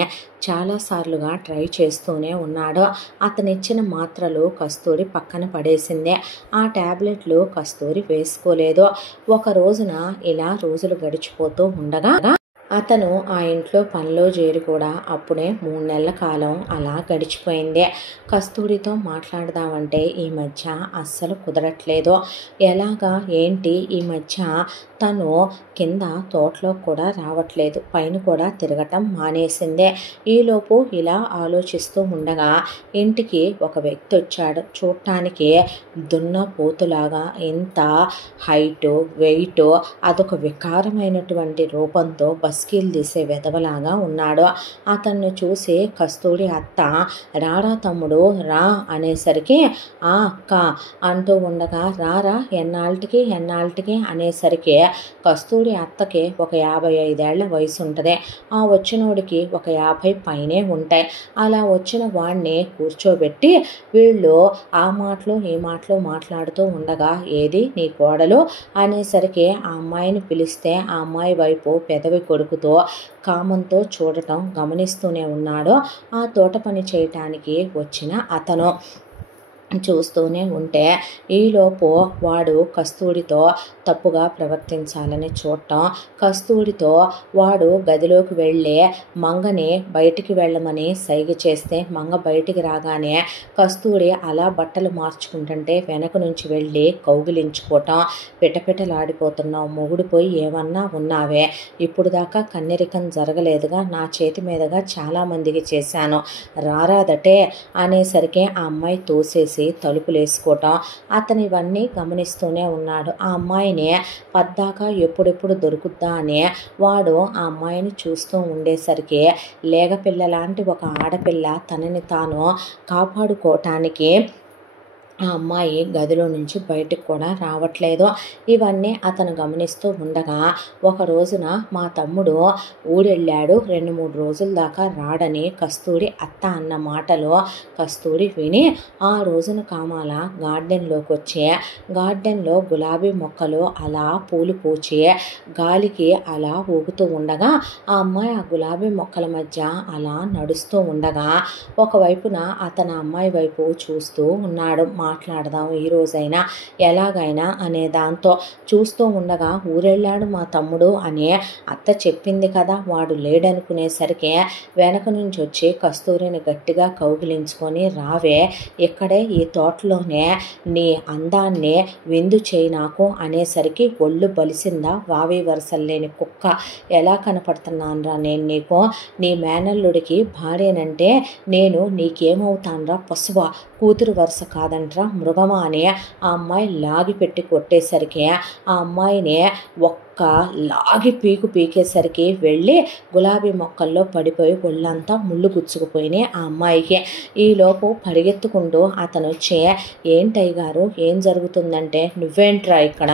చాలాసార్లుగా ట్రై చేస్తూనే ఉన్నాడు. అతనిచ్చిన మాత్రలు కస్తూరి పక్కన పడేసిందే. ఆ ట్యాబ్లెట్లు కస్తూరి వేసుకోలేదు. ఒక రోజున ఇలా రోజులు గడిచిపోతూ ఉండగా అతను ఆ ఇంట్లో పనిలో చేరి కూడా అప్పుడే 3 నెలల కాలం అలా గడిచిపోయింది. కస్తూరితో మాట్లాడదామంటే ఈ మధ్య అస్సలు కుదరట్లేదు. ఎలాగా ఏంటి ఈ మధ్య తను కింద తోటలో కూడా రావట్లేదు, పైన కూడా తిరగటం మానేసిందే. ఈలోపు ఇలా ఆలోచిస్తూ ఉండగా ఇంటికి ఒక వ్యక్తి వచ్చాడు. చూడటానికి దున్నపోతులాగా, ఇంత హైటు వెయిట్, అదొక వికారమైనటువంటి రూపంతో బస్కీలు తీసే వెధవలాగా ఉన్నాడు. అతన్ని చూసి కస్తూరి అత్త రారా తమ్ముడు రా అనేసరికి అక్క అంటూ ఉండగా రారా ఎన్నాళ్ళకి అనేసరికి కస్తూరి అత్తకి ఒక 55 ఏళ్ల వయసు ఉంటుంది. ఆ వచ్చినోడికి ఒక 50 పైనే ఉంటాయి. అలా వచ్చిన వాడిని కూర్చోబెట్టి వీళ్ళు ఆ మాటలు ఈ మాటలు మాట్లాడుతూ ఉండగా, ఏది నీ కోడలు అనేసరికి ఆ అమ్మాయిని పిలిస్తే ఆ అమ్మాయి వైపు పెదవి కొడుకుతో కామంతో చూడటం గమనిస్తూనే ఉన్నాడు ఆ తోట పని చేయటానికి వచ్చిన అతను. చూస్తూనే ఉంటే ఈలోపు వాడు కస్తూరితో తప్పుగా ప్రవర్తించాలని చూడటం, కస్తూరితో వాడు గదిలోకి వెళ్ళి మంగని బయటికి వెళ్ళమని సైగ చేస్తే మంగ బయటికి రాగానే కస్తూరి అలా బట్టలు మార్చుకుంటుంటే వెనక నుంచి వెళ్ళి కౌగిలించుకోవటం. పిటపిటలాడిపోతున్నావు, మొగుడు పోయి ఏమన్నా ఉన్నావే, ఇప్పుడు దాకా కన్నెరికం జరగలేదుగా, నా చేతి మీదుగా చాలామందికి చేశాను, రారాదటే అనేసరికి ఆ అమ్మాయి తోసేసి తలుపులేసుకోవటం. అతను ఇవన్నీ గమనిస్తూనే ఉన్నాడు. ఆ అమ్మాయిని పద్దాకా ఎప్పుడెప్పుడు దొరుకుద్దా అని వాడు ఆ అమ్మాయిని చూస్తూ ఉండేసరికి లేగపిల్ల లాంటి ఒక ఆడపిల్ల తనని తాను కాపాడుకోవటానికి ఆ అమ్మాయి గదిలో నుంచి బయటకు కూడా రావట్లేదు. ఇవన్నీ అతను గమనిస్తూ ఉండగా ఒక రోజున మా తమ్ముడు ఊరెళ్ళాడు, 2-3 రోజుల దాకా రాడని కస్తూరి అత్త అన్న మాటలు కస్తూరి విని ఆ రోజున కామాల గార్డెన్లోకి వచ్చి గార్డెన్లో గులాబీ మొక్కలు అలా పూలు పూచి గాలికి అలా ఊగుతూ ఉండగా ఆ అమ్మాయి ఆ గులాబీ మొక్కల మధ్య అలా నడుస్తూ ఉండగా ఒకవైపున అతను అమ్మాయి వైపు చూస్తూ ఉన్నాడు. మాట్లాడదాం ఈ రోజైనా ఎలాగైనా అనే దాంతో చూస్తూ ఉండగా ఊరెళ్ళాడు మా తమ్ముడు అని అత్త చెప్పింది కదా, వాడు లేడనుకునేసరికి వెనక నుంచి వచ్చి కస్తూరిని గట్టిగా కౌగిలించుకొని, రావే ఇక్కడే ఈ తోటలోనే నీ అందాన్ని విందు చేయి నాకు అనేసరికి ఒళ్ళు బలిసిందా వావి వరసలు లేని కుక్క, ఎలా కనపడుతున్నానరా నేను నీకు, నీ మేనల్లుడికి భార్యనంటే నేను నీకేమవుతానరా పశువా, కూతురు వరుస కాదంట్రా మృగమా అని ఆ అమ్మాయి లాగి పెట్టి కొట్టేసరికి ఆ అమ్మాయిని ఒక్క లాగి పీకేసరికి వెళ్ళి గులాబీ మొక్కల్లో పడిపోయి ఒళ్ళంతా ముళ్ళు గుచ్చుకుపోయినాయి ఆ అమ్మాయికి. ఈలోపు పరిగెత్తుకుంటూ అతను వచ్చి, ఏంటయ్య గారు ఏం జరుగుతుందంటే, నువ్వేంట్రా ఇక్కడ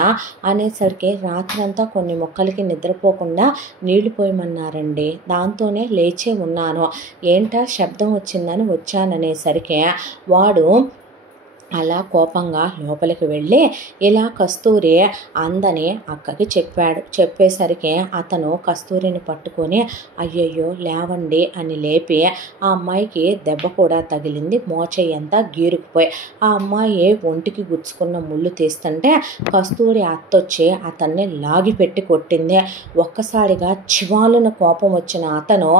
అనేసరికి రాత్రంతా కొన్ని మొక్కలకి నిద్రపోకుండా నీళ్లు పోయమన్నారండి, దాంతోనే లేచే ఉన్నాను, ఏంటా శబ్దం వచ్చిందని వచ్చాననేసరికి వాడు అలా కోపంగా లోపలికి వెళ్ళి ఇలా కస్తూరి అందని అక్కకి చెప్పాడు. చెప్పేసరికి అతను కస్తూరిని పట్టుకొని అయ్యయ్యో లేవండి అని లేపి ఆ అమ్మాయికి దెబ్బ కూడా తగిలింది, మోచేయంతా గీరుకుపోయి ఆ అమ్మాయి ఒంటికి గుచ్చుకున్న ముళ్ళు తీస్తుంటే కస్తూరి అత్తొచ్చి అతన్ని లాగి పెట్టి కొట్టింది. ఒక్కసారిగా చివాలున కోపం వచ్చిన అతను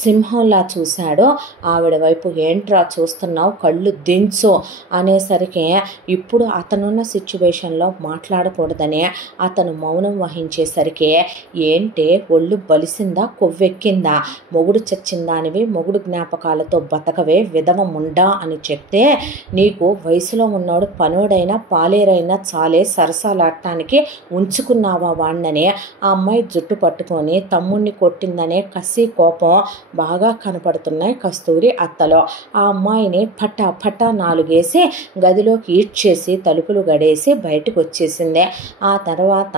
సింహంలా చూశాడు ఆవిడ వైపు. ఏంట్రా చూస్తున్నావు, కళ్ళు దించు అనేసరికి ఇప్పుడు అతనున్న సిచ్యువేషన్లో మాట్లాడకూడదని అతను మౌనం వహించేసరికి, ఏంటే ఒళ్ళు బలిసిందా కొవ్వెక్కిందా, మొగుడు చచ్చిందానివి మొగుడు జ్ఞాపకాలతో బతకవే విధవ ముండా అని చెప్తే, నీకు వయసులో ఉన్నోడు పనోడైనా పాలేరైనా చాలే సరసాలాడటానికి ఉంచుకున్నావా వాణ్ణని ఆ అమ్మాయి జుట్టు పట్టుకొని తమ్ముణ్ణి కొట్టిందనే కసి కోపం బాగా కనపడుతున్నాయి కస్తూరి అత్తలో. ఆ అమ్మాయిని పట్టా పట్టా 4 వేసి గదిలోకి ఈడ్చేసి తలుపులు గడేసి బయటకు వచ్చేసింది. ఆ తర్వాత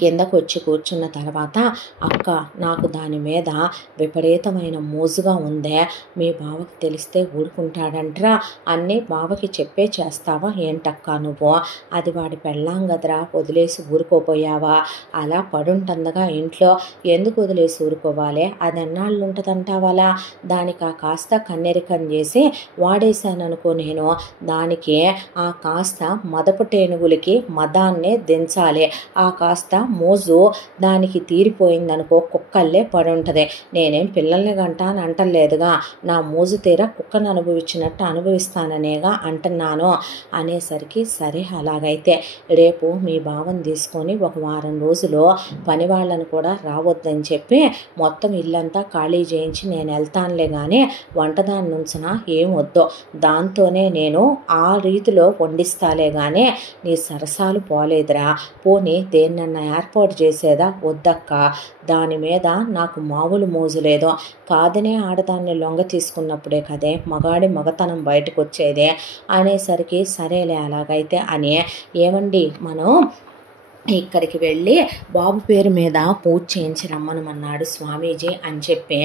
కిందకు వచ్చి కూర్చున్న తర్వాత, అక్క నాకు దాని మీద విపరీతమైన మోజుగా ఉందే, మీ బావకి తెలిస్తే ఊరుకుంటాడంట్రా, అన్నీ బావకి చెప్పే చేస్తావా ఏంటక్క నువ్వు, అది వాడి పెళ్ళాం గదరా, వదిలేసి ఊరుకోపోయావా, అలా పడుంటుందగా ఇంట్లో, ఎందుకు వదిలేసి ఊరుకోవాలి, అది ఎన్నాళ్ళు ఉంటుందంటావాలా, దానికి ఆ కాస్త కన్నెరికం చేసి వాడేశాననుకో నేను, దానికి ఆ కాస్త మదపు టేనుగులకి మదాన్నే దించాలి, ఆ కాస్త మోజు దానికి తీరిపోయిందనుకో కుక్కల్లే పడుంటది, నేనేం పిల్లల్ని గంట అని అంటలేదుగా, నా మోజు తీర కుక్కను అనుభవించినట్టు అనుభవిస్తాననేగా అంటున్నాను అనేసరికి, సరే అలాగైతే రేపు మీ భావం తీసుకొని ఒక వారం రోజులు పని వాళ్ళను కూడా రావద్దని చెప్పి మొత్తం ఇల్లంతా ఖాళీ చేయించి నేను వెళ్తానులే కానీ వంటదాని నుంచిన ఏం వద్దు, దాంతోనే నేను ఆ రీతిలో వండిస్తాలే కానీ నీ సరసాలు పోలేదురా, పోనీ దేన్నన్నా ఏర్పాటు చేసేదా, వద్దక్క, దాని మీద నాకు మామూలు మోజు లేదు, కాదనే ఆడదాన్ని లొంగ తీసుకున్నప్పుడే కదే మగాడి మగతనం బయటకు వచ్చేదే అనేసరికి, సరేలే అలాగైతే అని, ఏమండి మనం ఇక్కడికి వెళ్ళి బాబు పేరు మీద పూజ చేయించి రమ్మనమన్నాడు స్వామీజీ అని చెప్పి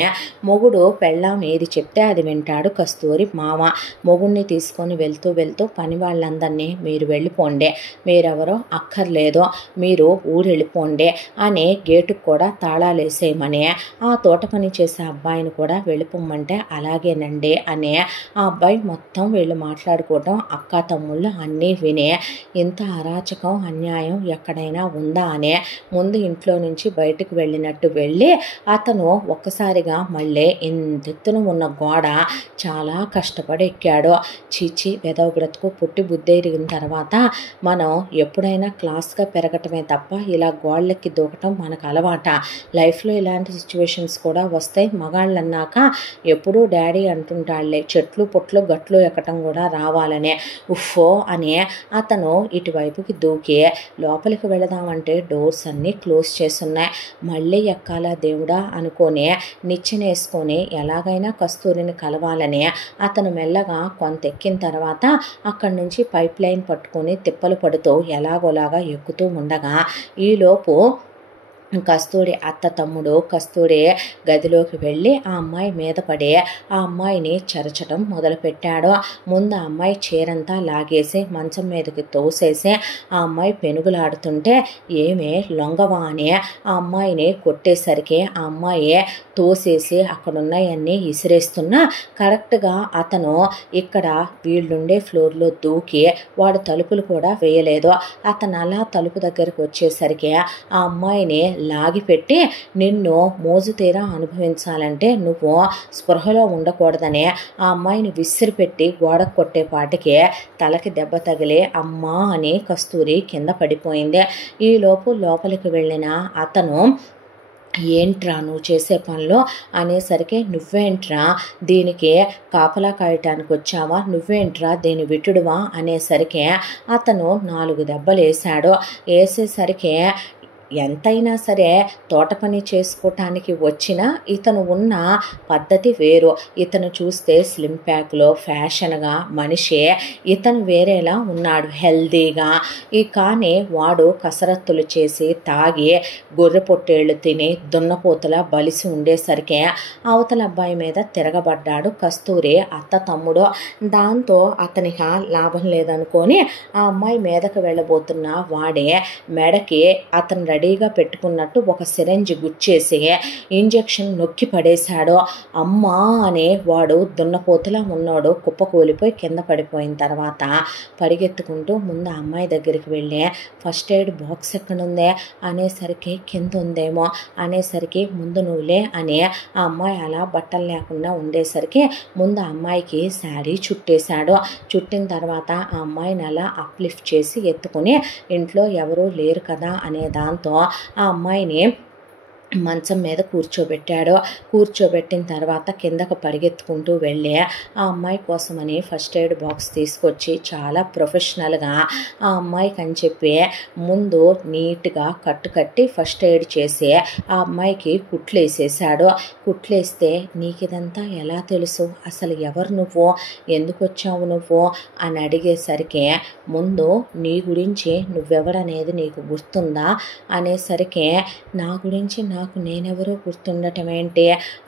మొగుడు పెళ్ళాం ఏది చెప్తే అది వింటాడు కస్తూరి మామ. మొగుడిని తీసుకొని వెళ్తూ వెళ్తూ పని వాళ్ళందరినీ మీరు వెళ్ళిపోండి, మీరెవరో అక్కర్లేదు, మీరు ఊరు వెళ్ళిపోండి అని గేటుకు కూడా తాళాలు వేసేయమని, ఆ తోట పని చేసే అబ్బాయిని కూడా వెళ్ళిపోమ్మంటే అలాగేనండి అని ఆ అబ్బాయి మొత్తం వీళ్ళు మాట్లాడుకోవటం అక్క తమ్ముళ్ళు అన్నీ విని ఇంత అరాచకం అన్యాయం ఎక్కడైనా ఉందా అనే ముందు ఇంట్లో నుంచి బయటకు వెళ్ళినట్టు వెళ్ళి అతను ఒక్కసారిగా మళ్ళీ ఇంతెత్తున ఉన్న గోడ చాలా కష్టపడి ఎక్కాడు. చీచి వెదవ బ్రతుకు, పుట్టి బుద్ధి ఎరిగిన తర్వాత మనం ఎప్పుడైనా క్లాస్గా పెరగటమే తప్ప ఇలా గోళ్ళెక్కి దూకటం మనకు అలవాట. లైఫ్లో ఇలాంటి సిచ్యువేషన్స్ కూడా వస్తాయి. మగాళ్ళు అన్నాక ఎప్పుడూ డాడీ అంటుంటాళ్లే, చెట్లు పుట్లు గట్లు ఎక్కటం కూడా రావాలనే. ఉఫ్ఫో అని అతను ఇటువైపుకి దూకి లోపలికి వెళదామంటే డోర్స్ అన్నీ క్లోజ్ చేసున్నాయి. మళ్ళీ ఎక్కాలా దేవుడా అనుకొని నిచ్చెనేసుకొని ఎలాగైనా కస్తూరిని కలవాలని అతను మెల్లగా కొంత ఎక్కిన తర్వాత అక్కడి నుంచి పైప్ లైన్ పట్టుకొని తిప్పలు పడుతూ ఎలాగోలాగా ఎక్కుతూ ఉండగా ఈలోపు కస్తూరి అత్త తమ్ముడు కస్తూరి గదిలోకి వెళ్ళి ఆ అమ్మాయి మీద పడి ఆ అమ్మాయిని చెరచడం మొదలుపెట్టాడు. ముందు ఆ అమ్మాయి చీరంతా లాగేసి మంచం మీదకి తోసేసి ఆ అమ్మాయి పెనుగులాడుతుంటే ఏమే లొంగవా అని ఆ అమ్మాయిని కొట్టేసరికి ఆ అమ్మాయి తోసేసి అక్కడున్నాయన్నీ ఇసిరేస్తున్నా కరెక్ట్గా అతను ఇక్కడ వీళ్ళుండే ఫ్లోర్లో దూకి వాడు తలుపులు కూడా వేయలేదు. అతను అలా తలుపు దగ్గరికి వచ్చేసరికి ఆ అమ్మాయిని లాగిపెట్టి నిన్ను మోజు తీరా అనుభవించాలంటే నువ్వు స్పృహలో ఉండకూడదని ఆ అమ్మాయిని విసిరిపెట్టి గోడ కొట్టేపాటికి తలకి దెబ్బ తగిలి అమ్మా అని కస్తూరి కింద పడిపోయింది. ఈలోపు లోపలికి వెళ్ళిన అతను ఏంట్రా నువ్వు చేసే పనిలో అనేసరికి నువ్వేంట్రా దీనికి కాపలా కాయటానికి వచ్చావా, నువ్వేంట్రా దీని విటుడువా అనేసరికి అతను 4 దెబ్బలు వేశాడు. వేసేసరికి ఎంతైనా సరే తోట పని చేసుకోవటానికి వచ్చిన ఇతను ఉన్న పద్ధతి వేరు. ఇతను చూస్తే స్లిమ్ ప్యాక్లో ఫ్యాషన్గా మనిషి, ఇతను వేరేలా ఉన్నాడు హెల్దీగా. కానీ వాడు కసరత్తులు చేసి తాగి గొర్రె పొట్టేళ్ళు తిని దున్నపోతులా బలిసి ఉండేసరికి అవతల అబ్బాయి మీద తిరగబడ్డాడు కస్తూరి అత్త తమ్ముడు. దాంతో అతనికి లాభం లేదనుకొని ఆ అమ్మాయి మీదకు వెళ్ళబోతున్న వాడే మెడకి అతను రెడీగా పెట్టుకున్నట్టు ఒక సిరంజి గుచ్చేసి ఇంజెక్షన్ నొక్కి పడేశాడు. అమ్మా అని వాడు దున్నపోతులా ఉన్నాడు కుప్పకూలిపోయి కింద పడిపోయిన తర్వాత పరిగెత్తుకుంటూ ముందు అమ్మాయి దగ్గరికి వెళ్ళి ఫస్ట్ ఎయిడ్ బాక్స్ ఎక్కడుందే అనేసరికి కింద ఉందేమో అనేసరికి ముందు నువ్వులే అని ఆ అమ్మాయి అలా బట్టలు లేకుండా ఉండేసరికి ముందు ఆ అమ్మాయికి శారీ చుట్టేశాడు. చుట్టిన తర్వాత ఆ అమ్మాయిని అలా అప్లిఫ్ట్ చేసి ఎత్తుకుని ఇంట్లో ఎవరూ లేరు కదా అనే దాంతో ఆ అమ్మాయిని మంచం మీద కూర్చోబెట్టాడు. కూర్చోబెట్టిన తర్వాత కిందకు పరిగెత్తుకుంటూ వెళ్ళి ఆ అమ్మాయి కోసమని ఫస్ట్ ఎయిడ్ బాక్స్ తీసుకొచ్చి చాలా ప్రొఫెషనల్గా ఆ అమ్మాయికి అని చెప్పి ముందు నీట్గా కట్టి ఫస్ట్ ఎయిడ్ చేసి ఆ అమ్మాయికి కుట్లేసేసాడు. కుట్లేస్తే నీకు ఇదంతా ఎలా తెలుసు, అసలు ఎవరు నువ్వు, ఎందుకు వచ్చావు నువ్వు అని అడిగేసరికి ముందు నీ గురించి నువ్వెవరనేది నీకు గుర్తుందా అనేసరికి నా గురించి నాకు నేనెవరో గుర్తుండటం ఏంటి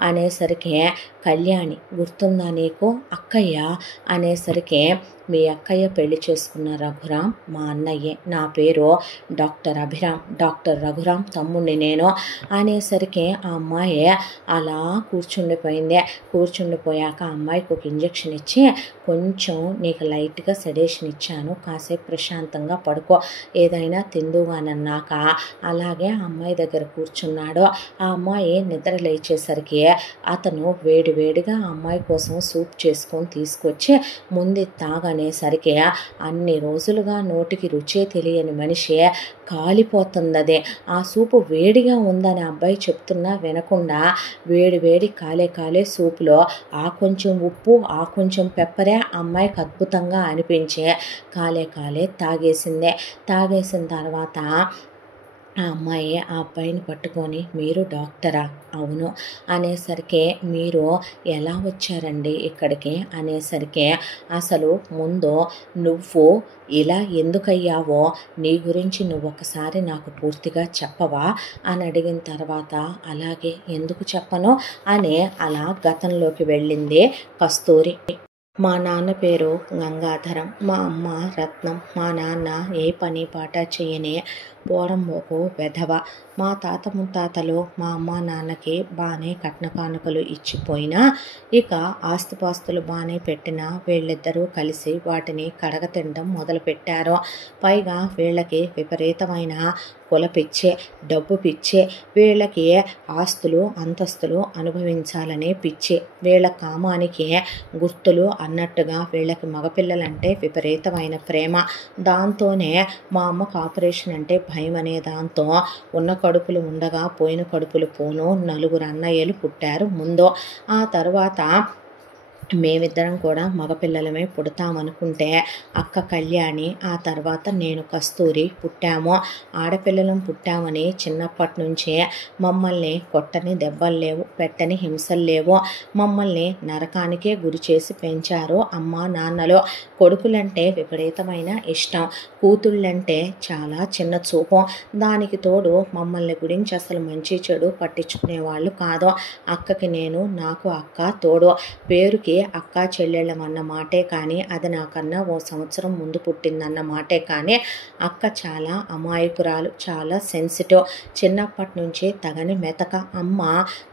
అనేసరికి కళ్యాణి గుర్తుందా నీకు, అక్కయ్య అనేసరికి మీ అక్కయ్య పెళ్లి చేసుకున్న రఘురాం మా అన్నయ్యే, నా పేరు డాక్టర్ అభిరామ్, డాక్టర్ రఘురాం తమ్ముడిని నేను అనేసరికి ఆ అమ్మాయి అలా కూర్చుండిపోయింది. కూర్చుండిపోయాక ఆ అమ్మాయికి ఒక ఇంజెక్షన్ ఇచ్చి కొంచెం నీకు లైట్గా సెడేషన్ ఇచ్చాను, కాసేపు ప్రశాంతంగా పడుకో, ఏదైనా తిందుగానన్నాక అలాగే ఆ అమ్మాయి దగ్గర కూర్చున్నాడు. ఆ అమ్మాయి నిద్ర లేచేసరికి అతను వేడివేడిగా ఆ అమ్మాయి కోసం సూప్ చేసుకొని తీసుకొచ్చి ముందు తాగనేసరికి అన్ని రోజులుగా నోటికి రుచే తెలియని మనిషి కాలిపోతుంది. ఆ సూపు వేడిగా ఉందని అబ్బాయి చెప్తున్నా వినకుండా వేడి కాలే సూపులో ఆ కొంచెం ఉప్పు ఆ కొంచెం పెప్పరే అమ్మాయికి అద్భుతంగా అనిపించి కాలే తాగేసింది. తాగేసిన తర్వాత ఆ అమ్మాయి ఆ అబ్బాయిని పట్టుకొని, మీరు డాక్టరా? అవును అనేసరికి, మీరు ఎలా వచ్చారండి ఇక్కడికి అనేసరికి, అసలు ముందు నువ్వు ఇలా ఎందుకయ్యావో నీ గురించి నువ్వొకసారి నాకు పూర్తిగా చెప్పవా అని అడిగిన తర్వాత, అలాగే ఎందుకు చెప్పను అని అలా గతంలోకి వెళ్ళింది కస్తూరి. మా నాన్న పేరు గంగాధరం, మా అమ్మ రత్నం. మా నాన్న ఏ పని పాట చేయని పోరంబోకు వెధవ. మా తాత ముత్తాతలు మా అమ్మ నాన్నకి బాగానే కట్న కానుకలు ఇచ్చిపోయినా, ఇక ఆస్తిపాస్తులు బాగానే పెట్టినా వీళ్ళిద్దరూ కలిసి వాటిని కడగతినడం మొదలుపెట్టారు. పైగా వీళ్ళకి విపరీతమైన కుల పిచ్చే, డబ్బు పిచ్చే, వీళ్ళకి ఆస్తులు అంతస్తులు అనుభవించాలనే పిచ్చే, వీళ్ళ కామానికి గుర్తులు అన్నట్టుగా వీళ్ళకి మగపిల్లలంటే విపరీతమైన ప్రేమ. దాంతోనే మా అమ్మకు ఆపరేషన్ అంటే భయం అనే దాంతో ఉన్న కడుపులు ఉండగా పోయిన కడుపులు పోను 4 అన్నయ్యలు పుట్టారు ముందు. ఆ తర్వాత మేమిద్దరం కూడా మగపిల్లలమే పుడతామనుకుంటే అక్క కళ్యాణి, ఆ తర్వాత నేను కస్తూరి పుట్టాము. ఆడపిల్లలం పుట్టామని చిన్నప్పటి నుంచే మమ్మల్ని కొట్టని దెబ్బలు లేవు, పెట్టని హింసలు లేవు. మమ్మల్ని నరకానికే గురి చేసి పెంచారు అమ్మా నాన్నలు. కొడుకులంటే విపరీతమైన ఇష్టం, కూతుళ్ళంటే చాలా చిన్న చూపు. దానికి తోడు మమ్మల్ని గురించి అసలు మంచి చెడు పట్టించుకునే వాళ్ళు కాదు. అక్కకి నేను, నాకు అక్క తోడు. పేరుకి అక్క చెల్లెళ్ళం అన్న మాటే కానీ, అది నాకన్నా 1 సంవత్సరం ముందు పుట్టిందన్న మాటే కానీ, అక్క చాలా అమాయకురాలు, చాలా సెన్సిటివ్. చిన్నప్పటి నుంచి తగని మెతక. అమ్మ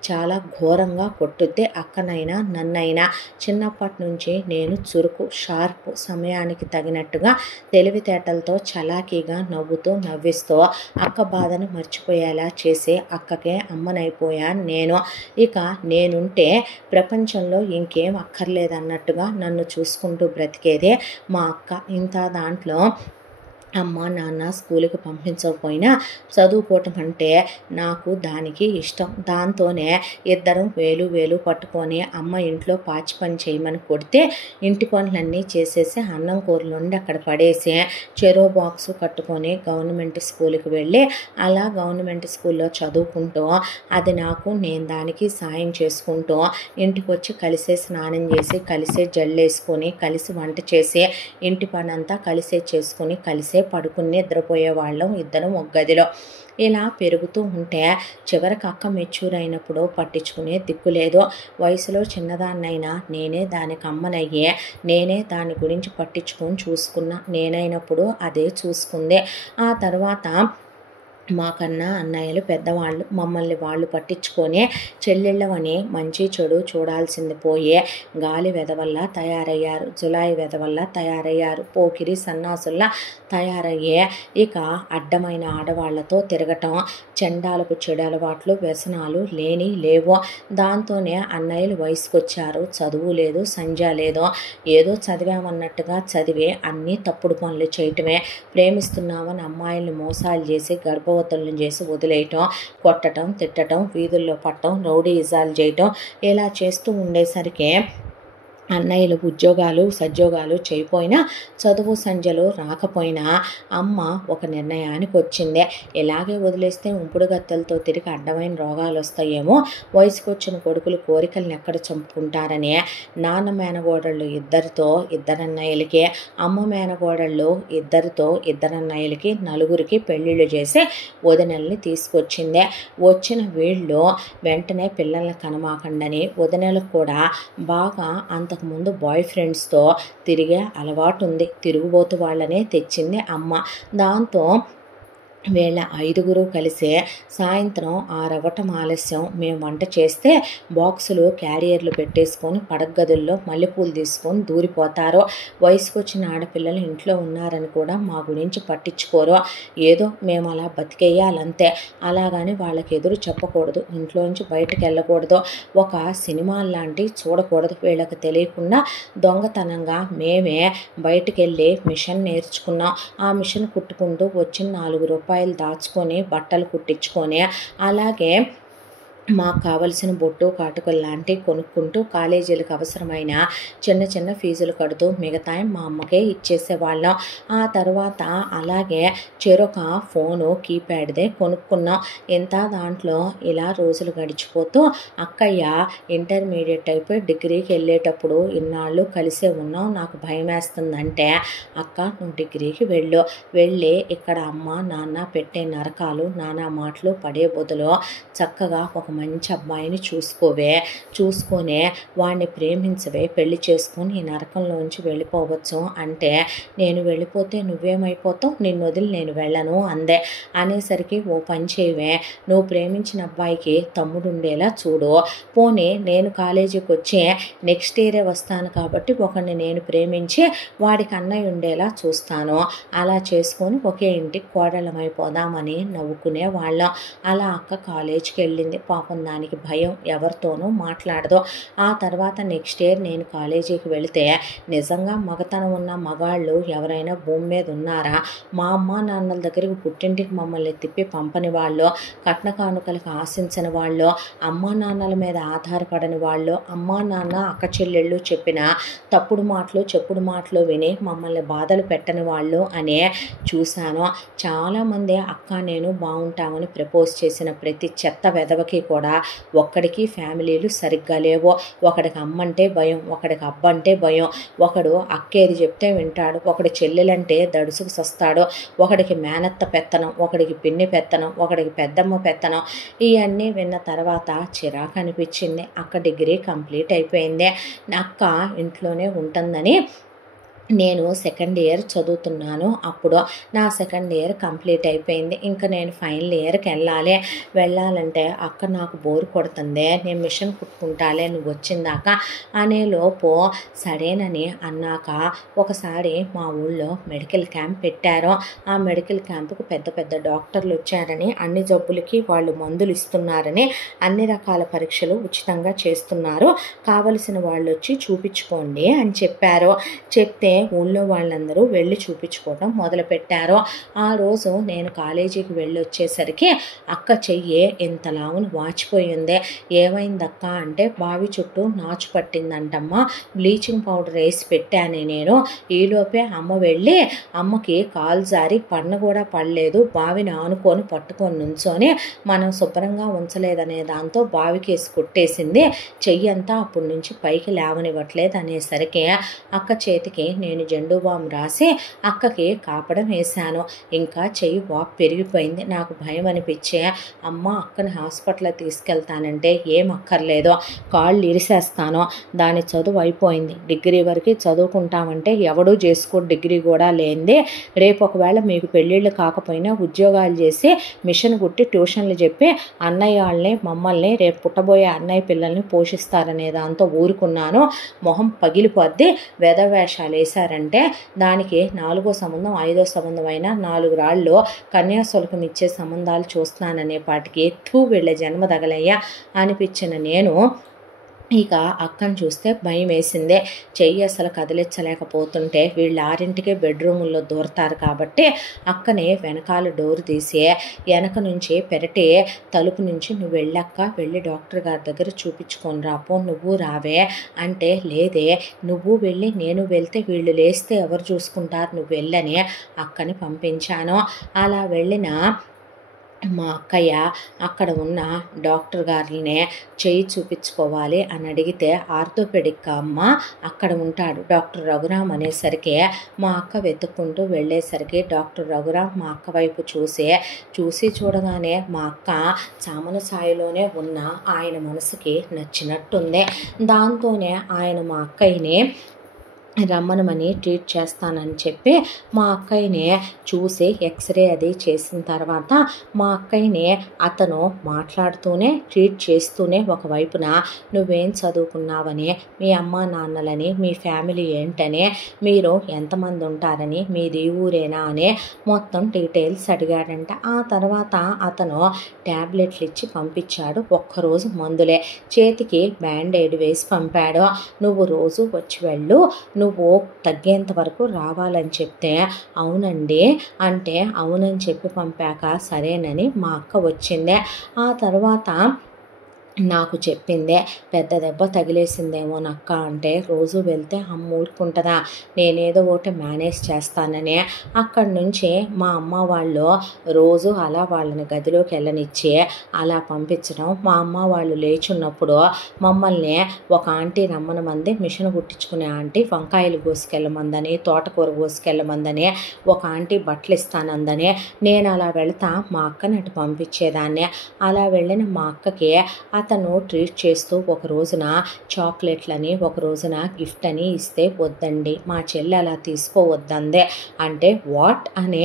చాలా ఘోరంగా కొట్టుద్ది అక్కనైనా నన్నైనా. చిన్నప్పటి నుంచి నేను చురుకు, షార్ప్, సమయానికి తగినట్టుగా తెలివితేటలతో చలాకీగా నవ్వుతూ నవ్విస్తూ అక్క బాధను మర్చిపోయేలా చేసి అక్కకే అమ్మనైపోయాను నేను. ఇక నేనుంటే ప్రపంచంలో ఇంకేం అక్కర్లేదన్నట్టుగా నన్ను చూసుకుంటూ బ్రతికేదే మా అక్క. ఇంత దాంట్లో అమ్మ నాన్న స్కూల్కి పంపించకపోయినా చదువుకోవటం అంటే నాకు దానికి ఇష్టం. దాంతోనే ఇద్దరం వేలు పట్టుకొని అమ్మ ఇంట్లో పాచి పని చేయమని కొడితే ఇంటి పనులన్నీ చేసేసి అన్నం కూరలు ఉండి అక్కడ పడేసి చెరో బాక్సు కట్టుకొని గవర్నమెంట్ స్కూల్కి వెళ్ళి అలా గవర్నమెంట్ స్కూల్లో చదువుకుంటూ, అది నాకు నేను దానికి సాయం చేసుకుంటూ, ఇంటికి వచ్చి కలిసే స్నానం చేసి, కలిసే జల్లేసుకొని, కలిసి వంట చేసి, ఇంటి పని అంతా కలిసే చేసుకుని, కలిసే పడుకుని నిద్రపోయే వాళ్ళం ఇద్దరం ఒక గదిలో. ఇలా పెరుగుతూ ఉంటే చివరికి అక్క మెచ్యూర్ అయినప్పుడు పట్టించుకునే దిక్కులేదు. వయసులో చిన్నదాన్నైనా నేనే దానికి అమ్మనయ్యే, నేనే దాని గురించి పట్టించుకొని చూసుకున్నా. నేనైనప్పుడు అదే చూసుకుంది. ఆ తర్వాత మాకన్నా అన్నయ్యలు పెద్దవాళ్ళు, మమ్మల్ని వాళ్ళు పట్టించుకొని చెల్లెళ్ళవని మంచి చెడు చూడాల్సింది పోయే గాలి వెదవల్లా తయారయ్యారు, జులాయి వెదవల్లా తయారయ్యారు, పోకిరి సన్నాసుల్లా తయారయ్యే ఇక అడ్డమైన ఆడవాళ్లతో తిరగటం, చెండాలపు చెడు అలవాట్లు, వ్యసనాలు లేని లేవు. దాంతోనే అన్నయ్యలు వయసుకొచ్చారు, చదువు లేదు, సంధ్య లేదు. ఏదో చదివామన్నట్టుగా చదివి అన్నీ తప్పుడు పనులు చేయటమే. ప్రేమిస్తున్నామని అమ్మాయిల్ని మోసాలు చేసి గర్భవతులను చేసి వదిలేయటం, కొట్టడం, తిట్టడం, వీధుల్లో పట్టడం, రౌడీయిజాలు చేయటం, ఇలా చేస్తూ ఉండేసరికి అన్నయ్యలు ఉద్యోగాలు సద్యోగాలు చేయపోయినా, చదువు సంధ్యలు రాకపోయినా అమ్మ ఒక నిర్ణయానికి వచ్చింది. ఇలాగే వదిలేస్తే ఉంపుడు గత్తెలతో తిరిగి అడ్డమైన రోగాలు వస్తాయేమో, వయసుకొచ్చిన కొడుకులు కోరికలను ఎక్కడ చంపుకుంటారని నాన్న మేనగోడళ్ళు ఇద్దరన్నయ్యలకి, అమ్మ మేనగోడళ్ళు ఇద్దరన్నయ్యలకి, 4 పెళ్ళిళ్ళు చేసి వదినల్ని తీసుకొచ్చింది. వచ్చిన వీళ్ళు వెంటనే పిల్లల్ని కనమాకండని వదినలకు కూడా బాగా అంతకుముందు బాయ్ ఫ్రెండ్స్తో తిరిగే అలవాటు ఉంది. తిరుగుబోతు వాళ్ళనే తెచ్చింది అమ్మ. దాంతో వీళ్ళ 5 కలిసి సాయంత్రం 6 అవ్వటం ఆలస్యం మేము వంట చేస్తే బాక్సులు క్యారియర్లు పెట్టేసుకొని పడగదుల్లో మల్లెపూలు తీసుకొని దూరిపోతారు. వయసుకొచ్చిన ఆడపిల్లలు ఇంట్లో ఉన్నారని కూడా మా గురించి పట్టించుకోరు. ఏదో మేము అలా బతికేయాలంతే. అలాగని వాళ్ళకి ఎదురు చెప్పకూడదు, ఇంట్లోంచి బయటకు వెళ్ళకూడదు, ఒక సినిమా లాంటివి చూడకూడదు. వీళ్ళకి తెలియకుండా దొంగతనంగా మేమే బయటకు వెళ్ళి మిషన్ నేర్చుకున్నాం. ఆ మిషన్ కుట్టుకుంటూ వచ్చిన 4 రూపాయలు దాచుకొని బట్టలు కుట్టించుకొని, అలాగే మాకు కావలసిన బొట్టు కాటుకలు లాంటివి కొనుక్కుంటూ కాలేజీలకు అవసరమైన చిన్న చిన్న ఫీజులు కడుతూ మిగతా మా అమ్మకే ఇచ్చేసేవాళ్ళం. ఆ తర్వాత అలాగే చెరొక ఫోను కీప్యాడ్దే కొనుక్కున్నాం. ఇంత దాంట్లో ఇలా రోజులు గడిచిపోతూ అక్కయ్య ఇంటర్మీడియట్ అయిపోయి డిగ్రీకి వెళ్ళేటప్పుడు ఇన్నాళ్ళు కలిసే ఉన్నాం, నాకు భయం వేస్తుందంటే, అక్క నువ్వు డిగ్రీకి వెళ్ళి ఇక్కడ అమ్మ నాన్న పెట్టే నరకాలు నానా మాటలు పడే బదులు చక్కగా ఒక మంచి అబ్బాయిని చూసుకొని వాడిని ప్రేమించవే, పెళ్లి చేసుకొని ఈ నరకంలోంచి వెళ్ళిపోవచ్చు అంటే, నేను వెళ్ళిపోతే నువ్వేమైపోతావు, నిన్ను వదిలి నేను వెళ్ళను అందే. అనేసరికి, ఓ పని చేయవే, నువ్వు ప్రేమించిన అబ్బాయికి తమ్ముడు ఉండేలా చూడు, పోనీ నేను కాలేజీకి వచ్చి నెక్స్ట్ ఇయరే వస్తాను కాబట్టి ఒకరిని నేను ప్రేమించి వాడికి అన్నయ్య ఉండేలా చూస్తాను, అలా చేసుకొని ఒకే ఇంటికి కోడళ్ళమైపోదామని నవ్వుకునే వాళ్ళం. అలా అక్క కాలేజీకి వెళ్ళింది. పాపం దానికి భయం, ఎవరితోనూ మాట్లాడదు. ఆ తర్వాత నెక్స్ట్ ఇయర్ నేను కాలేజీకి వెళితే నిజంగా మగతనం ఉన్న మగాళ్ళు ఎవరైనా భూమి మీద ఉన్నారా? మా అమ్మ నాన్నల దగ్గరికి పుట్టింటికి మమ్మల్ని తిప్పి పంపని వాళ్ళు, కట్న కానుకలకు ఆశించని వాళ్ళు, అమ్మా నాన్నల మీద ఆధారపడని వాళ్ళు, అమ్మా నాన్న అక్క చెల్లెళ్ళు చెప్పిన చెప్పుడు మాటలు విని మమ్మల్ని బాధలు పెట్టని వాళ్ళు అనే చూశాను. చాలామంది అక్క నేను బాగుంటామని ప్రపోజ్ చేసిన ప్రతి చెత్త వెధవకి కూడా ఒక్కడికి ఫ్యామిలీలు సరిగ్గా లేవు. ఒకడికి అమ్మంటే భయం, ఒకడికి అబ్బంటే భయం, ఒకడు అక్కేది చెప్తే వింటాడు, ఒకడి చెల్లెలంటే దడుసుకు సస్తాడు, ఒకడికి మేనత్త పెత్తనం, ఒకడికి పిన్ని పెత్తనం, ఒకడికి పెద్దమ్మ పెత్తనం. ఇవన్నీ విన్న తర్వాత చిరాకు అనిపించింది. అక్క డిగ్రీ కంప్లీట్ అయిపోయింది. అక్క ఇంట్లోనే ఉంటుందని నేను సెకండ్ ఇయర్ చదువుతున్నాను. అప్పుడు నా సెకండ్ ఇయర్ కంప్లీట్ అయిపోయింది. ఇంకా నేను ఫైనల్ ఇయర్కి వెళ్ళాలంటే అక్క నాకు బోర్ కొడుతుంది, నేను మిషన్ కుట్టుకుంటాలే నువ్వు వచ్చిందాక అనేలోపు సరేనని అన్నాక ఒకసారి మా ఊళ్ళో మెడికల్ క్యాంప్ పెట్టారు. ఆ మెడికల్ క్యాంపుకు పెద్ద పెద్ద డాక్టర్లు వచ్చారని, అన్ని జబ్బులకి వాళ్ళు మందులు ఇస్తున్నారని, అన్ని రకాల పరీక్షలు ఉచితంగా చేస్తున్నారు, కావలసిన వాళ్ళు వచ్చి చూపించుకోండి అని చెప్పారు. చెప్తే ఊళ్ళో వాళ్ళందరూ వెళ్ళి చూపించుకోవడం మొదలుపెట్టారు. ఆ రోజు నేను కాలేజీకి వెళ్ళి వచ్చేసరికి అక్క చెయ్యి ఇంతలావును వాచిపోయింది. ఏమైందక్క అంటే, బావి చుట్టూ నాచు పట్టిందంటమ్మా, బ్లీచింగ్ పౌడర్ వేసి పెట్టానే నేను, ఈలోపే అమ్మ వెళ్ళి అమ్మకి కాలు జారి పన్న కూడా పడలేదు, బావిని ఆనుకొని పట్టుకొని నుంచొని మనం శుభ్రంగా ఉంచలేదనే దాంతో బావికేసి కొట్టేసింది, చెయ్యి అంతా అప్పటి నుంచి పైకి లేవనివ్వట్లేదు అనేసరికి అక్క చేతికి నేను జెండు బామ్ రాసి అక్కకి కాపడం వేశాను. ఇంకా చెయ్యి వాపు పెరిగిపోయింది. నాకు భయం అనిపించే, అమ్మ అక్కని హాస్పిటల్ తీసుకెళ్తానంటే ఏం అక్కర్లేదు, కాళ్ళు ఇరిసేస్తాను, దాని చదువు అయిపోయింది, డిగ్రీ వరకు చదువుకుంటామంటే ఎవడూ చేసుకో, డిగ్రీ కూడా లేనిది, రేపు ఒకవేళ మీకు పెళ్ళిళ్ళు కాకపోయినా ఉద్యోగాలు చేసి మిషన్ కుట్టి ట్యూషన్లు చెప్పి అన్నయ్య వాళ్ళని మమ్మల్ని రేపు పుట్టబోయే అన్నయ్య పిల్లల్ని పోషిస్తారనే దాంతో ఊరుకున్నాను. మొహం పగిలిపోద్ది, వేషాలు వేశారంటే దానికి 4వ సంబంధం 5వ సంబంధం అయినా 4 రాళ్ళు కన్యాశుల్కం ఇచ్చే సంబంధాలు చూస్తున్నాననే పాటికి వీళ్ళ జన్మ తగలయ్యా అనిపించిన నేను ఇక అక్కను చూస్తే భయం వేసిందే. చెయ్యి అసలు కదిలించలేకపోతుంటే వీళ్ళు 6ంటికే బెడ్రూముల్లో దూరతారు కాబట్టి అక్కనే వెనకాల డోర్ తీసి వెనక నుంచి పెరటి తలుపు నుంచి, నువ్వు వెళ్ళక్క, వెళ్ళి డాక్టర్ గారి దగ్గర చూపించుకొని రాపో, నువ్వు రావే అంటే, లేదే నువ్వు వెళ్ళి నేను వెళ్తే వీళ్ళు లేస్తే ఎవరు చూసుకుంటారు, నువ్వు వెళ్ళని అక్కని పంపించాను. అలా వెళ్ళిన మా అక్కయ్య అక్కడ ఉన్న డాక్టర్ గారినే చెయ్యి చూపించుకోవాలి అని అడిగితే, ఆర్థోపెడిక్ అమ్మ అక్కడ ఉంటాడు డాక్టర్ రఘురామ్ అనేసరికి మా అక్క వెతుక్కుంటూ వెళ్ళేసరికి డాక్టర్ రఘురామ్ మా అక్క వైపు చూసి చూడగానే మా అక్క చామన ఛాయలోనే ఉన్న ఆయన మనసుకి నచ్చినట్టుంది. దాంతోనే ఆయన మా అక్కయ్యని రమ్మనమని ట్రీట్ చేస్తానని చెప్పి మా అక్కయ్యని చూసి ఎక్స్రే అది చేసిన తర్వాత మా అక్కయ్యని అతను మాట్లాడుతూనే ట్రీట్ చేస్తూనే ఒకవైపున, నువ్వేం చదువుకున్నావని, మీ అమ్మ నాన్నలని, మీ ఫ్యామిలీ ఏంటని, మీరు ఎంతమంది ఉంటారని, మీది ఊరేనా అని మొత్తం డీటెయిల్స్ అడిగాడంట. ఆ తర్వాత అతను ట్యాబ్లెట్లు ఇచ్చి పంపించాడు. ఒక్కరోజు మందులే, చేతికి బ్యాండేడ్ వేసి పంపాడు. నువ్వు రోజు వచ్చి వెళ్ళు, నువ్వు తగ్గేంత వరకు రావాలని చెప్తే, అవునండి అంటే అవునని చెప్పి పంపాక సరేనని మా అక్క వచ్చిందే. ఆ తర్వాత నాకు చెప్పిందే. పెద్ద దెబ్బ తగిలేసిందేమో నక్క అంటే రోజు వెళ్తే అమ్మ ఊరుకుంటుందా, నేనేదో ఒకటి మేనేజ్ చేస్తానని అక్కడి నుంచి మా అమ్మ వాళ్ళు రోజు అలా వాళ్ళని గదిలోకి వెళ్ళనిచ్చి అలా పంపించడం. మా అమ్మ వాళ్ళు లేచున్నప్పుడు మమ్మల్ని ఒక ఆంటీ రమ్మనమంది, మిషన్ కుట్టించుకునే ఆంటీ వంకాయలు కోసుకెళ్ళమందని, తోటకూర కోసుకెళ్ళమందని, ఒక ఆంటీ బట్టలు ఇస్తానందని. నేను అలా వెళతా మా అక్కని అటు పంపించేదాన్ని. అలా వెళ్ళిన మా అక్కకి అతను ట్రీట్ చేస్తూ ఒక రోజున చాక్లెట్లని, ఒక రోజున గిఫ్ట్ అని ఇస్తే వద్దండి మా చెల్లి అలా తీసుకోవద్దందే. అంటే వాట్ అని,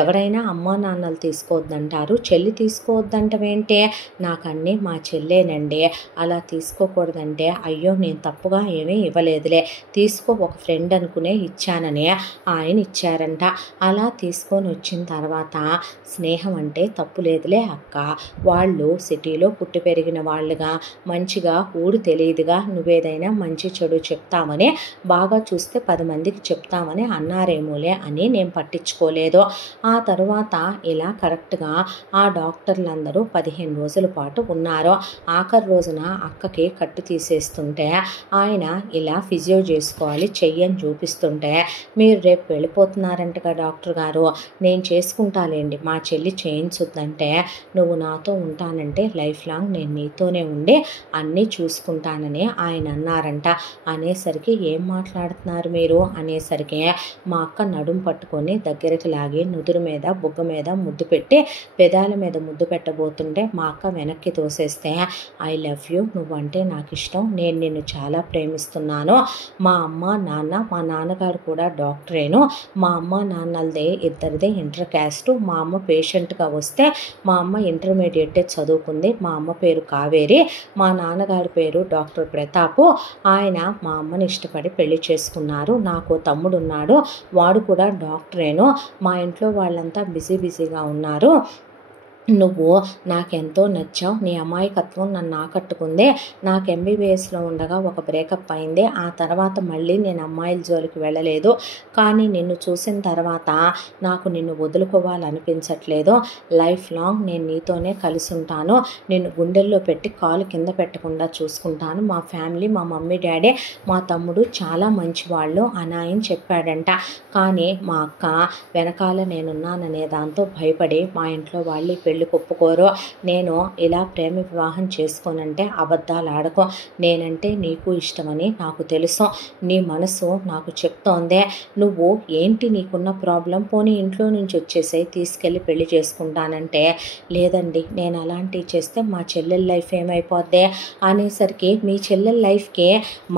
ఎవరైనా అమ్మా నాన్నలు తీసుకోవద్దంటారు, చెల్లి తీసుకోవద్దంటవేంటే, నాకన్నీ మా చెల్లేనండి, అలా తీసుకోకూడదంటే అయ్యో నేను తప్పుగా ఏమీ ఇవ్వలేదులే, తీసుకో ఒక ఫ్రెండ్ అనుకునే ఇచ్చానని ఆయన ఇచ్చారంట. అలా తీసుకొని వచ్చిన తర్వాత స్నేహం అంటే తప్పు లేదులే అక్క, వాళ్ళు సిటీలో పుట్టి పెరిగిన వాళ్ళుగా మంచిగా ఊడు తెలియదుగా, నువ్వేదైనా మంచి చెడు చెప్తామని, బాగా చూస్తే 10 మందికి చెప్తామని అన్నారేమోలే అని నేను పట్టించుకోలేదు. ఆ తర్వాత ఇలా కరెక్ట్గా ఆ డాక్టర్లందరూ 15 రోజుల పాటు ఉన్నారు. ఆఖరి రోజున అక్కకి కట్టు తీసేస్తుంటే ఆయన ఇలా ఫిజియో చేసుకోవాలి చెయ్యని చూపిస్తుంటే, మీరు రేపు వెళ్ళిపోతున్నారంటగా డాక్టర్ గారు, నేను చేసుకుంటాలేండి మా చెల్లి చేయించుద్దంటే, నువ్వు నాతో ఉంటానంటే లైఫ్ లాంగ్ నేను నీతోనే ఉండి అన్నీ చూసుకుంటానని ఆయన అన్నారంట. అనేసరికి ఏం మాట్లాడుతున్నారు మీరు అనేసరికి మా అక్క నడుం పట్టుకొని దగ్గరికి లాగి నుదురు మీద బుగ్గ మీద ముద్దు పెట్టి పెదాల మీద ముద్దు పెట్టబోతుంటే మా అక్క వెనక్కి తోసేస్తే, ఐ లవ్ యూ, నువ్వంటే నాకు ఇష్టం, నేను నిన్ను చాలా ప్రేమిస్తున్నాను, మా అమ్మ నాన్న, మా నాన్నగారు కూడా డాక్టరేను, మా అమ్మ నాన్నలదే ఇద్దరిదే ఇంటర్ క్యాస్ట్, మా అమ్మ పేషెంట్గా వస్తే మా అమ్మ ఇంటర్మీడియట్ చదువుకుంది, మా అమ్మ పేరు కావేరి, మా నాన్నగారి పేరు డాక్టర్ ప్రతాప్, ఆయన మా అమ్మని ఇష్టపడి పెళ్లి చేసుకున్నారు, నాకు తమ్ముడు ఉన్నాడు, వాడు కూడా డాక్టరేను, మా ఇంట్లో వాళ్ళంతా బిజీగా ఉన్నారు, నువ్వు నాకెంతో నచ్చావు, నీ అమాయకత్వం నన్ను ఆకట్టుకుందే, నాకు ఎంబీబీఎస్లో ఉండగా ఒక బ్రేకప్ అయింది, ఆ తర్వాత మళ్ళీ నేను అమ్మాయిల జోలికి వెళ్ళలేదు, కానీ నిన్ను చూసిన తర్వాత నాకు నిన్ను వదులుకోవాలనిపించట్లేదు, లైఫ్ లాంగ్ నేను నీతోనే కలిసి ఉంటాను, నిన్ను గుండెల్లో పెట్టి కాలు కింద పెట్టకుండా చూసుకుంటాను, మా ఫ్యామిలీ, మా మమ్మీ డాడీ, మా తమ్ముడు చాలా మంచివాళ్ళు అని ఆయన చెప్పాడంట. కానీ మా అక్క వెనకాల నేనున్నాననే దాంతో భయపడి మా ఇంట్లో వాళ్ళు పెళ్లి ఒప్పుకోరు, నేను ఇలా ప్రేమ వివాహం చేసుకోనంటే అబద్ధాలు ఆడకు, నేనంటే నీకు ఇష్టమని నాకు తెలుసు, నీ మనసు నాకు చెప్తోందే, నువ్వు ఏంటి నీకున్న ప్రాబ్లం, పోనీ ఇంట్లో నుంచి వచ్చేసాయి తీసుకెళ్ళి పెళ్లి చేసుకుంటానంటే, లేదండి నేను అలాంటివి చేస్తే మా చెల్లెల లైఫ్ ఏమైపోద్ది అనేసరికి, మీ చెల్లెల లైఫ్కి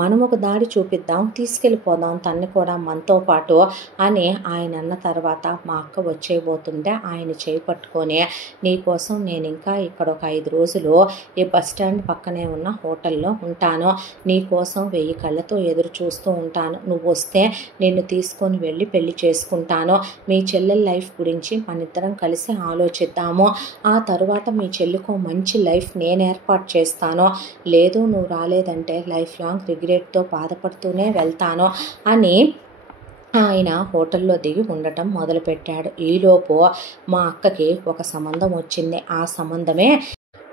మనం ఒక దారి చూపిద్దాం, తీసుకెళ్ళిపోదాం తన్ని కూడా మనతో పాటు అని ఆయన అన్న తర్వాత మా అక్క వచ్చేయబోతుంటే ఆయన చేయి పట్టుకొని, నీకోసం నేను ఇంకా ఇక్కడ ఒక 5 రోజులు ఈ బస్ స్టాండ్ పక్కనే ఉన్న హోటల్లో ఉంటాను, నీకోసం 1000 కళ్ళతో ఎదురు చూస్తూ ఉంటాను, నువ్వు వస్తే నిన్ను తీసుకొని వెళ్ళి పెళ్లి చేసుకుంటాను, మీ చెల్లెల లైఫ్ గురించి మనిద్దరం కలిసి ఆలోచిద్దాము, ఆ తర్వాత మీ చెల్లికో మంచి లైఫ్ నేను ఏర్పాటు చేస్తాను, లేదు నువ్వు రాలేదంటే లైఫ్ లాంగ్ రిగ్రెట్తో బాధపడుతూనే వెళ్తాను అని ఆయన హోటల్లో దిగి ఉండటం మొదలుపెట్టాడు. ఈలోపు మా అక్కకి ఒక సంబంధం వచ్చింది. ఆ సంబంధమే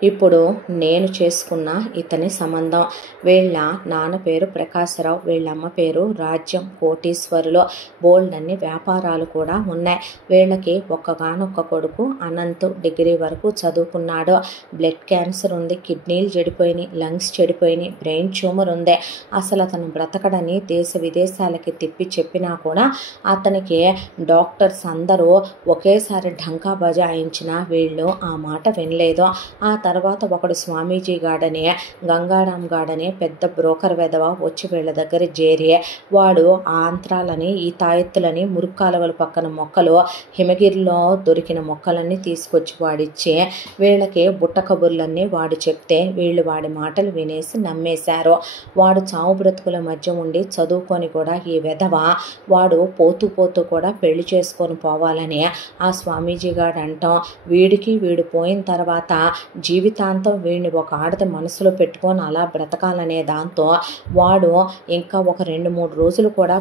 ఇప్పుడు నేను చేసుకున్న ఇతని సంబంధం. వీళ్ళ నాన్న పేరు ప్రకాశరావు, వీళ్ళమ్మ పేరు రాజ్యం, కోటీశ్వరులు, బోల్డ్ అన్ని వ్యాపారాలు కూడా ఉన్నాయి. వీళ్ళకి ఒక్కగానొక్క కొడుకు అనంత్, డిగ్రీ వరకు చదువుకున్నాడు, బ్లడ్ క్యాన్సర్ ఉంది, కిడ్నీలు చెడిపోయినాయి, లంగ్స్ చెడిపోయినాయి, బ్రెయిన్ ట్యూమర్ ఉంది, అసలు అతను బ్రతకడని దేశ విదేశాలకి తిప్పి చెప్పినా కూడా అతనికి డాక్టర్స్ అందరూ ఒకేసారి ఢంకా బజాయించినా వీళ్ళు ఆ మాట వినలేదు. ఆ తర్వాత ఒకడు స్వామీజీ గాడని, గంగారాం గాడని పెద్ద బ్రోకర్ వెధవ వచ్చి వీళ్ళ దగ్గర చేరి, వాడు ఆ అంతరాలని, ఈ తాయెత్తులని, మురుక్కాలవల పక్కన మొక్కలు, హిమగిరిలో దొరికిన మొక్కలన్నీ తీసుకొచ్చి వాడిచ్చి వీళ్ళకి బుట్ట కబుర్లన్నీ వాడు చెప్తే వీళ్ళు వాడి మాటలు వినేసి నమ్మేశారు. వాడు చావు బ్రతుకుల మధ్య ఉండి చదువుకొని కూడా ఈ వెధవ వాడు పోతూ కూడా పెళ్లి చేసుకొని పోవాలని ఆ స్వామీజీ గాడు అంటాం. వీడు పోయిన తర్వాత జీవితాంతం వీడిని ఒక ఆడది మనసులో పెట్టుకొని అలా బ్రతకాలనే దాంతో వాడు ఇంకా ఒక 2-3 రోజులు కూడా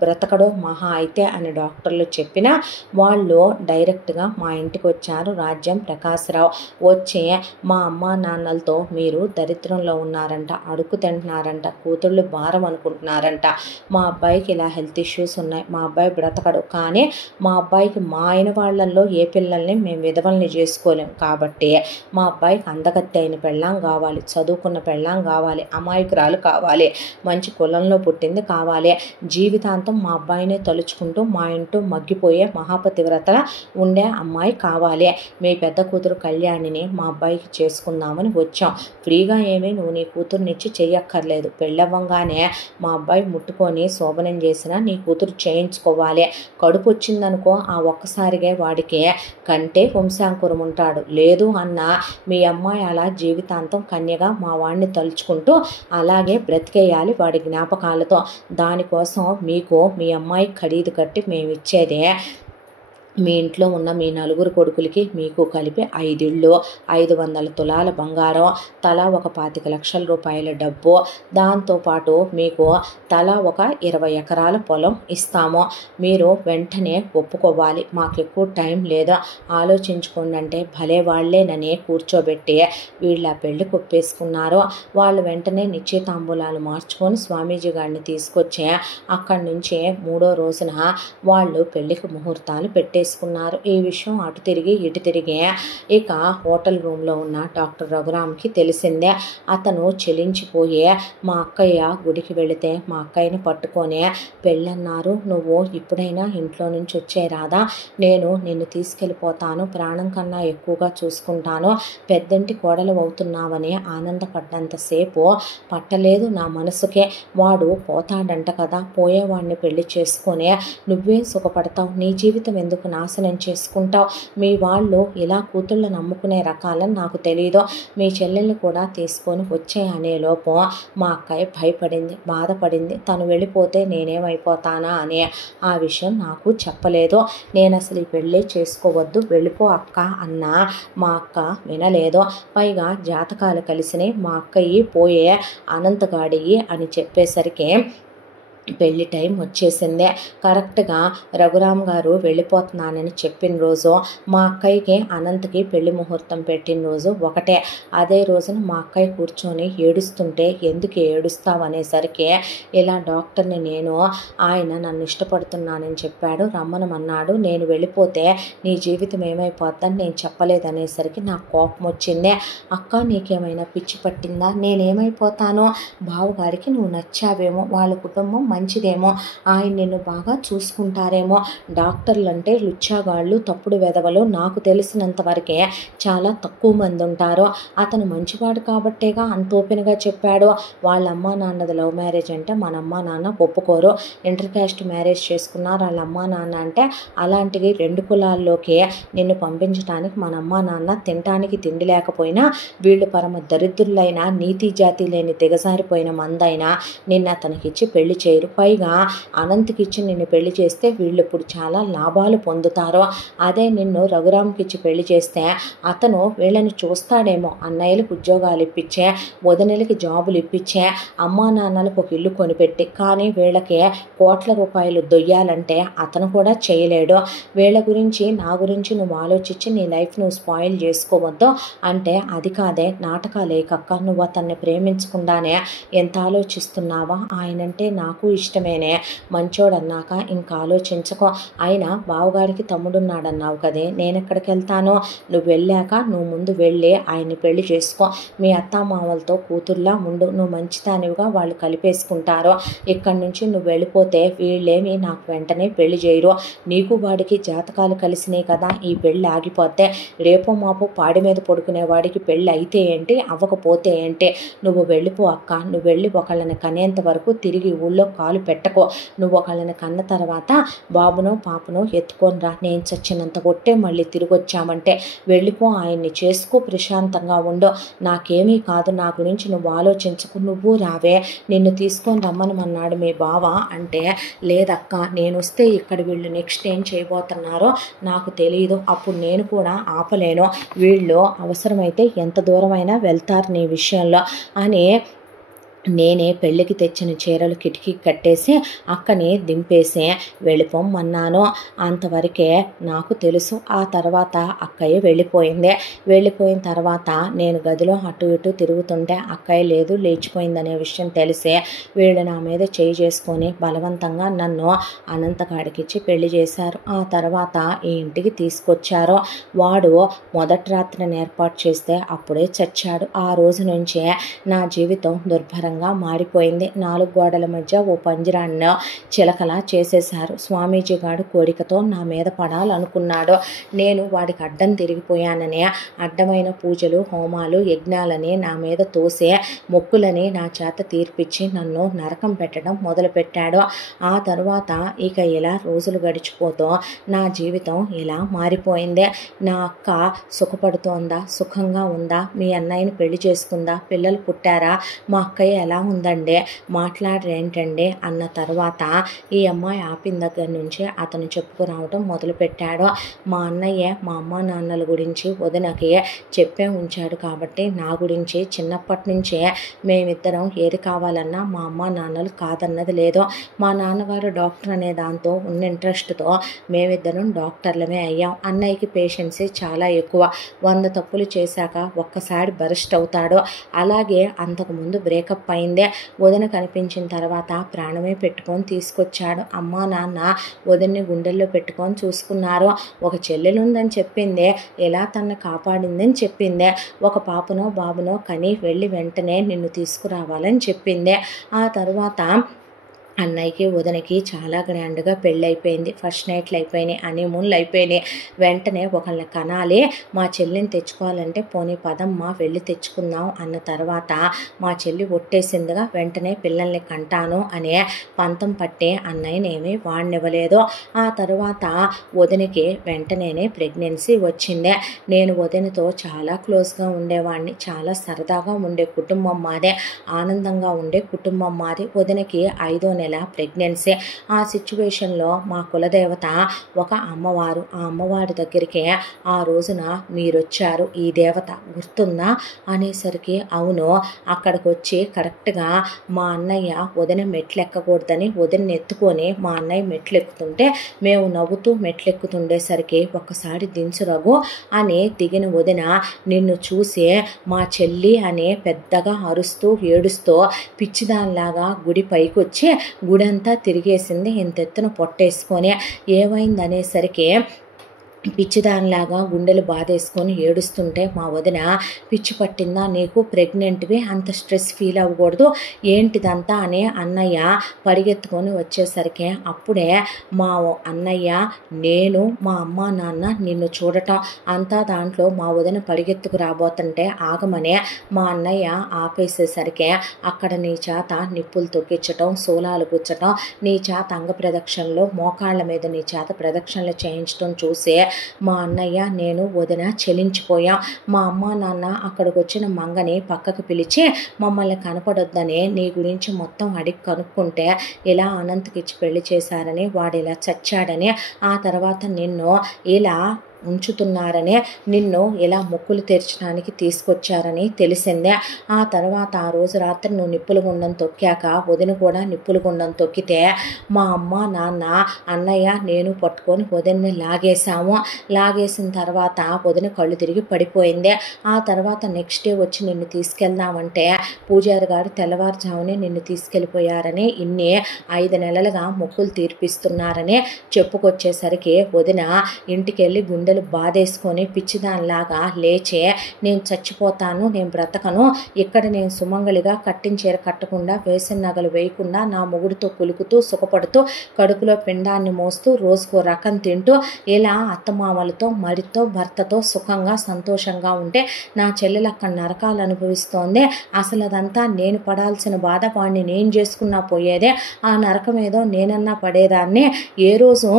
బ్రతకడో మహా అయితే అని డాక్టర్లు చెప్పినా వాళ్ళు డైరెక్ట్గా మా ఇంటికి వచ్చారు. రాజ్యం ప్రకాశ్రావు వచ్చి మా అమ్మా నాన్నలతో మీరు దరిద్రంలో ఉన్నారంట, అడుగు తింటున్నారంట, కూతుళ్ళు భారం అనుకుంటున్నారంట, మా అబ్బాయికి ఇలా హెల్త్ ఇష్యూస్ ఉన్నాయి, మా అబ్బాయి బ్రతకడు, కానీ మా అబ్బాయికి మా ఆయన వాళ్ళల్లో ఏ పిల్లల్ని మేము విధవల్ని చేసుకోలేం, కాబట్టి మా అబ్బాయికి అందగత్తె అయిన పెళ్ళాం కావాలి, చదువుకున్న పెళ్ళాం కావాలి, అమాయకురాలు కావాలి, మంచి కులంలో పుట్టింది కావాలి, జీవితాంతం మా అబ్బాయినే తలుచుకుంటూ మా ఇంటూ మగ్గిపోయే మహాపతివ్రతల ఉండే అమ్మాయి కావాలి, మీ పెద్ద కూతురు కళ్యాణిని మా అబ్బాయికి చేసుకుందామని వచ్చాం, ఫ్రీగా ఏమీ నువ్వు నీ కూతురునిచ్చి చెయ్యక్కర్లేదు, పెళ్ళవ్వంగానే మా అబ్బాయి ముట్టుకొని శోభనం చేసినా నీ కూతురు చేయించుకోవాలి, కడుపు వచ్చిందనుకో ఆ ఒక్కసారిగా వాడికి కంటే వంశాంకురం ఉంటాడు, లేదు అన్న మీ అమ్మాయి అలా జీవితాంతం కన్యగా మా వాడిని తలుచుకుంటూ అలాగే బ్రతికేయాలి వాడి జ్ఞాపకాలతో, దానికోసం మీకు మీ అమ్మాయి ఖరీదు కట్టి మేము ఇచ్చేదే మీ ఇంట్లో ఉన్న మీ 4 కొడుకులకి మీకు కలిపి 5 ఇళ్ళు, 500 తులాల బంగారం, తలా ఒక 25 లక్షల రూపాయల డబ్బు, దాంతోపాటు మీకు తలా ఒక 20 ఎకరాల పొలం ఇస్తాము, మీరు వెంటనే ఒప్పుకోవాలి, మాకు ఎక్కువ టైం లేదా ఆలోచించుకోండి అంటే భలే వాళ్ళేనని కూర్చోబెట్టి వీళ్ళ పెళ్లి కొప్పేసుకున్నారు. వాళ్ళు వెంటనే నిశ్చితాంబూలాలు మార్చుకొని స్వామీజీ గారిని తీసుకొచ్చి అక్కడి నుంచి 3వ రోజున వాళ్ళు పెళ్లికి ముహూర్తాలు పెట్టేసుకున్నారు. ఈ విషయం అటు తిరిగి ఇటు తిరిగి ఇక హోటల్ రూమ్లో ఉన్న డాక్టర్ రఘురామ్కి తెలిసిందే. అతను చెలించిపోయి మా అక్కయ్య గుడికి వెళితే మా అక్కయ్యని పట్టుకొని పెళ్ళన్నారు, నువ్వు ఇప్పుడైనా ఇంట్లో నుంచి వచ్చే రాదా, నేను నిన్ను తీసుకెళ్ళిపోతాను, ప్రాణం కన్నా ఎక్కువగా చూసుకుంటాను, పెద్దంటి కోడలు అవుతున్నావని ఆనందపడ్డంతసేపు పట్టలేదు నా మనసుకే, వాడు పోతాడంట కదా, పోయేవాడిని పెళ్లి చేసుకొని నువ్వే సుఖపడతావు, నీ జీవితం ఎందుకు నాశనం చేసుకుంటావు, మీ వాళ్ళు ఇలా కూతుళ్ళు నమ్ముకునే రకాలని నాకు తెలియదు, మీ చెల్లెల్ని కూడా తీసుకొని వచ్చే అనేలోపు మా అక్కయ్య భయపడింది, బాధపడింది, తను వెళ్ళిపోతే నేనేమైపోతానా అని, ఆ విషయం నాకు చెప్పలేదు, నేను అసలు ఈ పెళ్ళి చేసుకోవద్దు వెళ్ళిపో అక్క అన్నా మా అక్క వినలేదు, పైగా జాతకాలు కలిసినాయి, మా అక్కయ్య పోయే అనంతగాడియి అని చెప్పేసరికి పెళ్లి టైం వచ్చేసిందే. కరెక్ట్గా రఘురామ్ గారు వెళ్ళిపోతున్నానని చెప్పిన రోజు మా అక్కయ్యకి అనంతకి పెళ్లి ముహూర్తం పెట్టిన రోజు ఒకటే. అదే రోజున మా అక్కయ్య కూర్చొని ఏడుస్తుంటే ఎందుకు ఏడుస్తావు అనేసరికి ఇలా డాక్టర్ని నేను ఆయన నన్ను ఇష్టపడుతున్నానని చెప్పాడు, రమ్మనమన్నాడు, నేను వెళ్ళిపోతే నీ జీవితం ఏమైపోద్దని నేను చెప్పలేదనేసరికి నాకు కోపం వచ్చిందే. అక్క నీకేమైనా పిచ్చి పట్టిందా, నేనేమైపోతానో, బావగారికి నువ్వు నచ్చావేమో, వాళ్ళ కుటుంబం మంచిదేమో, ఆయన నిన్ను బాగా చూసుకుంటారేమో, డాక్టర్లు అంటే లుచ్చాగాళ్ళు తప్పుడు వెధవలు నాకు తెలిసినంత వరకే చాలా తక్కువ మంది ఉంటారు, అతను మంచివాడు కాబట్టేగా అంత ఓపెన్గా చెప్పాడు, వాళ్ళ అమ్మా నాన్నది లవ్ మ్యారేజ్ అంటే మన అమ్మా నాన్న ఒప్పుకోరు, ఇంటర్ క్యాస్ట్ మ్యారేజ్ చేసుకున్నారు వాళ్ళ అమ్మా నాన్న అంటే, అలాంటివి 2 కులాల్లోకి నిన్ను పంపించడానికి మన అమ్మా నాన్న తినటానికి తిండి లేకపోయినా వీళ్ళు పరమ దరిద్రులైన నీతి జాతి లేని దిగజారిపోయిన మందైనా నిన్ను అతనికిచ్చి పెళ్లి చేయరు, పైగా అనంతకిచ్చి నిన్ను పెళ్లి చేస్తే వీళ్ళు ఇప్పుడు చాలా లాభాలు పొందుతారు, అదే నిన్ను రఘురామ్కిచ్చి పెళ్లి చేస్తే అతను వీళ్ళని చూస్తాడేమో, అన్నయ్యలకు ఉద్యోగాలు ఇప్పించే, వదినలకి జాబులు ఇప్పించే, అమ్మా నాన్నలకు ఒక ఇల్లు కొనిపెట్టి, కానీ వీళ్ళకి కోట్ల రూపాయలు దొయ్యాలంటే అతను కూడా చేయలేడు, వీళ్ళ గురించి నా గురించి నువ్వు ఆలోచించి నీ లైఫ్ నువ్వు స్పాయిల్ చేసుకోవద్దు అంటే, అది కాదే నాటకాలేకక్క, నువ్వు అతన్ని ప్రేమించకుండానే ఎంత ఆలోచిస్తున్నావా, ఆయనంటే నాకు ఇష్టమేనే, మంచోడన్నాక ఇంకా ఆలోచించుకో, అయినా బావగారికి తమ్ముడున్నాడన్నావు కదే, నేను ఎక్కడికి వెళ్తాను, నువ్వు వెళ్ళాక నువ్వు ముందు వెళ్ళి ఆయన్ని పెళ్లి చేసుకో, మీ అత్తామామలతో కూతుర్లా ఉండు, నువ్వు మంచిదానివిగా వాళ్ళు కలిపేసుకుంటారు, ఇక్కడి నుంచి నువ్వు వెళ్ళిపోతే వీళ్ళేమి నాకు వెంటనే పెళ్లి చేయరు, నీకు వాడికి జాతకాలు కలిసినాయి కదా, ఈ పెళ్ళి ఆగిపోతే రేపో మాపో పాడి మీద పడుకునే వాడికి పెళ్ళి అయితే ఏంటి, అవ్వకపోతే ఏంటి, నువ్వు వెళ్ళిపో అక్క, నువ్వు వెళ్ళి ఒకళ్ళని కనేంత వరకు తిరిగి ఊళ్ళో కాలు పెట్టకో. నువ్వు ఒకళ్ళని కన్న తర్వాత బాబునో పాపనో ఎత్తుకొని రా. నేను చచ్చినంత కొట్టే మళ్ళీ తిరిగి వచ్చామంటే వెళ్ళిపో, ఆయన్ని చేసుకో, ప్రశాంతంగా ఉండు. నాకేమీ కాదు, నా గురించి నువ్వు ఆలోచించకు, నువ్వు రావే, నిన్ను తీసుకొని రమ్మనమన్నాడు మీ బావ అంటే, లేదక్క నేను వస్తే ఇక్కడ వీళ్ళు నెక్స్ట్ ఏం చేయబోతున్నారో నాకు తెలియదు, అప్పుడు నేను కూడా ఆపలేను, వీళ్ళు అవసరమైతే ఎంత దూరమైనా వెళ్తారు నీ విషయంలో అని నేనే పెళ్ళికి తెచ్చిన చీరలు కిటికీ కట్టేసి అక్కని దింపేసి వెళ్ళిపోమన్నాను. అంతవరకే నాకు తెలుసు. ఆ తర్వాత అక్కయ్య వెళ్ళిపోయింది. వెళ్ళిపోయిన తర్వాత నేను గదిలో అటు ఇటు తిరుగుతుంటే అక్కయ్య లేదు, లేచిపోయిందనే విషయం తెలిసే వీళ్ళు నా మీద చేయి చేసుకొని బలవంతంగా నన్ను అనంతకాడికిచ్చి పెళ్లి చేశారు. ఆ తర్వాత ఈ ఇంటికి తీసుకొచ్చారు. వాడు మొదటి రాత్రిని ఏర్పాటు చేస్తే అప్పుడే చచ్చాడు. ఆ రోజు నుంచే నా జీవితం దుర్భరంగా మారిపోయింది. 4 గోడల మధ్య ఓ పంజరాన్ని చిలకలా చేసేశారు. స్వామీజీ గారు కోరికతో నా మీద పడాలనుకున్నాడు. నేను వాడికి అడ్డం తిరిగిపోయానని అడ్డమైన పూజలు, హోమాలు, యజ్ఞాలని నా మీద తోసే మొక్కులని నా చేత తీర్పిచ్చి నన్ను నరకం పెట్టడం మొదలుపెట్టాడు. ఆ తర్వాత ఇక ఇలా రోజులు గడిచిపోతూ నా జీవితం ఇలా మారిపోయింది. నా అక్క సుఖపడుతోందా, సుఖంగా ఉందా, మీ అన్నయ్యని పెళ్లి చేసుకుందా, పిల్లలు పుట్టారా, మా అక్కయ్య ఎలా ఉందండి, మాట్లాడరేంటండి అన్న తర్వాత ఈ అమ్మాయి ఆపిన దగ్గర నుంచి అతను చెప్పుకురావడం మొదలుపెట్టాడు. మా అన్నయ్య మా అమ్మ నాన్నల గురించి వదినకి చెప్పే ఉంచాడు కాబట్టి నా గురించి చిన్నప్పటి నుంచే మేమిద్దరం ఏది కావాలన్నా మా అమ్మ నాన్నలు కాదన్నది లేదు. మా నాన్నగారు డాక్టర్ అనే దాంతో ఉన్న ఇంట్రెస్ట్తో మేమిద్దరం డాక్టర్లమే అయ్యాం. అన్నయ్యకి పేషెన్సీ చాలా ఎక్కువ. 100 తప్పులు చేశాక ఒక్కసారి బరస్ట్ అవుతాడు. అలాగే అంతకుముందు బ్రేకప్ అయిందే. వదిన కనిపించిన తర్వాత ప్రాణమే పెట్టుకొని తీసుకొచ్చాడు. అమ్మా నాన్న వదిన్ని గుండెల్లో పెట్టుకొని చూసుకున్నారు. ఒక చెల్లెలుందని చెప్పిందే, ఎలా తనను కాపాడిందని చెప్పిందే, ఒక పాపనో బాబునో కని వెళ్ళి వెంటనే నిన్ను తీసుకురావాలని చెప్పిందే. ఆ తర్వాత అన్నయ్యకి వదినకి చాలా గ్రాండ్గా పెళ్ళి అయిపోయింది. ఫస్ట్ నైట్లు అయిపోయినాయి, హనీమూన్లు అయిపోయినాయి. వెంటనే ఒకళ్ళని కనాలి, మా చెల్లిని తెచ్చుకోవాలంటే పోనీ పదమ్మ వెళ్ళి తెచ్చుకుందాం అన్న తర్వాత మా చెల్లి ఒట్టేసిందిగా వెంటనే పిల్లల్ని కంటాను అనే పంతం పట్టే అన్నయ్యనేమి వాడినివ్వలేదు. ఆ తర్వాత వదినకి వెంటనేనే ప్రెగ్నెన్సీ వచ్చిందే. నేను వదినతో చాలా క్లోజ్గా ఉండేవాడిని. చాలా సరదాగా ఉండే కుటుంబం మాదే, ఆనందంగా ఉండే కుటుంబం మాది. వదినకి 5వ నెల ప్రెగ్నెన్సీ. ఆ సిచ్యువేషన్లో మా కులదేవత ఒక అమ్మవారు. ఆ అమ్మవారి దగ్గరికి ఆ రోజున మీరొచ్చారు, ఈ దేవత గుర్తుందా అనేసరికి అవును. అక్కడికి వచ్చి కరెక్ట్గా మా అన్నయ్య వదిన మెట్లు ఎక్కకూడదని వదిన ఎత్తుకొని మా అన్నయ్య మెట్లు ఎక్కుతుంటే మేము నవ్వుతూ మెట్లు ఎక్కుతుండేసరికి ఒక్కసారి దించు రఘు అని దిగిన వదిన నిన్ను చూసి మా చెల్లి అని పెద్దగా అరుస్తూ ఏడుస్తూ పిచ్చిదానిలాగా గుడి పైకి వచ్చి గుడంతా తిరిగేసింది ఇంతెత్తున పొట్టేసుకొని. ఏమైందనేసరికి పిచ్చిదానిలాగా గుండెలు బాధేసుకొని ఏడుస్తుంటే మా వదిన పిచ్చి పట్టిందా నీకు, ప్రెగ్నెంట్వి, అంత స్ట్రెస్ ఫీల్ అవ్వకూడదు, ఏంటిదంతా అని అన్నయ్య పరిగెత్తుకొని వచ్చేసరికి అప్పుడే మా అన్నయ్య నేను మా అమ్మ నాన్న నిన్ను చూడటం అంతా దాంట్లో మా వదిన పరిగెత్తుకు రాబోతుంటే ఆగమనే మా అన్నయ్య ఆపేసేసరికి అక్కడ నీ చేత నిప్పులు తొక్కించటం, సోలాలు గుచ్చటం, నీ చేత అంగ ప్రదక్షిణలు, మోకాళ్ళ మీద నీ చేత ప్రదక్షిణలు చేయించడం చూసి మా అన్నయ్య నేను వదిన చెలించిపోయాం. మా అమ్మ నాన్న అక్కడికి వచ్చిన మంగని పక్కకు పిలిచి మమ్మల్ని కనపడొద్దని నీ గురించి మొత్తం అడిగి కనుక్కుంటే ఇలా అనంతకి ఇచ్చి పెళ్లి చేశారని, వాడు ఇలా చచ్చాడని, ఆ తర్వాత నిన్ను ఇలా ఉంచుతున్నారనే, నిన్ను ఇలా మొక్కులు తెరచడానికి తీసుకొచ్చారని తెలిసిందే. ఆ తర్వాత ఆ రోజు రాత్రి నువ్వు నిప్పుల గుండం తొక్కాక వదిన కూడా నిప్పుల గుండం తొక్కితే మా అమ్మ నాన్న అన్నయ్య నేను పట్టుకొని వదిన్ని లాగేశాము. లాగేసిన తర్వాత వదిన కళ్ళు తిరిగి పడిపోయింది. ఆ తర్వాత నెక్స్ట్ డే వచ్చి నిన్ను తీసుకెళ్దామంటే పూజారి గారు తెల్లవారుజామునే నిన్ను తీసుకెళ్ళిపోయారని, ఇన్ని 5 నెలలుగా మొక్కులు తీర్పిస్తున్నారని చెప్పుకొచ్చేసరికి వదిన ఇంటికి వెళ్ళి గుండె గుండెలు బాధేసుకొని పిచ్చిదానిలాగా లేచే, నేను చచ్చిపోతాను, నేను బ్రతకను, ఇక్కడ నేను సుమంగళిగా కట్టిన చీర కట్టకుండా వేసిన నగలు వేయకుండా నా మొగుడితో కులుకుతూ సుఖపడుతూ కడుపులో పిండాన్ని మోస్తూ రోజుకో రకం తింటూ ఇలా అత్తమామలతో మరితో భర్తతో సుఖంగా సంతోషంగా ఉంటే నా చెల్లెలు అక్కడ నరకాలు అనుభవిస్తోంది. అసలు అదంతా నేను పడాల్సిన బాధ వాడిని నేను చేసుకున్నా పోయేదే. ఆ నరకం ఏదో నేనన్నా పడేదాన్ని. ఏ రోజు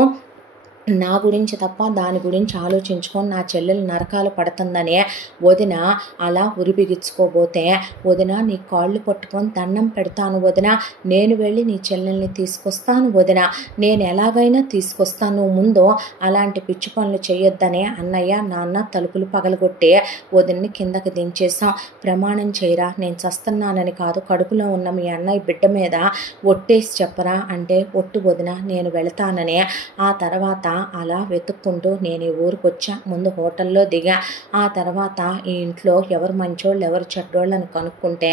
నా గురించి తప్ప దాని గురించి ఆలోచించుకొని నా చెల్లెలు నరకాలు పడుతుందనే వదిన అలా ఉరిబిగించుకోబోతే, వదిన నీ కాళ్ళు పట్టుకొని దండం పెడతాను వదిన, నేను వెళ్ళి నీ చెల్లెల్ని తీసుకొస్తాను వదిన, నేను ఎలాగైనా తీసుకొస్తాను, నువ్వు ముందు అలాంటి పిచ్చి పనులు చేయొద్దనే అన్నయ్య నాన్న తలుపులు పగలగొట్టే వదిన్ని కిందకి దించేసాం. ప్రమాణం చేయరా, నేను చస్తున్నానని కాదు, కడుపులో ఉన్న మీ అన్నయ్య బిడ్డ మీద ఒట్టేసి చెప్పరా అంటే, ఒట్టు వదిన నేను వెళతాననే. ఆ తర్వాత అలా వెతుక్కుంటూ నేను ఈ ఊరికి వచ్చా. ముందు హోటల్లో దిగా. ఆ తర్వాత ఈ ఇంట్లో ఎవరు మంచోళ్ళు ఎవరు చెడ్డోళ్ళని కనుక్కుంటే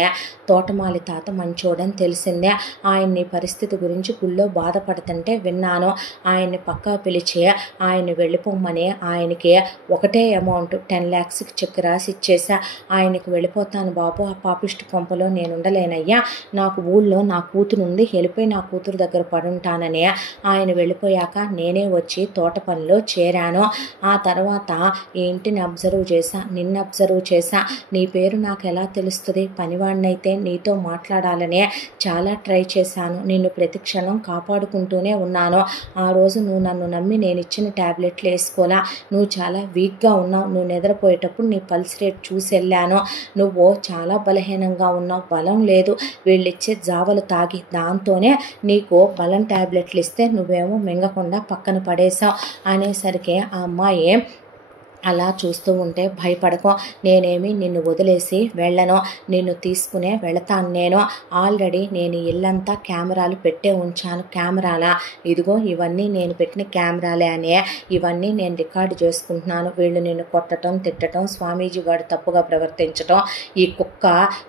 తోటమాలి తాత మంచోడని తెలిసిందే. ఆయన్ని పరిస్థితి గురించి గుళ్ళో బాధపడుతుంటే విన్నాను. ఆయన్ని పక్కా పిలిచి ఆయన్ని వెళ్ళిపోమని ఆయనకి ఒకటే అమౌంట్ 10 lakhsకి చెక్ రాసి ఇచ్చేసా. ఆయనకి వెళ్ళిపోతాను బాబు, ఆ పాపిష్టి కొంపలో నేను ఉండలేనయ్యా, నాకు ఊళ్ళో నా కూతురు ఉంది, వెళ్ళిపోయి నా కూతురు దగ్గర పడుంటానని ఆయన వెళ్ళిపోయాక నేనే వచ్చి తోట పనిలో చేరాను. ఆ తర్వాత ఈ ఇంటిని అబ్జర్వ్ చేశా, నిన్ను అబ్జర్వ్ చేశా. నీ పేరు నాకు ఎలా తెలుస్తుంది, పనివాడినైతే నీతో మాట్లాడాలనే చాలా ట్రై చేశాను, నిన్ను ప్రతి క్షణం కాపాడుకుంటూనే ఉన్నాను. ఆ రోజు నువ్వు నన్ను నమ్మి నేను ఇచ్చిన ట్యాబ్లెట్లు వేసుకోలా, నువ్వు చాలా వీక్గా ఉన్నావు, నువ్వు నిద్రపోయేటప్పుడు నీ పల్స్ రేట్ చూసి వెళ్ళాను, నువ్వు చాలా బలహీనంగా ఉన్నావు, బలం లేదు, వీళ్ళిచ్చే జావలు తాగి దాంతోనే నీకు బలం ట్యాబ్లెట్లు ఇస్తే నువ్వేమో మింగకుండా పక్కన పడేసావు అనేసరికి ఆ అమ్మాయి అలా చూస్తూ ఉంటే, భయపడకో, నేనేమి నిన్ను వదిలేసి వెళ్ళను, నిన్ను తీసుకునే వెళతాను, నేను ఆల్రెడీ నేను ఇల్లంతా కెమెరాలు పెట్టే ఉంచాను. కెమెరాలా, ఇదిగో ఇవన్నీ నేను పెట్టిన కెమెరాలే అనే, ఇవన్నీ నేను రికార్డు చేసుకుంటున్నాను. వీళ్ళు నిన్ను కొట్టడం తిట్టడం, స్వామీజీ వాడు తప్పుగా ప్రవర్తించడం, ఈ కుక్క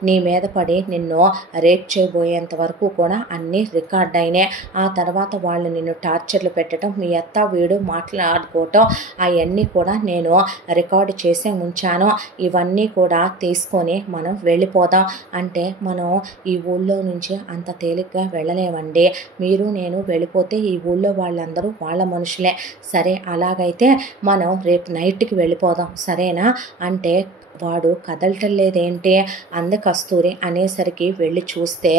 నీ మీద పడి నిన్ను రేప్ చేయబోయేంత వరకు కూడా అన్నీ రికార్డ్ అయినాయి. ఆ తర్వాత వాళ్ళు నిన్ను టార్చర్లు పెట్టడం, మీ అత్త వీడు మాట్లాడుకోవటం, అవన్నీ కూడా నేను రికార్డు చేసే ఉంచాను. ఇవన్నీ కూడా తీసుకొని మనం వెళ్ళిపోదాం అంటే, మనం ఈ ఊళ్ళో నుంచి అంత తేలిగ్గా వెళ్ళలేమండి, మీరు నేను వెళ్ళిపోతే ఈ ఊళ్ళో వాళ్ళందరూ వాళ్ళ మనుషులే, సరే అలాగైతే మనం రేపు నైట్కి వెళ్ళిపోదాం సరేనా అంటే, వాడు కదలటం లేదేంటి అంది కస్తూరి. అనేసరికి వెళ్ళి చూస్తే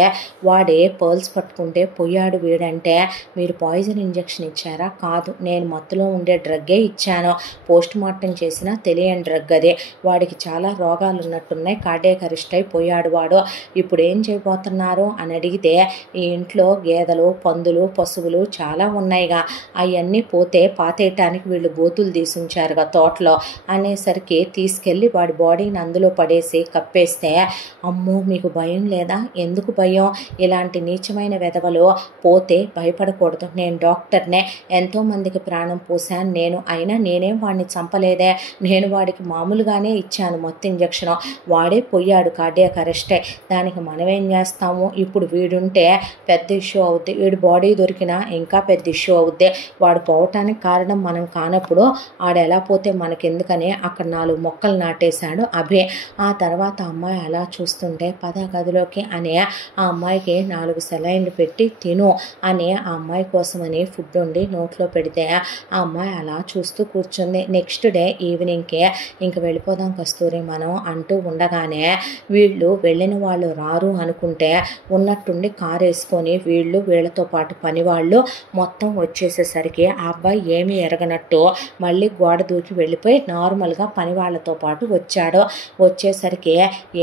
వాడే పర్ల్స్ పట్టుకుంటే పోయాడు వీడంటే, మీరు పాయిజన్ ఇంజెక్షన్ ఇచ్చారా, కాదు నేను మత్తులో ఉండే డ్రగ్గే ఇచ్చాను, పోస్ట్ మార్టం చేసినా తెలియని డ్రగ్ అదే, వాడికి చాలా రోగాలు ఉన్నట్టున్నాయి, కార్డియాక్ అరెస్ట్ అయిపోయాడు వాడు, ఇప్పుడు ఏం చేయబోతున్నారు అని అడిగితే, ఈ ఇంట్లో గేదెలు పందులు పశువులు చాలా ఉన్నాయిగా, అవన్నీ పోతే పాతేయటానికి వీళ్ళు గోతులు తీసుంచారుగా తోటలో అనేసరికి, తీసుకెళ్ళి వాడి బాడీని అందులో పడేసి కప్పేస్తే, అమ్మో మీకు భయం లేదా, ఎందుకు భయం, ఇలాంటి నీచమైన వెధవలు పోతే భయపడకూడదు, నేను డాక్టర్నే, ఎంతోమందికి ప్రాణం పోసాను నేను, అయినా నేనేం వాడిని చంపలేదే, నేను వాడికి మామూలుగానే ఇచ్చాను మత్తు ఇంజక్షన్, వాడే పోయాడు కార్డియాక్ అరెస్టే, దానికి మనం ఏం చేస్తాము, ఇప్పుడు వీడుంటే పెద్ద ఇష్యూ అవుద్ది, వీడి బాడీ దొరికినా ఇంకా పెద్ద ఇష్యూ అవుద్ది, వాడు పోవటానికి కారణం మనం కానప్పుడు ఆడు ఎలా పోతే మనకెందుకని అక్కడ 4 మొక్కలు నాటేశాడు అభి. ఆ తర్వాత అమ్మాయి అలా చూస్తుంటే, పద గదిలోకి అని ఆ అమ్మాయికి 4 సెలైన్లు పెట్టి తిను అని ఆ అమ్మాయి కోసమని ఫుడ్ ఉండి నోట్లో పెడితే ఆ అమ్మాయి అలా చూస్తూ కూర్చుంది. నెక్స్ట్ డే ఈవినింగ్కి ఇంక వెళ్ళిపోదాం కస్తూరి మనం అంటూ ఉండగానే, వీళ్ళు వెళ్ళిన వాళ్ళు రారు అనుకుంటే ఉన్నట్టుండి కారు వేసుకొని వీళ్ళు వీళ్ళతో పాటు పనివాళ్ళు మొత్తం వచ్చేసేసరికి ఆ అబ్బాయి ఏమీ ఎరగనట్టు మళ్ళీ గోడ దూకి వెళ్ళిపోయి నార్మల్గా పని వాళ్ళతో పాటు వచ్చాడు. వచ్చేసరికి,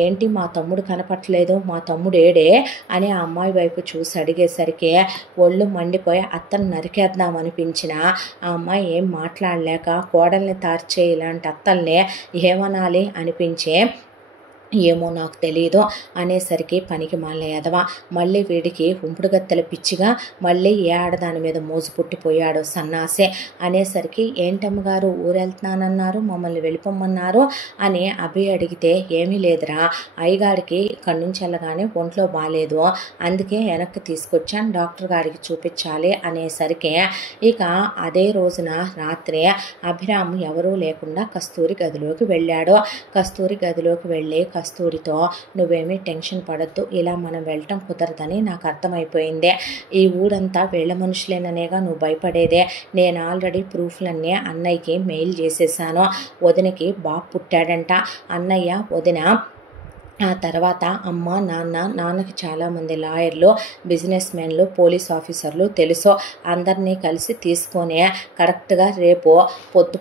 ఏంటి మా తమ్ముడు కనపట్లేదు, మా తమ్ముడు ఏడే అని ఆ అమ్మాయి వైపు చూసి అడిగేసరికి ఒళ్ళు మండిపోయి అత్తను నరికేద్దాం అనిపించిన ఆ అమ్మాయి ఏం మాట్లాడలేక, కోడల్ని తార్చే ఇలాంటి అత్తల్ని ఏమనాలి అనిపించే ఏమో నాకు తెలియదు అనేసరికి పనికి మాలిన ఎదవ మళ్ళీ వీడికి ఉంపుడు గత్తెల పిచ్చిగా మళ్ళీ ఏ ఆడదాని మీద మోజు పుట్టిపోయాడు సన్నాసే అనేసరికి ఏంటమ్మగారు ఊరెళ్తున్నానన్నారు, మమ్మల్ని వెళ్ళిపోమన్నారు అని అభి అడిగితే ఏమీ లేదురా, అయ్యగారికి ఇక్కడి నుంచి వెళ్ళగానే ఒంట్లో బాగాలేదు, అందుకే వెనక్కి తీసుకొచ్చాను, డాక్టర్ గారికి చూపించాలి అనేసరికి ఇక అదే రోజున రాత్రి అభిరామ్ ఎవరూ లేకుండా కస్తూరి గదిలోకి వెళ్ళాడు. కస్తూరి గదిలోకి వెళ్ళి కస్తూరితో నువ్వేమీ టెన్షన్ పడద్దు, ఇలా మనం వెళ్ళటం కుదరదని నాకు అర్థమైపోయింది, ఈ ఊరంతా వీళ్ళ మనుషులేననేగా నువ్వు భయపడేదే, నేను ఆల్రెడీ ప్రూఫ్లన్నీ అన్నయ్యకి మెయిల్ చేసేసాను, వదినకి బాబు పుట్టాడంట, అన్నయ్య వదిన ఆ తర్వాత అమ్మ నాన్నకి చాలామంది లాయర్లు, బిజినెస్ మెన్లు, పోలీస్ ఆఫీసర్లు తెలుసు, అందరినీ కలిసి తీసుకొని కరెక్ట్గా రేపు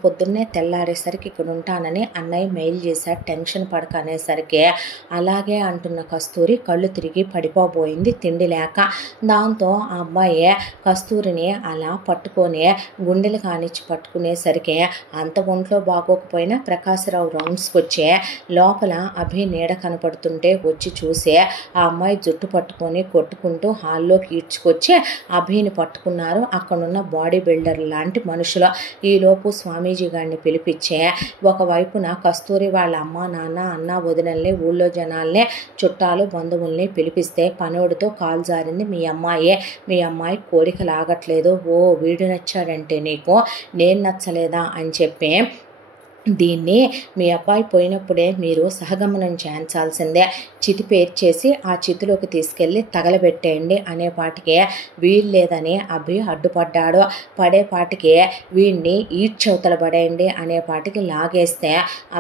పొద్దున్నే తెల్లారేసరికి ఇక్కడ ఉంటానని అన్నయ్య మెయిల్ చేశాడు, టెన్షన్ పడక అనేసరికి అలాగే అంటున్న కస్తూరి కళ్ళు తిరిగి పడిపోబోయింది తిండి లేక. దాంతో ఆ అబ్బాయి కస్తూరిని అలా పట్టుకొని గుండెలు కానిచ్చి పట్టుకునేసరికి అంత ఒంట్లో బాగోకపోయినా ప్రకాశరావు రౌండ్స్కి వచ్చే లోపల అభి నీడ కనపడుతుంటే వచ్చి చూసే ఆ అమ్మాయి జుట్టు పట్టుకొని కొట్టుకుంటూ హాల్లోకి ఈడ్చుకొచ్చి అభిని పట్టుకున్నారు అక్కడున్న బాడీ బిల్డర్ లాంటి మనుషులు. ఈలోపు స్వామీజీ గారిని పిలిపించే ఒకవైపున కస్తూరి వాళ్ళ అమ్మ నాన్న అన్న వదినల్ని ఊళ్ళో జనాల్ని చుట్టాలు బంధువుల్ని పిలిపిస్తే పనోడితో కాలు జారింది మీ అమ్మాయి కోరిక లాగట్లేదు, ఓ వీడు నచ్చాడంటే నీకు నేను నచ్చలేదా అని చెప్పి దీన్ని మీ అబ్బాయి పోయినప్పుడే మీరు సహగమనం చేయించాల్సిందే, చితి పేర్చేసి ఆ చితిలోకి తీసుకెళ్ళి తగలబెట్టేయండి అనేపాటికే వీలు లేదని అభి అడ్డుపడ్డాడు. పడేపాటికి వీడిని ఈడ్చవతల పడేయండి అనేపాటికి లాగేస్తే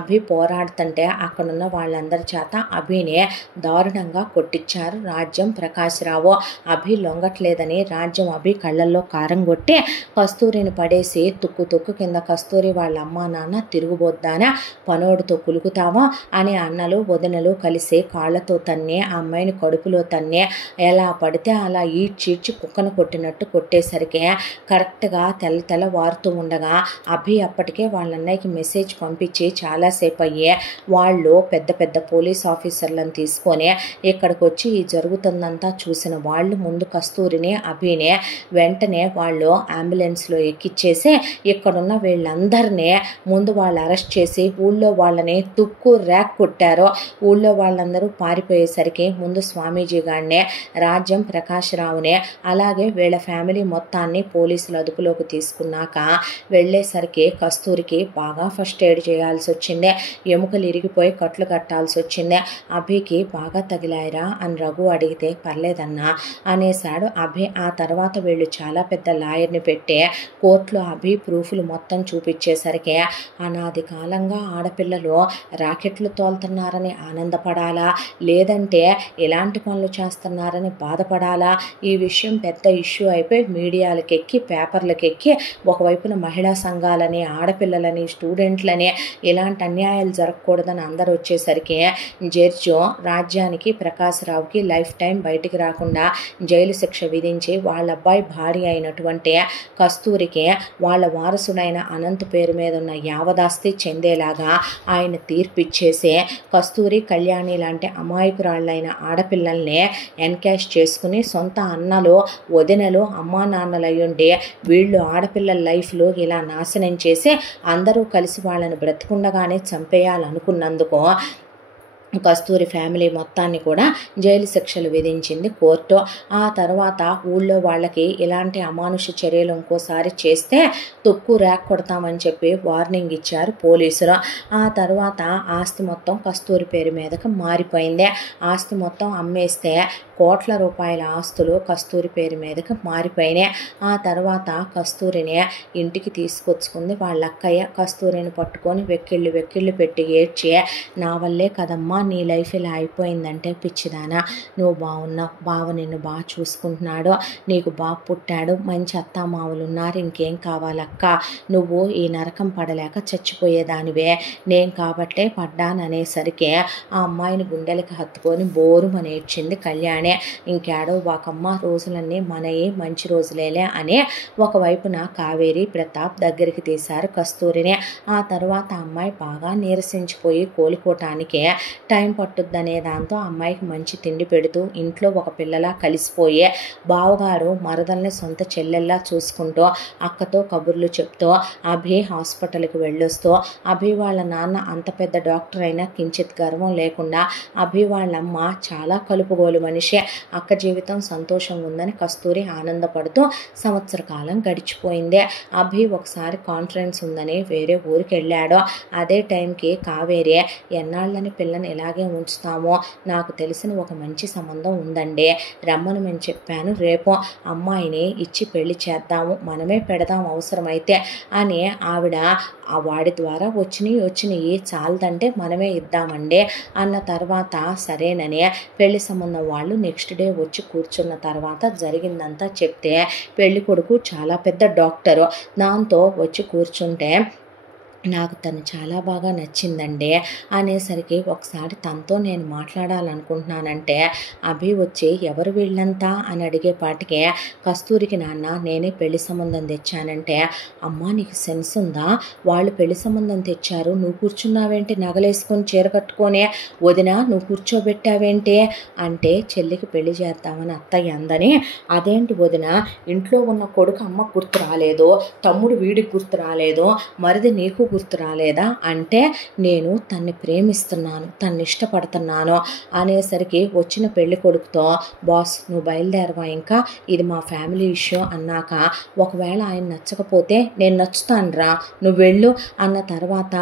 అభి పోరాడుతుంటే అక్కడున్న వాళ్ళందరి చేత అభిని దారుణంగా కొట్టించారు రాజ్యం ప్రకాశ్రావు. అభి లొంగట్లేదని రాజ్యం అభి కళ్ళల్లో కారం కొట్టి కస్తూరిని పడేసి తుక్కు కింద కస్తూరి వాళ్ళ అమ్మ నాన్న తిరుగుబోద్దానా, పనోడితో కులుకుతావా అని అన్నలు వదినలు కలిసి కాళ్లతో తన్నే ఆ అమ్మాయిని కడుపులో తన్నే ఎలా పడితే అలా ఈడ్చీడ్చి కుక్కను కొట్టినట్టు కొట్టేసరికి కరెక్ట్గా తెల్లవారుతూ ఉండగా అభి అప్పటికే వాళ్ళ అన్నయ్యకి మెసేజ్ పంపించి చాలాసేపు అయ్యే వాళ్ళు పెద్ద పోలీస్ ఆఫీసర్లను తీసుకొని ఇక్కడికి వచ్చి ఈ జరుగుతుందంతా చూసిన వాళ్ళు ముందు కస్తూరిని అభిని వెంటనే వాళ్ళు అంబులెన్స్లో ఎక్కిచ్చేసి ఇక్కడున్న వీళ్ళందరినీ ముందు వాళ్ళు అరెస్ట్ చేసి ఊళ్ళో వాళ్ళని తుక్కు ర్యాక్ కొట్టారు. ఊళ్ళో వాళ్ళందరూ పారిపోయేసరికి ముందు స్వామీజీ గారినే రాజ్యం ప్రకాశ్రావునే అలాగే వీళ్ళ ఫ్యామిలీ మొత్తాన్ని పోలీసులు అదుపులోకి తీసుకున్నాక వెళ్ళేసరికి కస్తూరికి బాగా ఫస్ట్ ఎయిడ్ చేయాల్సి వచ్చింది, ఎముకలు ఇరిగిపోయి కట్లు కట్టాల్సి వచ్చింది. అభికి బాగా తగిలాయిరా అని రఘు అడిగితే పర్లేదన్నా అనేశాడు అభి. ఆ తర్వాత వీళ్ళు చాలా పెద్ద లాయర్ని పెట్టి కోర్టులో అభి ప్రూఫ్లు మొత్తం చూపించేసరికి అనాది కాలంగా ఆడపిల్లలు రాకెట్లు తోలుతున్నారని ఆనందపడాలా, లేదంటే ఎలాంటి పనులు చేస్తున్నారని బాధపడాలా, ఈ విషయం పెద్ద ఇష్యూ అయిపోయి మీడియాలకు ఎక్కి పేపర్లకు ఎక్కి ఒకవైపున మహిళా సంఘాలని ఆడపిల్లలని స్టూడెంట్లని ఇలాంటి అన్యాయాలు జరగకూడదని అందరూ వచ్చేసరికి జడ్జి రాజ్యానికి ప్రకాశ్రావుకి లైఫ్ టైం బయటికి రాకుండా జైలు శిక్ష విధించి వాళ్ళ అబ్బాయి భార్య అయినటువంటి కస్తూరికి వాళ్ళ వారసుడైన అనంత్ పేరు మీద ఉన్న యావదాస్తి చెందేలాగా ఆయన తీర్పిచ్చేసి కస్తూరి కళ్యాణి లాంటి అమాయకురాళ్ళైన ఆడపిల్లల్ని ఎన్కాష్ చేసుకుని సొంత అన్నలు వదినలు అమ్మా నాన్నలయ్యుండి వీళ్ళు ఆడపిల్లల లైఫ్లో ఇలా నాశనం చేసి అందరూ కలిసి వాళ్ళని బ్రతికుండగానే చంపేయాలనుకున్నందుకు కస్తూరి ఫ్యామిలీ మొత్తాన్ని కూడా జైలు శిక్షలు విధించింది కోర్టు. ఆ తర్వాత ఊళ్ళో వాళ్ళకి ఇలాంటి అమానుష చర్యలు ఇంకోసారి చేస్తే తుక్కు ర్యాక్ కొడతామని చెప్పి వార్నింగ్ ఇచ్చారు పోలీసులు. ఆ తర్వాత ఆస్తి మొత్తం కస్తూరి పేరు మీదకి మారిపోయింది. ఆస్తి మొత్తం అమ్మేస్తే కోట్ల రూపాయల ఆస్తులు కస్తూరి పేరు మీదకి మారిపోయినాయి. ఆ తర్వాత కస్తూరిని ఇంటికి తీసుకొచ్చుకుంది వాళ్ళ అక్కయ్య. కస్తూరిని పట్టుకొని వెక్కిళ్ళు పెట్టి ఏడ్చి నా వల్లే కదమ్మా నీ లైఫ్ ఇలా అయిపోయిందంటే పిచ్చిదానా, నువ్వు బాగున్నావు, బావ నిన్ను బాగా చూసుకుంటున్నాడు, నీకు బాగా పుట్టాడు, మంచి అత్తామావులు ఉన్నారు, ఇంకేం కావాలక్క, నువ్వు ఈ నరకం పడలేక చచ్చిపోయేదానివే, నేను కాబట్టే పడ్డాననేసరికి ఆ అమ్మాయిని గుండెలకి హత్తుకొని బోరుమని ఏడ్చింది కళ్యాణి. ఇంకేడో వాకమ్మ, రోజులన్నీ మనయే, మంచి రోజులేలే అని ఒకవైపున కావేరి ప్రతాప్ దగ్గరికి తీశారు కస్తూరిని. ఆ తర్వాత అమ్మాయి బాగా నీరసించిపోయి కోలుకోవటానికి టైం పట్టుద్దనే దాంతో అమ్మాయికి మంచి తిండి పెడుతూ ఇంట్లో ఒక పిల్లలా కలిసిపోయే బావగారు మరదల్ని సొంత చెల్లెల్లా చూసుకుంటూ అక్కతో కబుర్లు చెప్తూ అభి హాస్పిటల్కి వెళ్ళొస్తూ అభి వాళ్ళ నాన్న అంత పెద్ద డాక్టర్ అయినా కించిత్ గర్వం లేకుండా అభి వాళ్ళమ్మ చాలా కలుపుగోలు మనిషి, అక్క జీవితం సంతోషంగా ఉందని కస్తూరి ఆనందపడుతూ సంవత్సర కాలం గడిచిపోయింది. అభి ఒకసారి కాన్ఫరెన్స్ ఉందని వేరే ఊరికి వెళ్ళాడు. అదే టైంకి కావేరి ఎన్నాళ్ళని పిల్లని ఇలాగే ఉంచుతామో, నాకు తెలిసిన ఒక మంచి సంబంధం ఉందండి, రమ్మని మేము చెప్పాను, రేపు అమ్మాయిని ఇచ్చి పెళ్లి చేద్దాము, మనమే పెడదాం అవసరమైతే అని ఆవిడ వాడి ద్వారా వచ్చినాయి చాలదంటే మనమే ఇద్దామండి అన్న తర్వాత సరేనని పెళ్లి సంబంధం వాళ్ళు నెక్స్ట్ డే వచ్చి కూర్చున్న తర్వాత జరిగిందంతా చెప్తే పెళ్లి కొడుకు చాలా పెద్ద డాక్టరు, దాంతో వచ్చి కూర్చుంటే నాకు తను చాలా బాగా నచ్చిందండి అనేసరికి ఒకసారి తనతో నేను మాట్లాడాలనుకుంటున్నానంటే అభి వచ్చి ఎవరు వీళ్ళంతా అని అడిగేపాటికే కస్తూరికి నాన్న నేనే పెళ్లి సంబంధం తెచ్చానంటే, అమ్మ నీకు సెన్స్ ఉందా, వాళ్ళు పెళ్లి సంబంధం తెచ్చారు, నువ్వు కూర్చున్నావేంటి నగలేసుకొని చీర కట్టుకొని, వదిన నువ్వు కూర్చోబెట్టావేంటి అంటే చెల్లికి పెళ్లి చేద్దామని అత్తయ్య అందని, అదేంటి వదిన ఇంట్లో ఉన్న కొడుకు అమ్మకు గుర్తు రాలేదు, తమ్ముడు వీడికి గుర్తు రాలేదు, మరిది నీకు గుర్తు రాలేదా అంటే నేను తన్ని ప్రేమిస్తున్నాను, తన్ని ఇష్టపడుతున్నాను అనేసరికి వచ్చిన పెళ్లి కొడుకుతో బాస్ నువ్వు బయలుదేరవా, ఇంకా ఇది మా ఫ్యామిలీ ఇష్యూ అన్నాక ఒకవేళ ఆయన నచ్చకపోతే నేను నచ్చుతానురా నువ్వు వెళ్ళు అన్న తర్వాత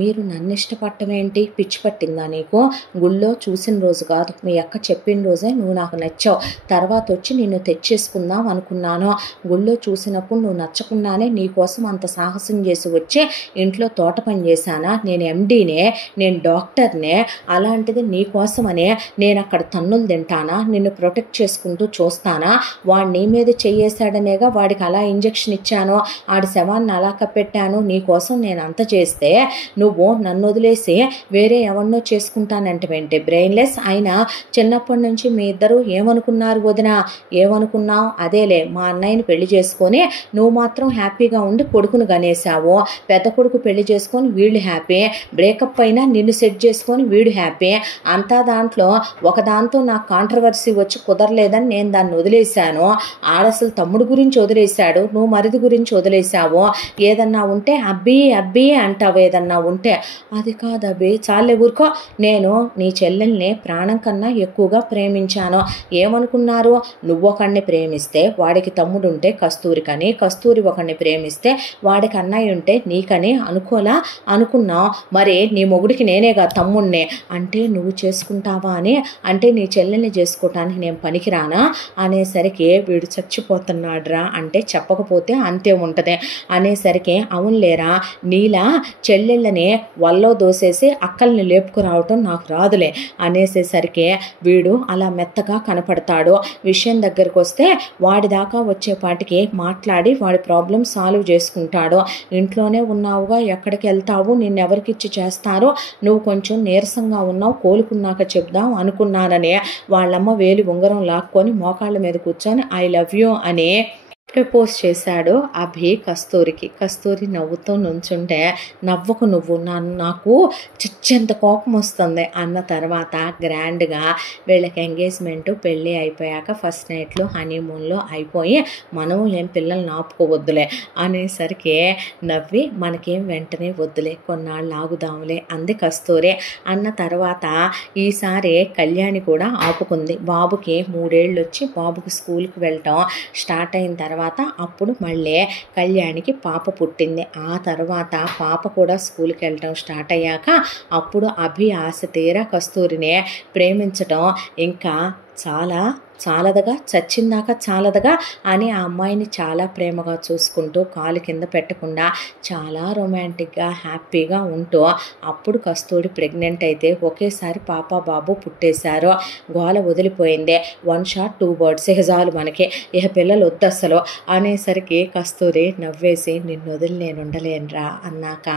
మీరు నన్ను ఇష్టపడటమేంటి, పిచ్చి పట్టిందా నీకు, గుళ్ళో చూసిన రోజు కాదు మీ అక్క చెప్పిన రోజే నువ్వు నాకు నచ్చావు, తర్వాత వచ్చి నిన్ను తెచ్చేసుకుందాం అనుకున్నాను, గుళ్ళో చూసినప్పుడు నువ్వు నచ్చకుండానే నీకోసం అంత సాహసం చేసి వచ్చి ఇంట్లో తోట పని చేశానా, నేను ఎండీనే, నేను డాక్టర్నే, అలాంటిది నీకోసమనే నేను అక్కడ తన్నులు తింటానా, నిన్ను ప్రొటెక్ట్ చేసుకుంటూ చూస్తానా, వాడు నీ మీద చెయ్యేశాడనేగా వాడికి అలా ఇంజెక్షన్ ఇచ్చాను, ఆడి శవాన్ని అలా కప్పెట్టాను, నీకోసం నేను అంత చేస్తే నువ్వు నన్ను వదిలేసి వేరే ఎవరినో చేసుకుంటానంటే వెంటే బ్రెయిన్లెస్ అయినా చిన్నప్పటి నుంచి మీ ఇద్దరు ఏమనుకున్నారు వదిన, ఏమనుకున్నావు, అదేలే మా అన్నయ్యని పెళ్లి చేసుకొని నువ్వు మాత్రం హ్యాపీగా ఉండి కొడుకును గనేసావు, పెద్ద కొడుకు పెళ్లి చేసుకొని వీళ్ళు హ్యాపీ, బ్రేకప్ అయినా నిన్ను సెట్ చేసుకొని వీడు హ్యాపీ, అంతా దాంట్లో ఒకదాంతో నాకు కాంట్రవర్సీ వచ్చి కుదరలేదని నేను దాన్ని వదిలేశాను, ఆడసలు తమ్ముడు గురించి వదిలేశాడు, నువ్వు మరిది గురించి వదిలేశావు, ఏదన్నా ఉంటే అబ్బి అబ్బి అంటావు, ఏదన్నా ఉంటే అది కాదు అబ్బి చాలే ఊరుకో, నేను నీ చెల్లెల్ని ప్రాణం కన్నా ఎక్కువగా ప్రేమించాను, ఏమనుకున్నారు, నువ్వు ఒకడిని ప్రేమిస్తే వాడికి తమ్ముడు ఉంటే కస్తూరికని, కస్తూరి ఒకడిని ప్రేమిస్తే వాడికి అన్నయ్య ఉంటే నీకని అనుకున్నావు, మరి నీ మొగుడికి నేనేగా తమ్ముణ్ణే అంటే నువ్వు చేసుకుంటావా అని, అంటే నీ చెల్లెల్ని చేసుకోవటానికి నేను పనికిరానా అనేసరికి వీడు చచ్చిపోతున్నాడురా, అంటే చెప్పకపోతే అంతే ఉంటుంది అనేసరికి అవునులేరా నీలా చెల్లెళ్ళని వల్లో దోసేసి అక్కల్ని లేపుకురావటం నాకు రాదులే అనేసేసరికి వీడు అలా మెత్తగా కనపడతాడు, విషయం దగ్గరకు వస్తే వాడి దాకా వచ్చేపాటికి మాట్లాడి వాడి ప్రాబ్లం సాల్వ్ చేసుకుంటాడు, ఇంట్లోనే ఉన్నావుగా ఎక్కడికి వెళ్తావు, నిన్నెవరికిచ్చి చేస్తారో, నువ్వు కొంచెం నీరసంగా ఉన్నావు, కోలుకున్నాక చెప్దాం అనుకున్నానని వాళ్ళమ్మ వేలి ఉంగరం లాక్కొని మోకాళ్ళ మీద కూర్చొని ఐ లవ్ యూ అని ప్రపోజ్ చేశాడు అభి కస్తూరికి. కస్తూరి నవ్వుతూ నుంచుంటే నవ్వకు నువ్వు, నాకు చిచ్చెంత కోపం వస్తుంది అన్న తర్వాత గ్రాండ్గా వీళ్ళకి ఎంగేజ్మెంటు పెళ్ళి అయిపోయాక ఫస్ట్ నైట్లు హనీమూన్లో అయిపోయి మనం ఏం పిల్లల్ని ఆపుకోవద్దులే అనేసరికి నవ్వి మనకేం వెంటనే వద్దులే కొన్నాళ్ళు ఆగుదాములే అంది కస్తూరి. అన్న తర్వాత ఈసారి కళ్యాణి కూడా ఆపుకుంది, బాబుకి 3 ఏళ్ళు వచ్చి బాబుకి స్కూల్కి వెళ్ళటం స్టార్ట్ అయిన తర్వాత అప్పుడు మళ్ళీ కళ్యాణికి పాప పుట్టింది. ఆ తర్వాత పాప కూడా స్కూల్కి వెళ్ళటం స్టార్ట్ అయ్యాక అప్పుడు అభి ఆశ తీరా కస్తూరిని ప్రేమించటం ఇంకా చాలదగా చచ్చిందాకా చాలదగా అని ఆ అమ్మాయిని చాలా ప్రేమగా చూసుకుంటూ కాలు కింద పెట్టకుండా చాలా రొమాంటిక్గా హ్యాపీగా ఉంటూ అప్పుడు కస్తూరి ప్రెగ్నెంట్ అయితే ఒకేసారి పాప బాబు పుట్టేశారు. గోల వదిలిపోయింది. 1 షాట్ 2 బర్డ్స్ చాలు మనకి, ఇక పిల్లలు వద్దు అసలు అనేసరికి కస్తూరి నవ్వేసి నిన్ను వదిలి నేను ఉండలేనురా అన్నాక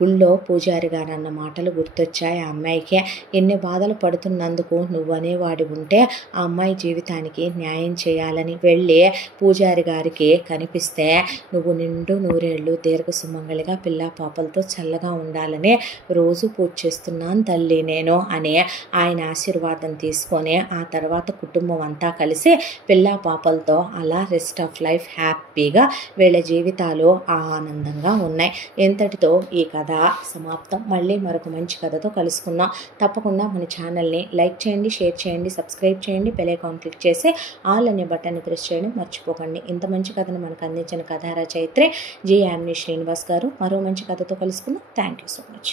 గుళ్ళో పూజారి గారు అన్న మాటలు గుర్తొచ్చాయి ఆ అమ్మాయికి. ఎన్ని బాధలు పడుతున్నందుకు నువ్వనేవాడి ఉంటే ఆ అమ్మాయి జీవితానికి న్యాయం చేయాలని వెళ్ళి పూజారి గారికి కనిపిస్తే, నువ్వు నిండు నూరేళ్ళు దీర్ఘ సుమంగళిగా పిల్లా పాపలతో చల్లగా ఉండాలని రోజు పూజ చేస్తున్నాను తల్లి నేను అని ఆయన ఆశీర్వాదం తీసుకొని ఆ తర్వాత కుటుంబం అంతా కలిసి పిల్లా పాపలతో అలా రెస్ట్ ఆఫ్ లైఫ్ హ్యాపీగా వీళ్ళ జీవితాలు ఆనందంగా ఉన్నాయి. ఇంతటితో ఈ కథ సమాప్తం. మళ్ళీ మరొక మంచి కథతో కలుసుకుందాం. తప్పకుండా మన ఛానల్ని లైక్ చేయండి, షేర్ చేయండి, సబ్స్క్రైబ్ చేయండి, బెల్ ఐకాన్ క్లిక్ చేసి ఆల్ అనే బటన్ని ప్రెస్ చేయడం మర్చిపోకండి. ఇంత మంచి కథను మనకు అందించిన కథా రచయిత్రి జి. యామిని శ్రీనివాస్ గారు. మరో మంచి కథతో కలుసుకుందాం. Thank you so much.